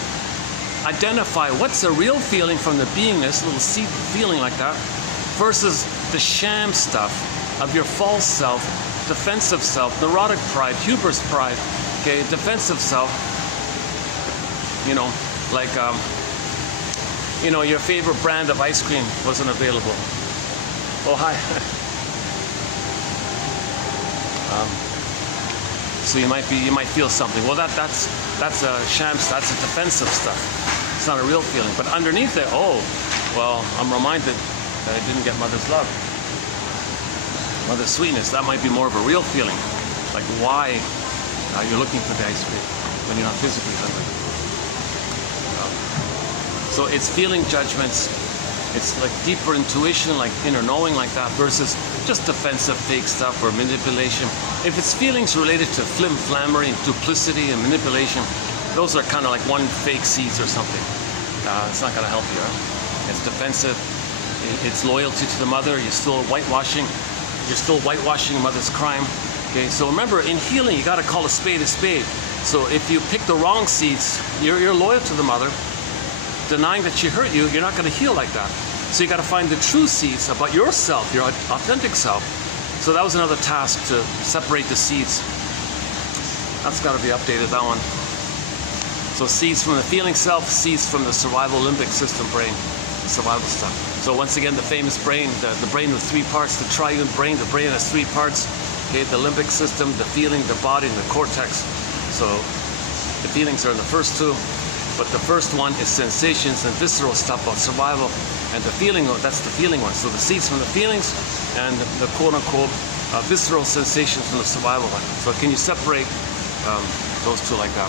identify what's a real feeling from the beingness, little seed feeling like that, versus the sham stuff of your false self, defensive self, neurotic pride, hubris pride, okay, defensive self, you know, like, you know, your favorite brand of ice cream wasn't available. Oh, hi. So you might feel something. Well, that's a shams. That's a defensive stuff. It's not a real feeling. But underneath it, oh, well, I'm reminded that I didn't get mother's love, mother's sweetness. That might be more of a real feeling. Like why you're looking for the ice cream when you're not physically hungry. So it's feeling judgments. It's like deeper intuition, like inner knowing, like that, versus just defensive fake stuff or manipulation. If it's feelings related to flim-flammery and duplicity and manipulation, those are kind of like one fake seeds or something. It's not going to help you. Right? It's defensive. It's loyalty to the mother. You're still whitewashing. You're still whitewashing mother's crime. Okay, so remember, in healing, you got to call a spade a spade. So if you pick the wrong seeds, you're loyal to the mother. Denying that she hurt you, you're not going to heal like that. So you got to find the true seeds about yourself, your authentic self. So that was another task, to separate the seeds. That's got to be updated, that one. So seeds from the feeling self, seeds from the survival limbic system brain, survival stuff. So once again, the famous brain, the brain with three parts, the triune brain. The brain has three parts. Okay, the limbic system, the feeling, the body, and the cortex. So the feelings are in the first two. But the first one is sensations and visceral stuff about survival, and the feeling, that's the feeling one. So the seeds from the feelings and the quote-unquote visceral sensations from the survival one. So can you separate those two like that?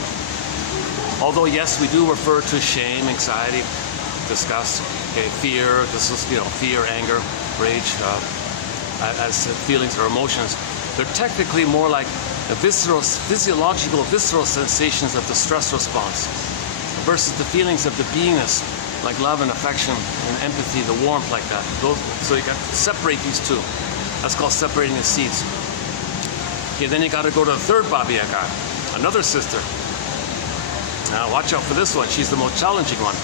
Although yes, we do refer to shame, anxiety, disgust, okay, fear. This is fear, anger, rage as feelings or emotions. They're technically more like the physiological visceral sensations of the stress response, versus the feelings of the beingness, like love and affection and empathy, the warmth, like that. So you got to separate these two. That's called separating the seeds. Okay, then you got to go to the third Baba Yaga, another sister. Now watch out for this one. She's the most challenging one.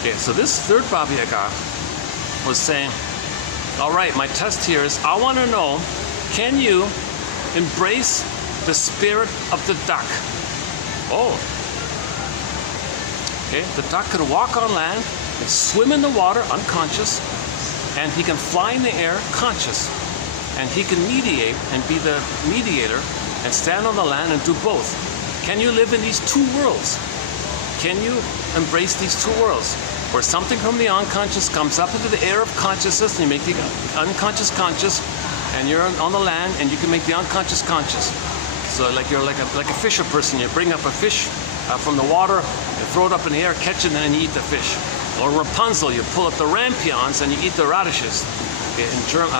Okay, so this third Baba Yaga was saying, all right, my test here is, I want to know, can you embrace the spirit of the duck? Oh. Okay, the duck can walk on land and swim in the water unconscious, and he can fly in the air conscious, and he can mediate and be the mediator and stand on the land and do both. Can you live in these two worlds? Can you embrace these two worlds, where something from the unconscious comes up into the air of consciousness, and you make the unconscious conscious, and you're on the land and you can make the unconscious conscious? So like you're like a fisher person. You bring up a fish from the water, you throw it up in the air, catch it, and then you eat the fish. Or Rapunzel, you pull up the rampions and you eat the radishes. Okay, in German,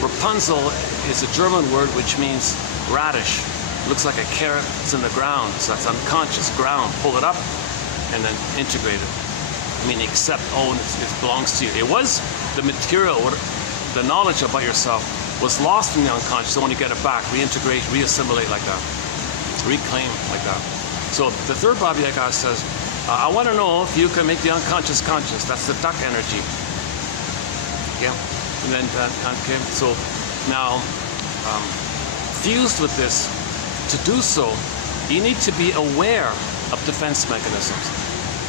Rapunzel is a German word which means radish. It looks like a carrot. It's in the ground, so that's unconscious ground. Pull it up and then integrate it. Meaning accept, own, it belongs to you. It was the material, the knowledge about yourself was lost in the unconscious, so when you get it back, reintegrate, reassimilate like that. Reclaim like that. So the third Baba Yaga says, I want to know if you can make the unconscious conscious. That's the duck energy. Yeah. And then, okay, so now, fused with this, to do so, you need to be aware of defense mechanisms.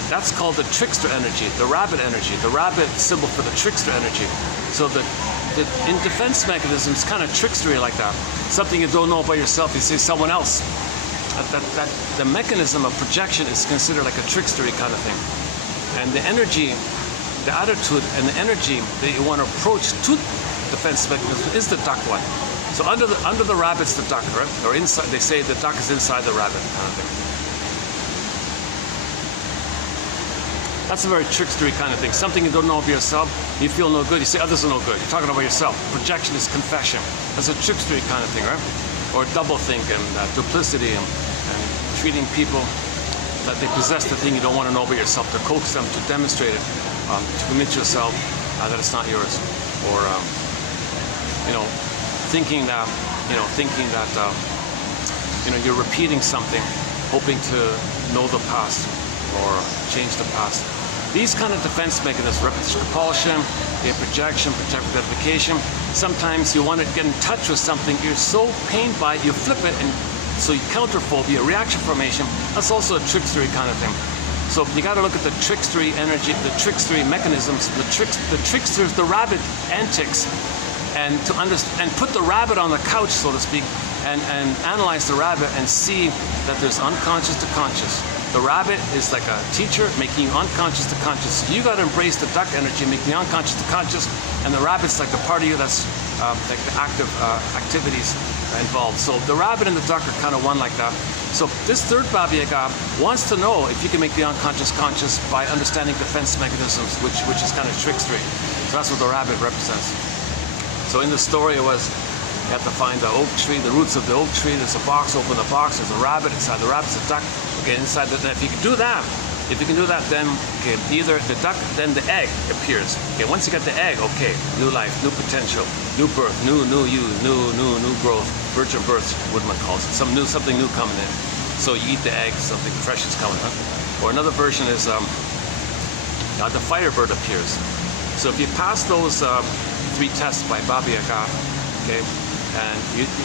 That's called the trickster energy, the rabbit energy, the rabbit symbol for the trickster energy. So in defense mechanisms, kind of trickstery like that. Something you don't know about yourself, you say someone else. The mechanism of projection is considered like a trickstery kind of thing. And the energy, the attitude and the energy that you want to approach to defense mechanism is the duck one. So under the rabbit's the duck, right? Or inside, they say the duck is inside the rabbit kind of thing. That's a very trickstery kind of thing. Something you don't know of yourself, you feel no good, you say others are no good. You're talking about yourself. Projection is confession. That's a trickstery kind of thing, right? Or doublethink and duplicity and treating people that they possess the thing you don't want to know about yourself, to coax them, to demonstrate it, to convince yourself that it's not yours. Or, thinking that you're repeating something, hoping to know the past or change the past. These kind of defense mechanisms, repetition, compulsion, projection, projective gratification. Sometimes you want to get in touch with something, you're so pained by it, you flip it, and so you counterphobia, reaction formation. That's also a trickstery kind of thing. So you got to look at the trickstery energy, the trickstery mechanisms, the tricksters, the rabbit antics, and to understand and put the rabbit on the couch, so to speak, and analyze the rabbit and see that there's unconscious to conscious. The rabbit is like a teacher making you unconscious to conscious. You got to embrace the duck energy, make the unconscious to conscious, and the rabbit's like the part of you that's like the active activities involved. So the rabbit and the duck are kind of one like that. So this third Baba Yaga wants to know if you can make the unconscious conscious by understanding defense mechanisms, which is kind of trickstery. So that's what the rabbit represents. So in the story it was, you have to find the oak tree, the roots of the oak tree. There's a box, open the box, there's a rabbit, inside the rabbit's a duck. Okay, inside the, if you can do that, then okay, either the duck, then the egg appears. Okay, once you get the egg, okay, new life, new potential, new birth, new you, new growth, virgin birth, Woodman calls it. Something new coming in. So you eat the egg, something fresh is coming up. Or another version is the firebird appears. So if you pass those 3 tests by Baba Yaga, okay, and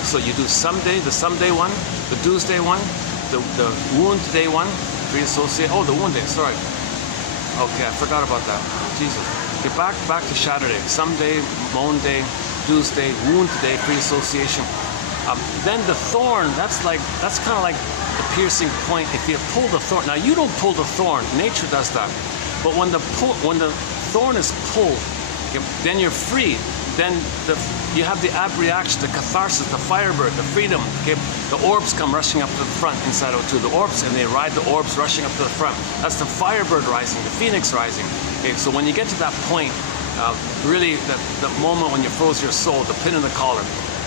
so you do the someday one, the Tuesday one, the wound day one, pre-associate. Oh, the wound day. Sorry. Okay, I forgot about that. Jesus. Okay, back to Saturday. Someday, moan day, Tuesday, wound day, pre-association. Then the thorn. That's kind of like the piercing point. If you pull the thorn, now you don't pull the thorn. Nature does that. But when the thorn is pulled, okay, then you're free. Then you have the ab reaction, the catharsis, the firebird, the freedom. Okay? The orbs come rushing up to the front inside O2. The orbs, and they ride the orbs rushing up to the front. That's the firebird rising, the phoenix rising. Okay? So when you get to that point, really the moment when you froze your soul, the pin in the collar,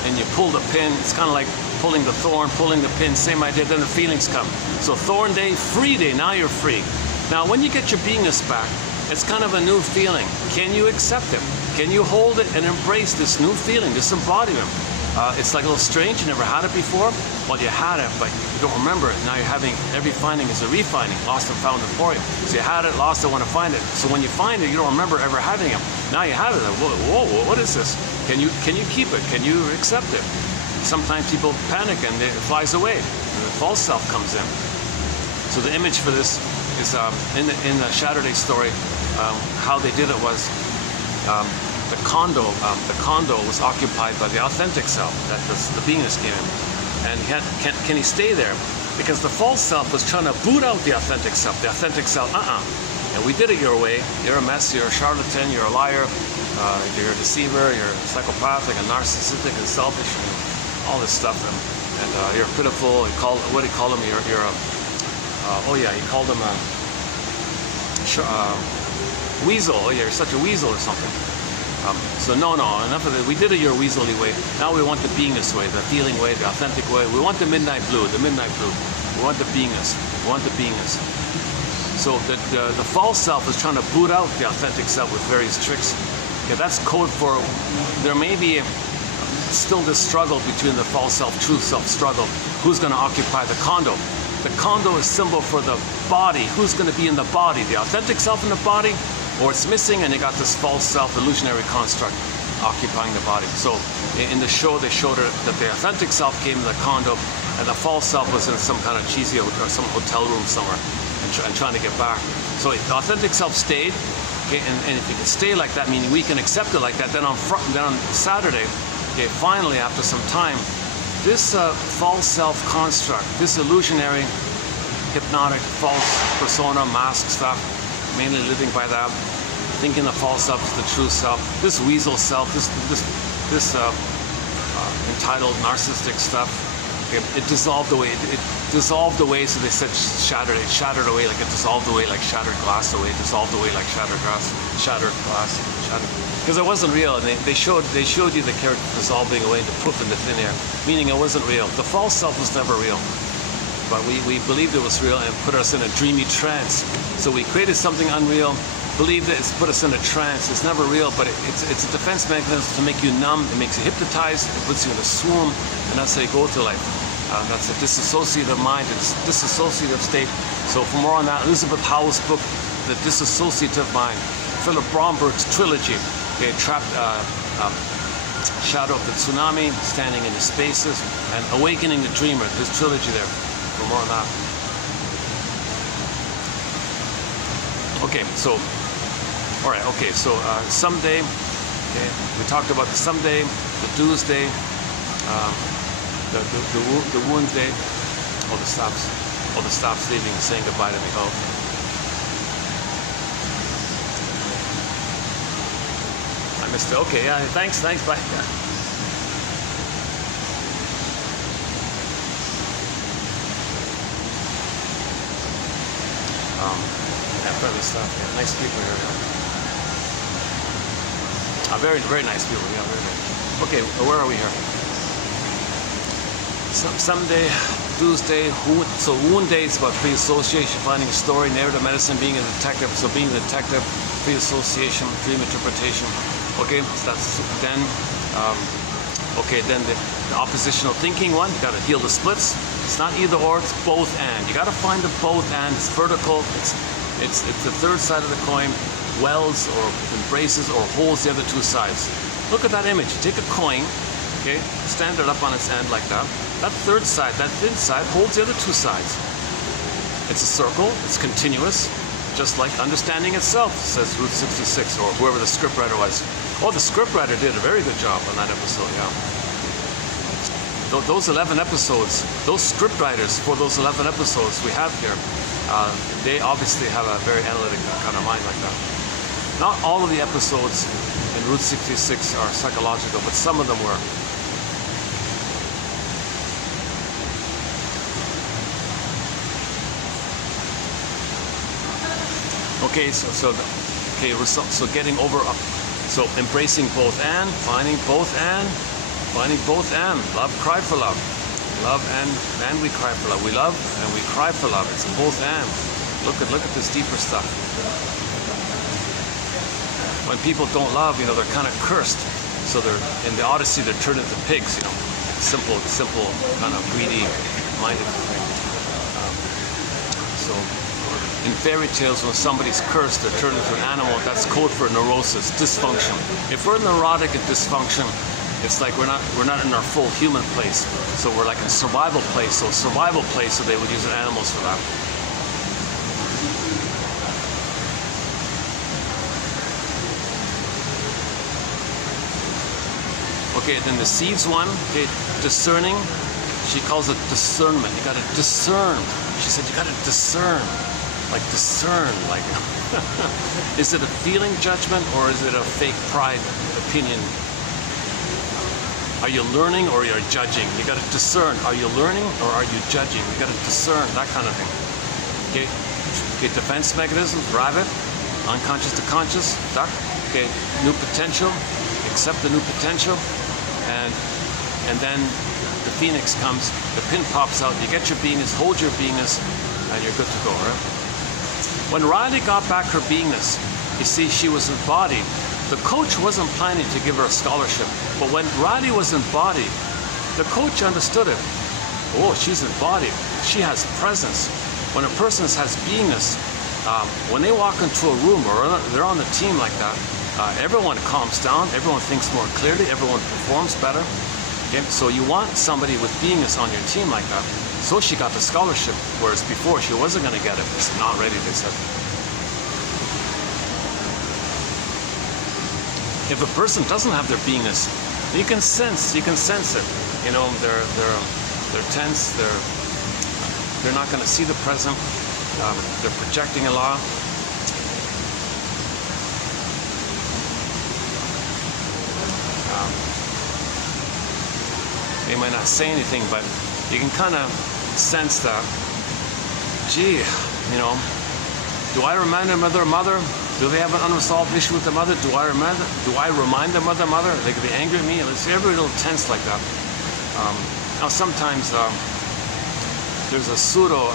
and you pull the pin, it's kind of like pulling the thorn, pulling the pin, same idea, then the feelings come. So thorn day, free day, now you're free. Now when you get your beingness back, it's kind of a new feeling. Can you accept it? Can you hold it and embrace this new feeling, this embodiment? It's like a little strange, you never had it before. Well, you had it, but you don't remember it. Now you're having, every finding is a refinding, lost and found it for you. So you had it, lost it, want to find it. So when you find it, you don't remember ever having it. Now you have it, whoa, what is this? Can you keep it? Can you accept it? Sometimes people panic and it flies away. And the false self comes in. So the image for this is in the Saturday story, how they did it was the condo was occupied by the authentic self, that the beingness came in. And can he stay there? Because the false self was trying to boot out the authentic self. The authentic self, and we did it your way. You're a mess, you're a charlatan, you're a liar, you're a deceiver, you're psychopathic and narcissistic and selfish and all this stuff. And you're pitiful. What do you call him? You're a he called him a weasel. Oh yeah, you're such a weasel or something. So no, enough of it. We did it your weaselly way. Now we want the beingness way, the feeling way, the authentic way. We want the midnight blue, We want the beingness. We want the beingness. So the false self is trying to boot out the authentic self with various tricks. Okay, that's code for, there may be still this struggle between the false self, true self struggle. Who's going to occupy the condo? The condo is symbol for the body. Who's going to be in the body? The authentic self in the body? Or it's missing and you got this false self, illusionary construct occupying the body. So in the show they showed her that the authentic self came to the condo and the false self was in some kind of cheesy or some hotel room somewhere and trying to get back. So the authentic self stayed, okay, and if you can stay like that, meaning we can accept it like that, then on Saturday, okay, finally after some time, this false self construct, this illusionary, hypnotic, false persona, mask stuff, mainly living by that, thinking the false self is the true self, this weasel self, this entitled narcissistic stuff, it dissolved away. It dissolved away, so they said shattered. It shattered away like it dissolved away like shattered glass away. It dissolved away like shattered glass, shattered glass, shattered. Because it wasn't real, and they showed you the character dissolving away into poof into thin air, meaning it wasn't real. The false self was never real, but we believed it was real and put us in a dreamy trance. So we created something unreal, believed it, it's put us in a trance. It's never real, but it's a defense mechanism to make you numb. It makes you hypnotized. It puts you in a swoon, and that's how you go through life. That's a dissociative mind. It's a dissociative state. So for more on that, Elizabeth Howell's book, The Dissociative Mind, Philip Bromberg's trilogy, okay, Shadow of the Tsunami, Standing in the Spaces, and Awakening the Dreamer, his trilogy there. For more on that. Okay, so, all right, okay, so someday, Okay, we talked about the someday, the do's day, the wound day, all the stops leaving, saying goodbye to me. Oh. I missed it. Okay, yeah, thanks, bye. Yeah. Friendly stuff. Yeah, nice people here. Yeah. Very, very nice people. Yeah, very nice. Okay, where are we here? Someday, Tuesday. So wound day is about pre-association, finding a story, narrative medicine, being a detective. So being a detective, pre-association, dream interpretation. Okay, so that's then. Okay, then the oppositional thinking one. You got to heal the splits. It's not either or. It's both and. You got to find the both and. It's vertical. It's the third side of the coin, welds or embraces or holds the other two sides. Look at that image. You take a coin, okay, stand it up on its end like that. That third side, that thin side, holds the other two sides. It's a circle, it's continuous, just like understanding itself, says Route 66, or whoever the scriptwriter was. Oh, the scriptwriter did a very good job on that episode, yeah. Those 11 episodes, those scriptwriters for those 11 episodes we have here, they obviously have a very analytic kind of mind like that. Not all of the episodes in Route 66 are psychological, but some of them were. Okay, so getting over up. So embracing both and, finding both and, love, cry for love. Love and we cry for love. We love and we cry for love. It's both and. Look at this deeper stuff. When people don't love, they're kind of cursed. So they're in the Odyssey, they're turned into pigs. Simple kind of greedy-minded thing. So in fairy tales, when somebody's cursed, they're turned into an animal. That's code for neurosis, dysfunction. If we're neurotic and dysfunction, it's like we're not in our full human place. So we're like in survival place. So survival place, so they would use animals for that. Okay, then the seeds one, okay, discerning. She calls it discernment. You gotta discern. She said you gotta discern. Like discern, like is it a feeling judgment or is it a fake pride opinion? Are you learning or you're judging? You got to discern. Are you learning or are you judging? You got to discern, that kind of thing. Okay, defense mechanisms, rabbit, unconscious to conscious, duck. Okay, new potential, accept the new potential, and then the phoenix comes, the pin pops out, you get your beingness, hold your beingness, and you're good to go, right? When Riley got back her beingness, you see, she was embodied. The coach wasn't planning to give her a scholarship, but when Riley was embodied, the coach understood it. Oh, she's embodied. She has presence. When a person has beingness, when they walk into a room or they're on the team like that, everyone calms down, everyone thinks more clearly, everyone performs better. Okay? So you want somebody with beingness on your team like that. So she got the scholarship, whereas before she wasn't going to get it. It's not ready, they said. If a person doesn't have their beingness, you can sense it. They're tense. They're not going to see the present. They're projecting a lot. They might not say anything, but you can kind of sense that. Gee, do I remind them of their mother? Do they have an unresolved issue with the mother? Do I remind them of their mother? They could be angry at me. It's every little tense like that. Now sometimes there's a pseudo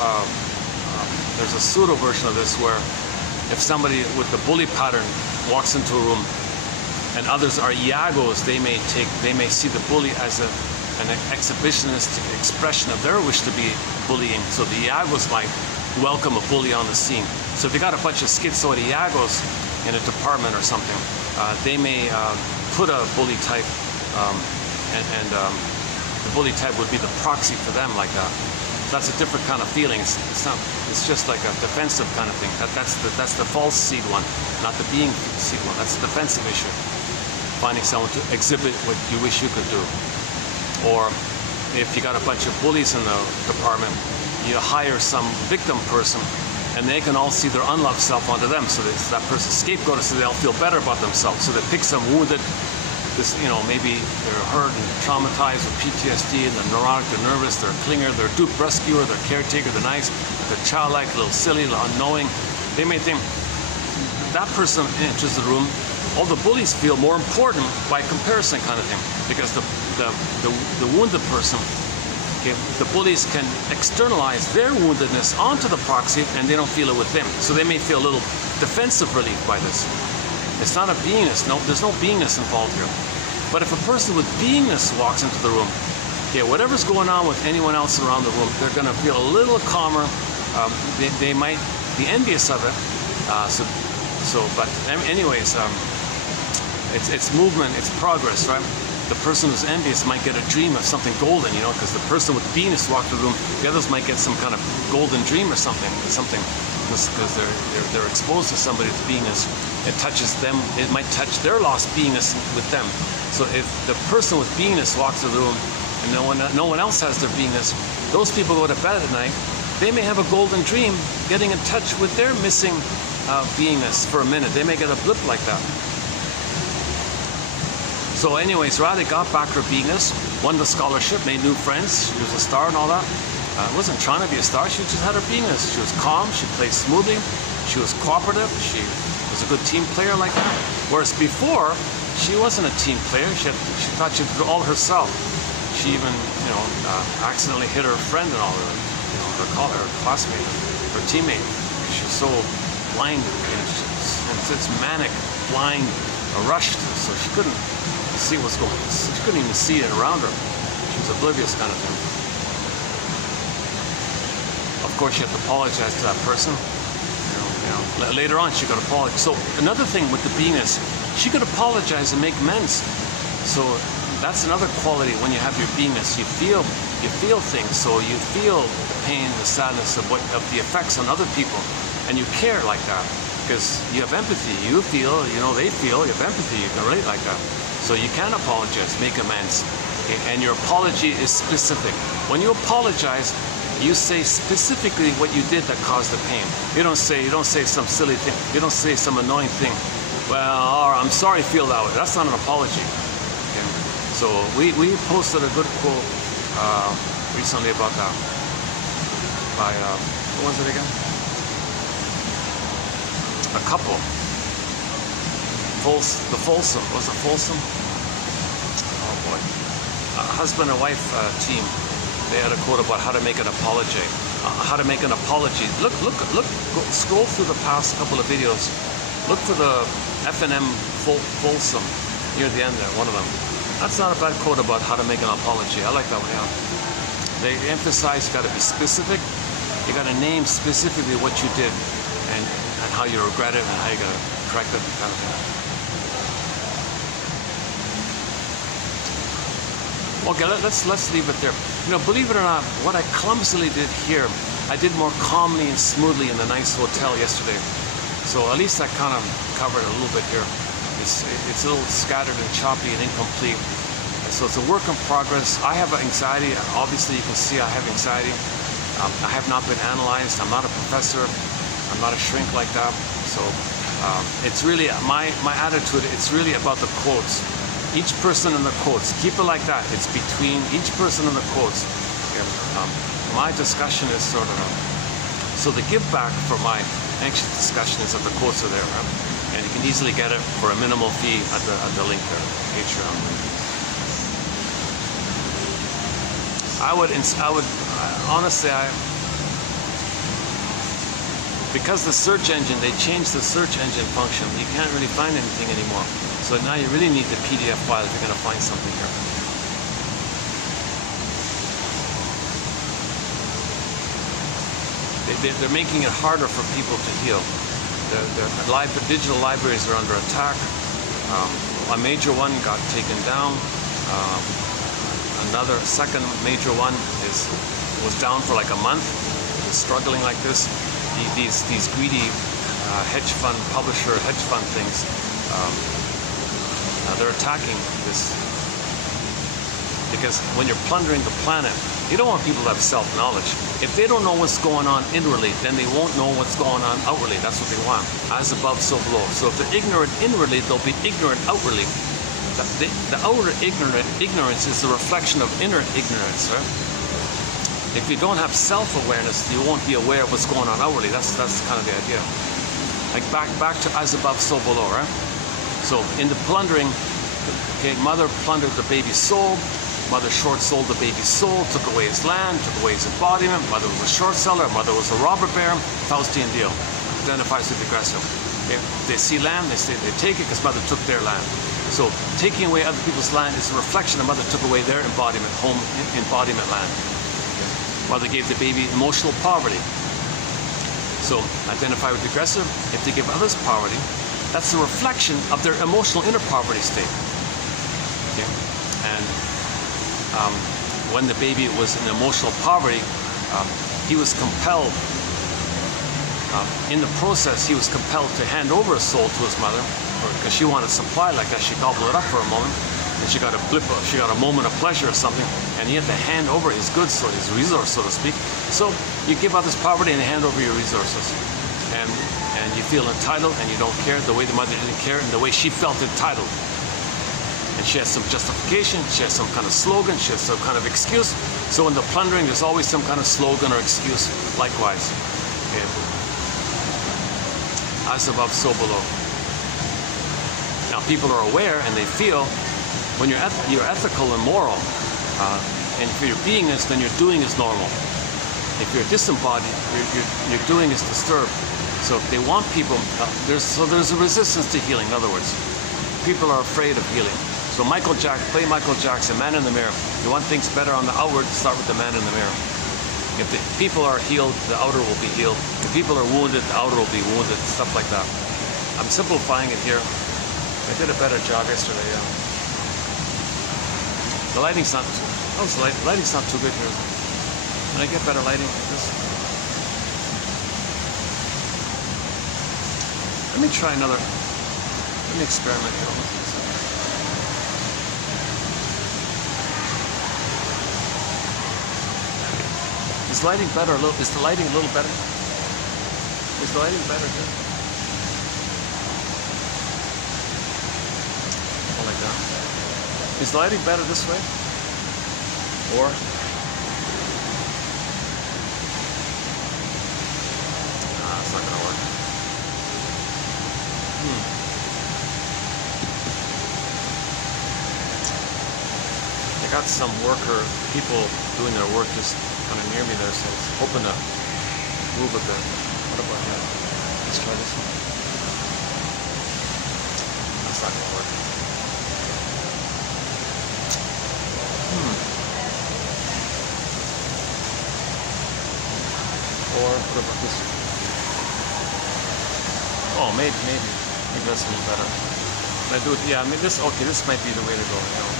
version of this where if somebody with the bully pattern walks into a room and others are iagos, they may see the bully as an exhibitionistic expression of their wish to be bullying. So the iagos might welcome a bully on the scene. So if you got a bunch of schizoid iagos in a department or something, they may put a bully type, and the bully type would be the proxy for them like that. So that's a different kind of feeling. It's just like a defensive kind of thing. That's the false seed one, not the being seed one. That's a defensive issue. finding someone to exhibit what you wish you could do. Or if you got a bunch of bullies in the department, you hire some victim person, and they can all see their unloved self onto them, so that person's scapegoat, so they'll feel better about themselves. So they pick some wounded, maybe they're hurt and traumatized with PTSD, and they're neurotic, they're nervous, they're a clinger, they're a dupe rescuer, they're a caretaker, they're nice, they're childlike, a little silly, a little unknowing. They may think that person enters the room, all the bullies feel more important by comparison kind of thing, because the wounded person, the bullies can externalize their woundedness onto the proxy, and they don't feel it with them. So they may feel a little defensive relief by this. It's not a beingness. No, there's no beingness involved here. But if a person with beingness walks into the room, whatever's going on with anyone else around the room, they're going to feel a little calmer. They might be envious of it. But anyways, it's movement, it's progress, right? The person who's envious might get a dream of something golden, because the person with beingness walked the room. The others might get some kind of golden dream or something, because they're exposed to somebody with beingness. It touches them. It might touch their lost beingness with them. So if the person with beingness walks the room and no one else has their beingness, those people go to bed at night. They may have a golden dream, getting in touch with their missing beingness for a minute. They may get a blip like that. So anyways, Radha got back her beingness, won the scholarship, made new friends. She was a star and all that. Wasn't trying to be a star. She just had her beingness. She was calm. She played smoothly. She was cooperative. She was a good team player like that. Whereas before, she wasn't a team player. She thought she could do all herself. She even, accidentally hit her friend and all, her classmate, her teammate. She was so blind and it's manic, blind, rushed, so she couldn't see what's going on. She couldn't even see it around her. She was oblivious kind of thing. Of course, she had to apologize to that person. Later on, she could apologize. So another thing with the beingness, she could apologize and make amends. So that's another quality when you have your beingness. You feel things. So you feel the pain, the sadness of the effects on other people, and you care like that because you have empathy. You feel, they feel. You have empathy. You can relate like that. So you can apologize, make amends, and your apology is specific. When you apologize, you say specifically what you did that caused the pain. You don't say some silly thing. You don't say some annoying thing. Well, I'm sorry you feel that way. That's not an apology. Okay? So we posted a good quote recently about that by, what was it again? A couple. The Folsom. Was it Folsom? Oh boy. Husband and wife team. They had a quote about how to make an apology. How to make an apology. Look, scroll through the past couple of videos. Look for the F&M Folsom near the end there, one of them. That's not a bad quote about how to make an apology. I like that one, yeah. They emphasize you got to be specific. You got to name specifically what you did and how you regret it and how you got to correct it, kind of thing. Okay, let's leave it there. Believe it or not, what I clumsily did here, I did more calmly and smoothly in the nice hotel yesterday. So at least I kind of covered a little bit here. It's a little scattered and choppy and incomplete. So it's a work in progress. I have anxiety. Obviously, you can see I have anxiety. I have not been analyzed. I'm not a professor. I'm not a shrink like that. So it's really my attitude. It's really about the quotes. Each person in the quotes. Keep it like that. It's between each person in the quotes. My discussion is sort of so the give back for my anxious discussion is that the quotes are there, right? And you can easily get it for a minimal fee at the link there, Patreon. I would honestly, because the search engine, they changed the search engine function. You can't really find anything anymore. So now you really need the PDF file if you're going to find something here. They're making it harder for people to heal. The digital libraries are under attack. A major one got taken down. Another second major one was down for like a month. It's struggling like this. These greedy hedge fund things. they're attacking this. Because when you're plundering the planet, you don't want people to have self-knowledge. If they don't know what's going on inwardly, then they won't know what's going on outwardly. That's what they want. As above, so below. So if they're ignorant inwardly, they'll be ignorant outwardly. The outer ignorance is the reflection of inner ignorance, right? If you don't have self-awareness, you won't be aware of what's going on outwardly. That's kind of the idea. Like back to as above, so below, right? So in the plundering, okay, mother plundered the baby's soul. Mother short-sold the baby's soul, took away his land, took away his embodiment. Mother was a short seller, mother was a robber baron. Faustian deal. Identifies with the aggressor. If they see land, they say they take it because mother took their land. So taking away other people's land is a reflection of mother took away their embodiment, home embodiment land. Mother gave the baby emotional poverty. So identify with the aggressor. If they give others poverty, that's a reflection of their emotional inner poverty state. Okay? And when the baby was in emotional poverty, he was compelled, in the process, he was compelled to hand over his soul to his mother, because she wanted supply like that. She gobbled it up for a moment, and she got a moment of pleasure or something, and he had to hand over his goods, so his resource, so to speak. So you give others poverty and you hand over your resources, and you feel entitled and you don't care the way the mother didn't care and the way she felt entitled. And she has some justification, she has some kind of slogan, she has some kind of excuse. So in the plundering, there's always some kind of slogan or excuse likewise. Okay. As above, so below. Now people are aware and they feel when you're ethical and moral, and if your being is, then your doing is normal. If you're disembodied, your doing is disturbed. So if they want people, there's a resistance to healing, in other words. People are afraid of healing. So play Michael Jackson, Man in the Mirror. You want things better on the outward, start with the man in the mirror. If the people are healed, the outer will be healed. If people are wounded, the outer will be wounded, stuff like that. I'm simplifying it here. I did a better job yesterday, yeah. The lighting's not too good here. Can I get better lighting like this? Let me try another. Let me experiment here. Is lighting better? Is the lighting a little better? Is the lighting better here? Oh, like that. Is the lighting better this way? Or? It's not gonna work. I got some people doing their work just kind of near me there, so it's hoping to move a bit. What about that? Let's try this one. That's not gonna work. Or what about this one? Oh, maybe that's a little better. Can I do it? Yeah, I mean this. Okay, this might be the way to go. You know.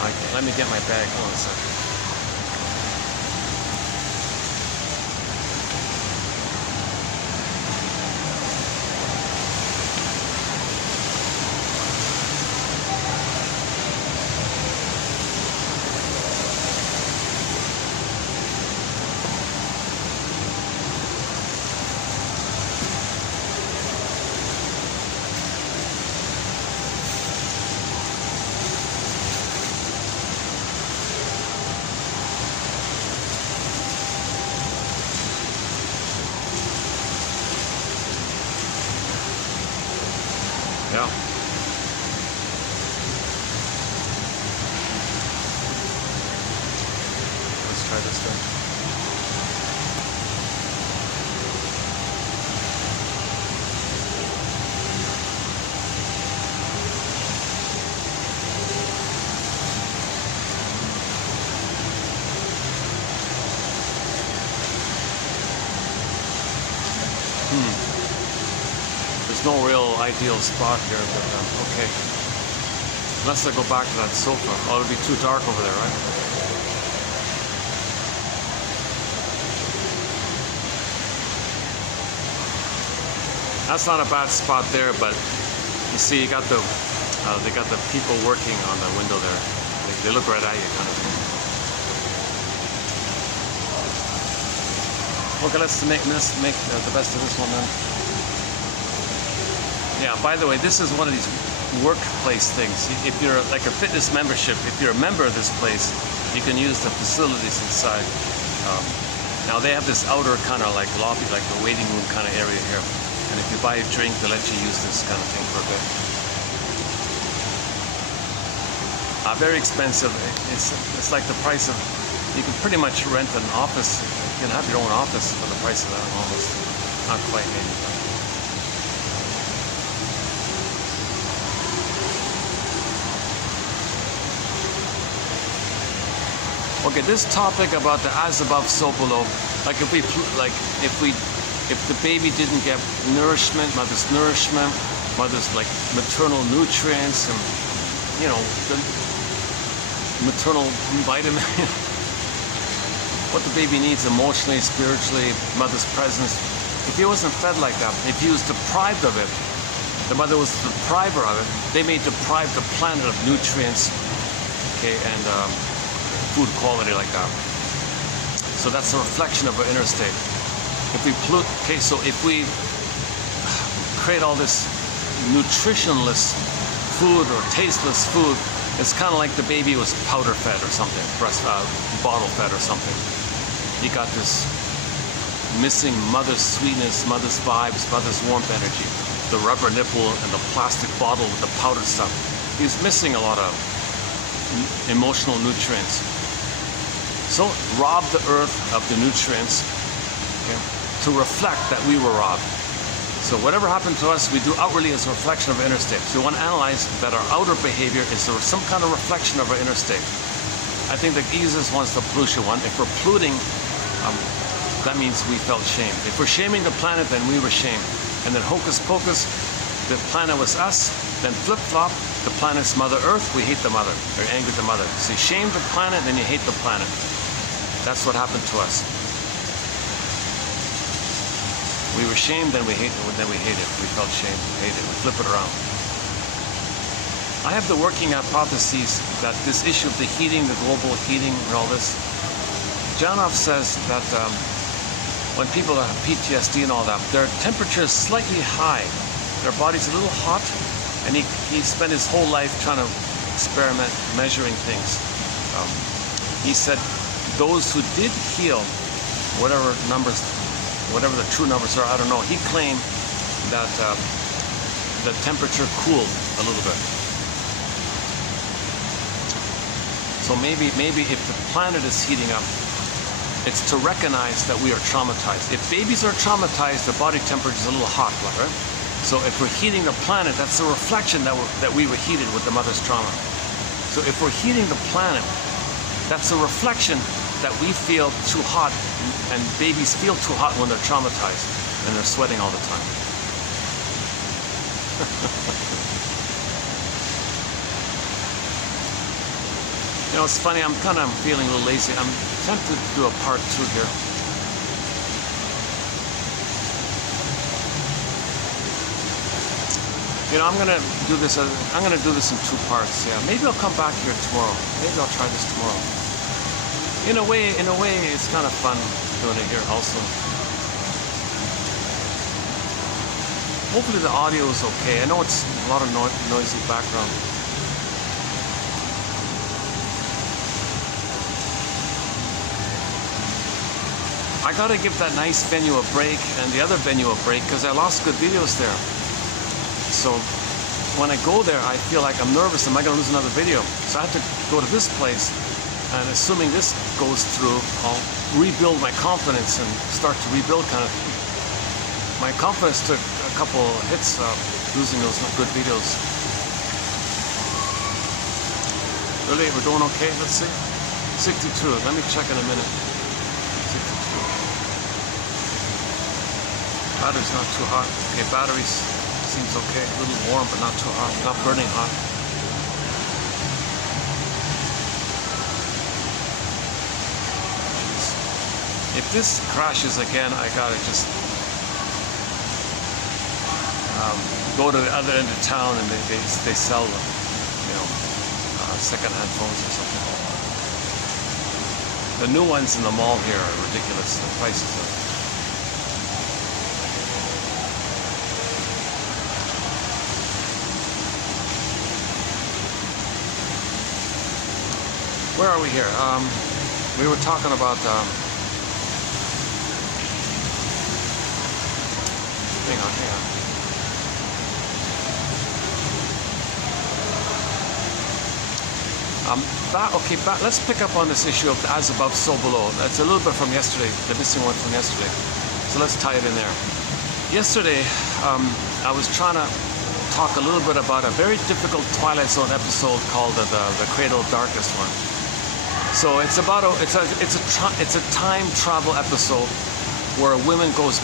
Okay, let me get my bag. Hold on a second. Yeah. Let's try this thing. There's no real ideal spot here, but okay. Unless I go back to that sofa. Oh, it'll be too dark over there, right? That's not a bad spot there, but you see, they got the people working on the window there. They look right at you, kind of thing. Okay, let's make the best of this one then. Yeah, by the way, this is one of these workplace things. If you're like a fitness membership, if you're a member of this place, you can use the facilities inside. Now they have this outer kind of like lobby, like a waiting room kind of area here. And if you buy a drink, they let you use this kind of thing for a bit. Very expensive. It's like the price of, you can pretty much rent an office. You can have your own office for the price of that almost. Not quite maybe. Okay, this topic about the as above, so below. Like if the baby didn't get nourishment, mother's like maternal nutrients, and you know the maternal vitamin, what the baby needs emotionally, spiritually, mother's presence. If he wasn't fed like that, if he was deprived of it, the mother was the depriver of it. They may deprive the planet of nutrients, okay, and food quality like that. So that's a reflection of our inner state. If we pollute, okay, so if we create all this nutritionless food or tasteless food, it's kind of like the baby was powder fed or something, bottle fed or something. You got this missing mother's sweetness, mother's vibes, mother's warmth energy, the rubber nipple and the plastic bottle with the powdered stuff. He's missing a lot of emotional nutrients. So rob the earth of the nutrients, okay, to reflect that we were robbed. So whatever happened to us, we do outwardly as a reflection of our inner state. So we want to analyze that our outer behavior is some kind of reflection of our inner state. I think the easiest one is the pollution one. If we're polluting, that means we felt shamed. If we're shaming the planet, then we were shamed. And then hocus pocus, the planet was us. Then flip flop, the planet's Mother Earth, we hate the mother, or angry at the mother. So you shame the planet, then you hate the planet. That's what happened to us. We were shamed, then we hated, We felt shame, hated. We flip it around. I have the working hypotheses that this issue of the heating, the global heating and all this, Janov says that when people have PTSD and all that, their temperature is slightly high. Their body's a little hot, and he spent his whole life trying to experiment, measuring things. He said those who did heal, whatever the true numbers are, I don't know. He claimed that the temperature cooled a little bit. So maybe if the planet is heating up, it's to recognize that we are traumatized. If babies are traumatized, the body temperature is a little hot, right? So if we're heating the planet, that's a reflection that we were heated with the mother's trauma. So if we're heating the planet, that's a reflection that we feel too hot, and babies feel too hot when they're traumatized and they're sweating all the time. You know, it's funny, I'm kind of feeling a little lazy. I'm tempted to do a part 2 here. You know, I'm gonna do this in 2 parts. Yeah, maybe I'll come back here tomorrow. Maybe I'll try this tomorrow. In a way, it's kind of fun doing it here also. Hopefully the audio is okay. I know it's a lot of noisy background. I gotta give that nice venue a break and the other venue a break because I lost good videos there. So when I go there, I feel like I'm nervous. Am I gonna lose another video? So I have to go to this place. And assuming this goes through, I'll rebuild my confidence and start to rebuild kind of thing. My confidence took a couple hits losing those good videos. Really, we're doing okay? Let's see. 62. Let me check in a minute. 62. Battery's not too hot. Okay, batteries seems okay. A little warm, but not too hot. Not burning hot. If this crashes again, I gotta just go to the other end of town and they sell them, second-hand phones or something. The new ones in the mall here are ridiculous. The prices are. Where are we here? We were talking about. Hang on. Let's pick up on this issue of as above, so below. That's a little bit from yesterday, the missing one from yesterday. So let's tie it in there. Yesterday, I was trying to talk a little bit about a very difficult Twilight Zone episode called the Cradle of Darkness one. So it's about it's a time travel episode where a woman was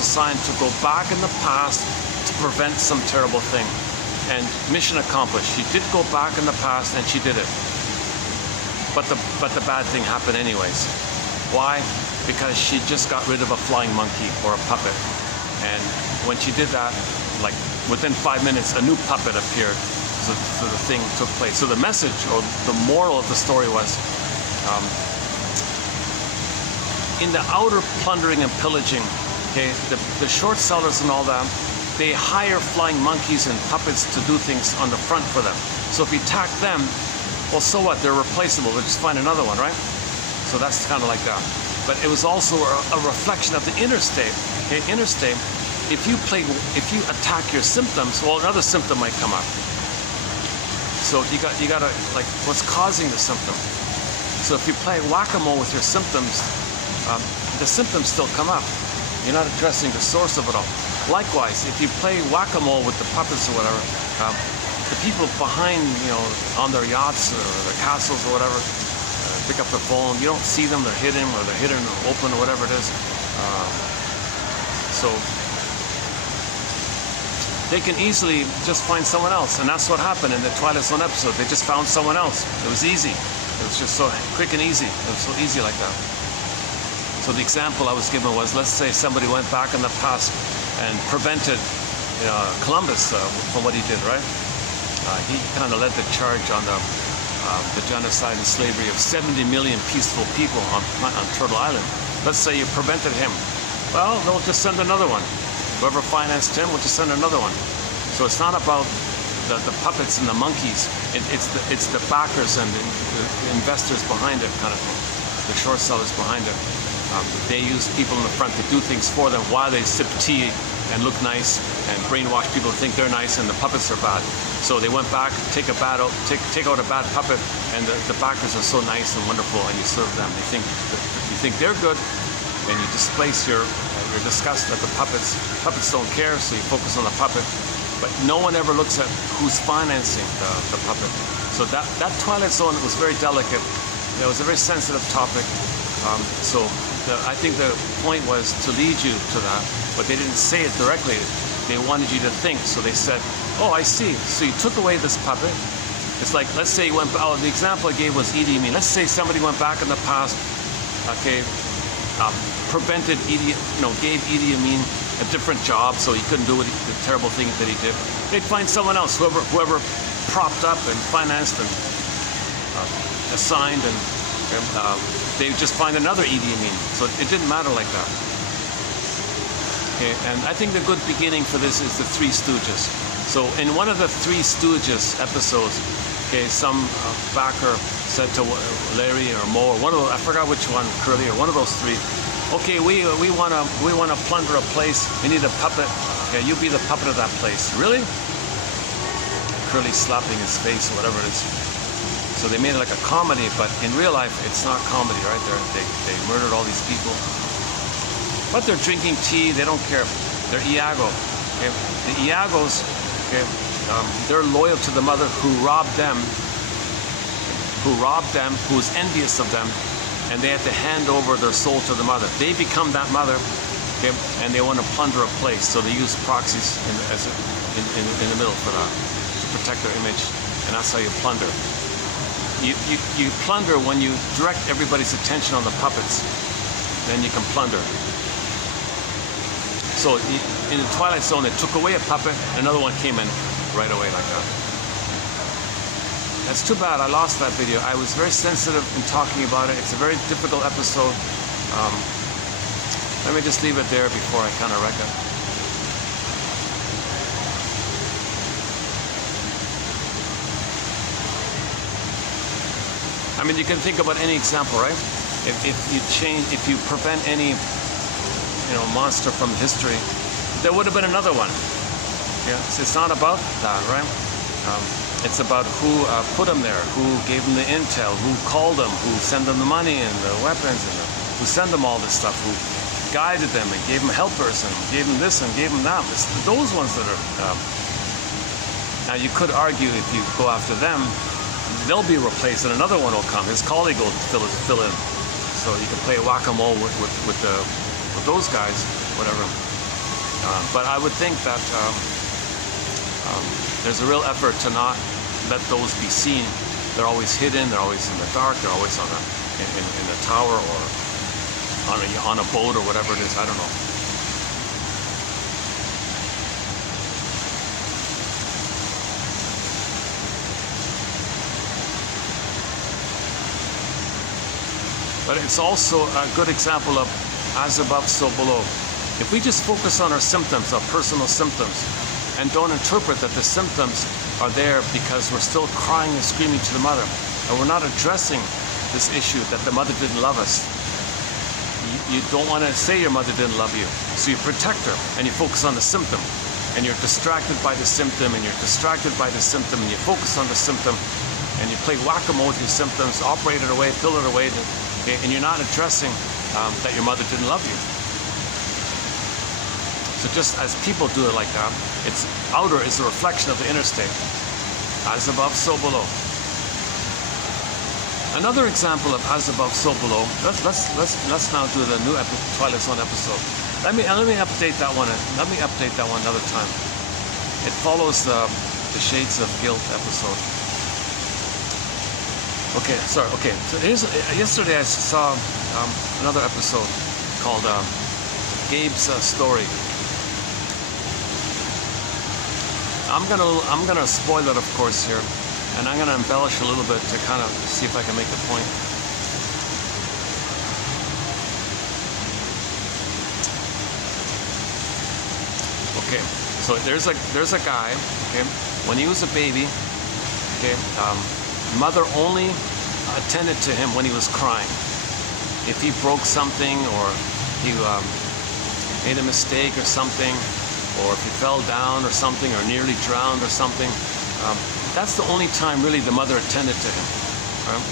assigned to go back in the past to prevent some terrible thing. And mission accomplished. She did go back in the past and she did it. But the bad thing happened anyways. Why? Because she just got rid of a flying monkey or a puppet. And when she did that, like within 5 minutes, a new puppet appeared. So the thing took place. So the message or the moral of the story was, in the outer plundering and pillaging, okay, the short sellers and all that, they hire flying monkeys and puppets to do things on the front for them. So if you attack them, well, so what? They're replaceable. They'll just find another one, right? So that's kind of like that. But it was also a reflection of the interstate. Okay, interstate. If you attack your symptoms, well, another symptom might come up. So you gotta like what's causing the symptom. So if you play whack-a-mole with your symptoms, the symptoms still come up. You're not addressing the source of it all. Likewise, if you play whack-a-mole with the puppets or whatever, the people behind, on their yachts or their castles or whatever, pick up the phone. You don't see them; they're hidden, or they're hidden or open, or whatever it is. So they can easily just find someone else, and that's what happened in the Twilight Zone episode. They just found someone else. It was easy. It was just so quick and easy. It was so easy like that. So the example I was given was, let's say somebody went back in the past and prevented Columbus from what he did, right? He kind of led the charge on the genocide and slavery of 70 million peaceful people on Turtle Island. Let's say you prevented him. Well, they'll just send another one. Whoever financed him will just send another one. So it's not about the puppets and the monkeys. It's the backers and the investors behind it, kind of thing. The short sellers behind it. They use people in the front to do things for them while they sip tea and look nice and brainwash people to think they're nice and the puppets are bad. So they went back, take out a bad puppet, and the backers are so nice and wonderful, and you serve them. You think they're good, and you displace your disgust at the puppets. Puppets don't care, so you focus on the puppet. But no one ever looks at who's financing the puppet. So that Twilight Zone was very delicate. It was a very sensitive topic. I think the point was to lead you to that, but they didn't say it directly. They wanted you to think, so they said, oh, I see. So you took away this puppet. It's like, let's say the example I gave was Idi Amin. Let's say somebody went back in the past, okay, prevented gave Idi Amin a different job so he couldn't do the terrible thing that he did. They'd find someone else, whoever propped up and financed and assigned, and they would just find another Idi Amin. So it didn't matter like that. Okay, and I think the good beginning for this is the Three Stooges. So in one of the Three Stooges episodes, okay, some backer said to Larry or Moe, or one of those, I forgot which one, Curly, or one of those three, okay, we wanna plunder a place. We need a puppet. Okay, you be the puppet of that place. Really? Curly slapping his face or whatever it is. So they made it like a comedy, but in real life, it's not comedy, right? They murdered all these people. But they're drinking tea, they don't care. They're Iago. Okay? The Iagos, okay, they're loyal to the mother who robbed them, who was envious of them, and they had to hand over their soul to the mother. They become that mother, okay, and they want to plunder a place, so they use proxies in the middle for that, to protect their image, and that's how you plunder. You plunder when you direct everybody's attention on the puppets, then you can plunder. So in the Twilight Zone, they took away a puppet, another one came in right away like that. That's too bad. I lost that video. I was very sensitive in talking about it. It's a very difficult episode. Let me just leave it there before I kind of wreck it. I mean, you can think about any example, right? If you prevent any, monster from history, there would have been another one. Yeah, it's not about that, right? It's about who put them there, who gave them the intel, who called them, who sent them the money and the weapons, and who sent them all this stuff, who guided them and gave them helpers and gave them this and gave them that. It's those ones that are. Now you could argue if you go after them, they'll be replaced and another one will come. His colleague will fill in. So you can play whack-a-mole with those guys, whatever. But I would think that there's a real effort to not let those be seen. They're always hidden. They're always in the dark. They're always in a tower or on a boat or whatever it is. I don't know. But it's also a good example of as above, so below. If we just focus on our symptoms, our personal symptoms, and don't interpret that the symptoms are there because we're still crying and screaming to the mother, and we're not addressing this issue that the mother didn't love us. You don't want to say your mother didn't love you, so you protect her, and you focus on the symptom, and you're distracted by the symptom, and you're distracted by the symptom, and you focus on the symptom, and you play whack-a-mole with your symptoms, operate it away, fill it away, and you're not addressing that your mother didn't love you. So just as people do it like that, it's outer is a reflection of the inner state. As above, so below. Another example of as above, so below. Let's now do the new Twilight Zone episode. Let me update that one. Let me update that one another time. It follows the Shades of Guilt episode. Okay, sorry. Okay, so yesterday I saw another episode called Gabe's Story. I'm gonna spoil it, of course, here, and I'm gonna embellish a little bit to kind of see if I can make the point. Okay, so there's a guy. Okay, when he was a baby. Okay. Mother only attended to him when he was crying. If he broke something or he made a mistake or something, or if he fell down or something or nearly drowned or something, that's the only time really the mother attended to him. Right?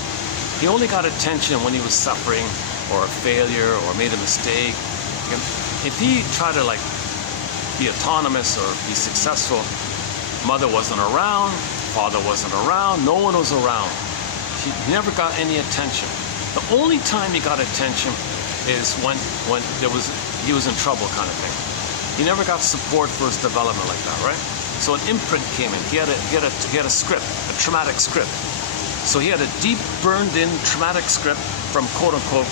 He only got attention when he was suffering or a failure or made a mistake. Okay? If he tried to be autonomous or be successful, mother wasn't around, father wasn't around, no one was around. He never got any attention. The only time he got attention is when he was in trouble, kind of thing. He never got support for his development like that, right? So an imprint came in. He had a script, a traumatic script. So he had a deep, burned-in traumatic script from quote unquote.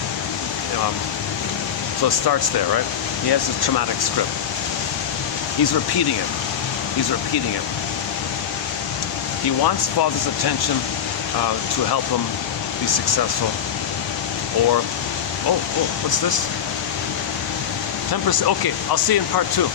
So it starts there, right? He has this traumatic script. He's repeating it. He's repeating it. He wants father's attention to help him be successful. Or, oh, what's this? 10%. Okay, I'll see you in part 2.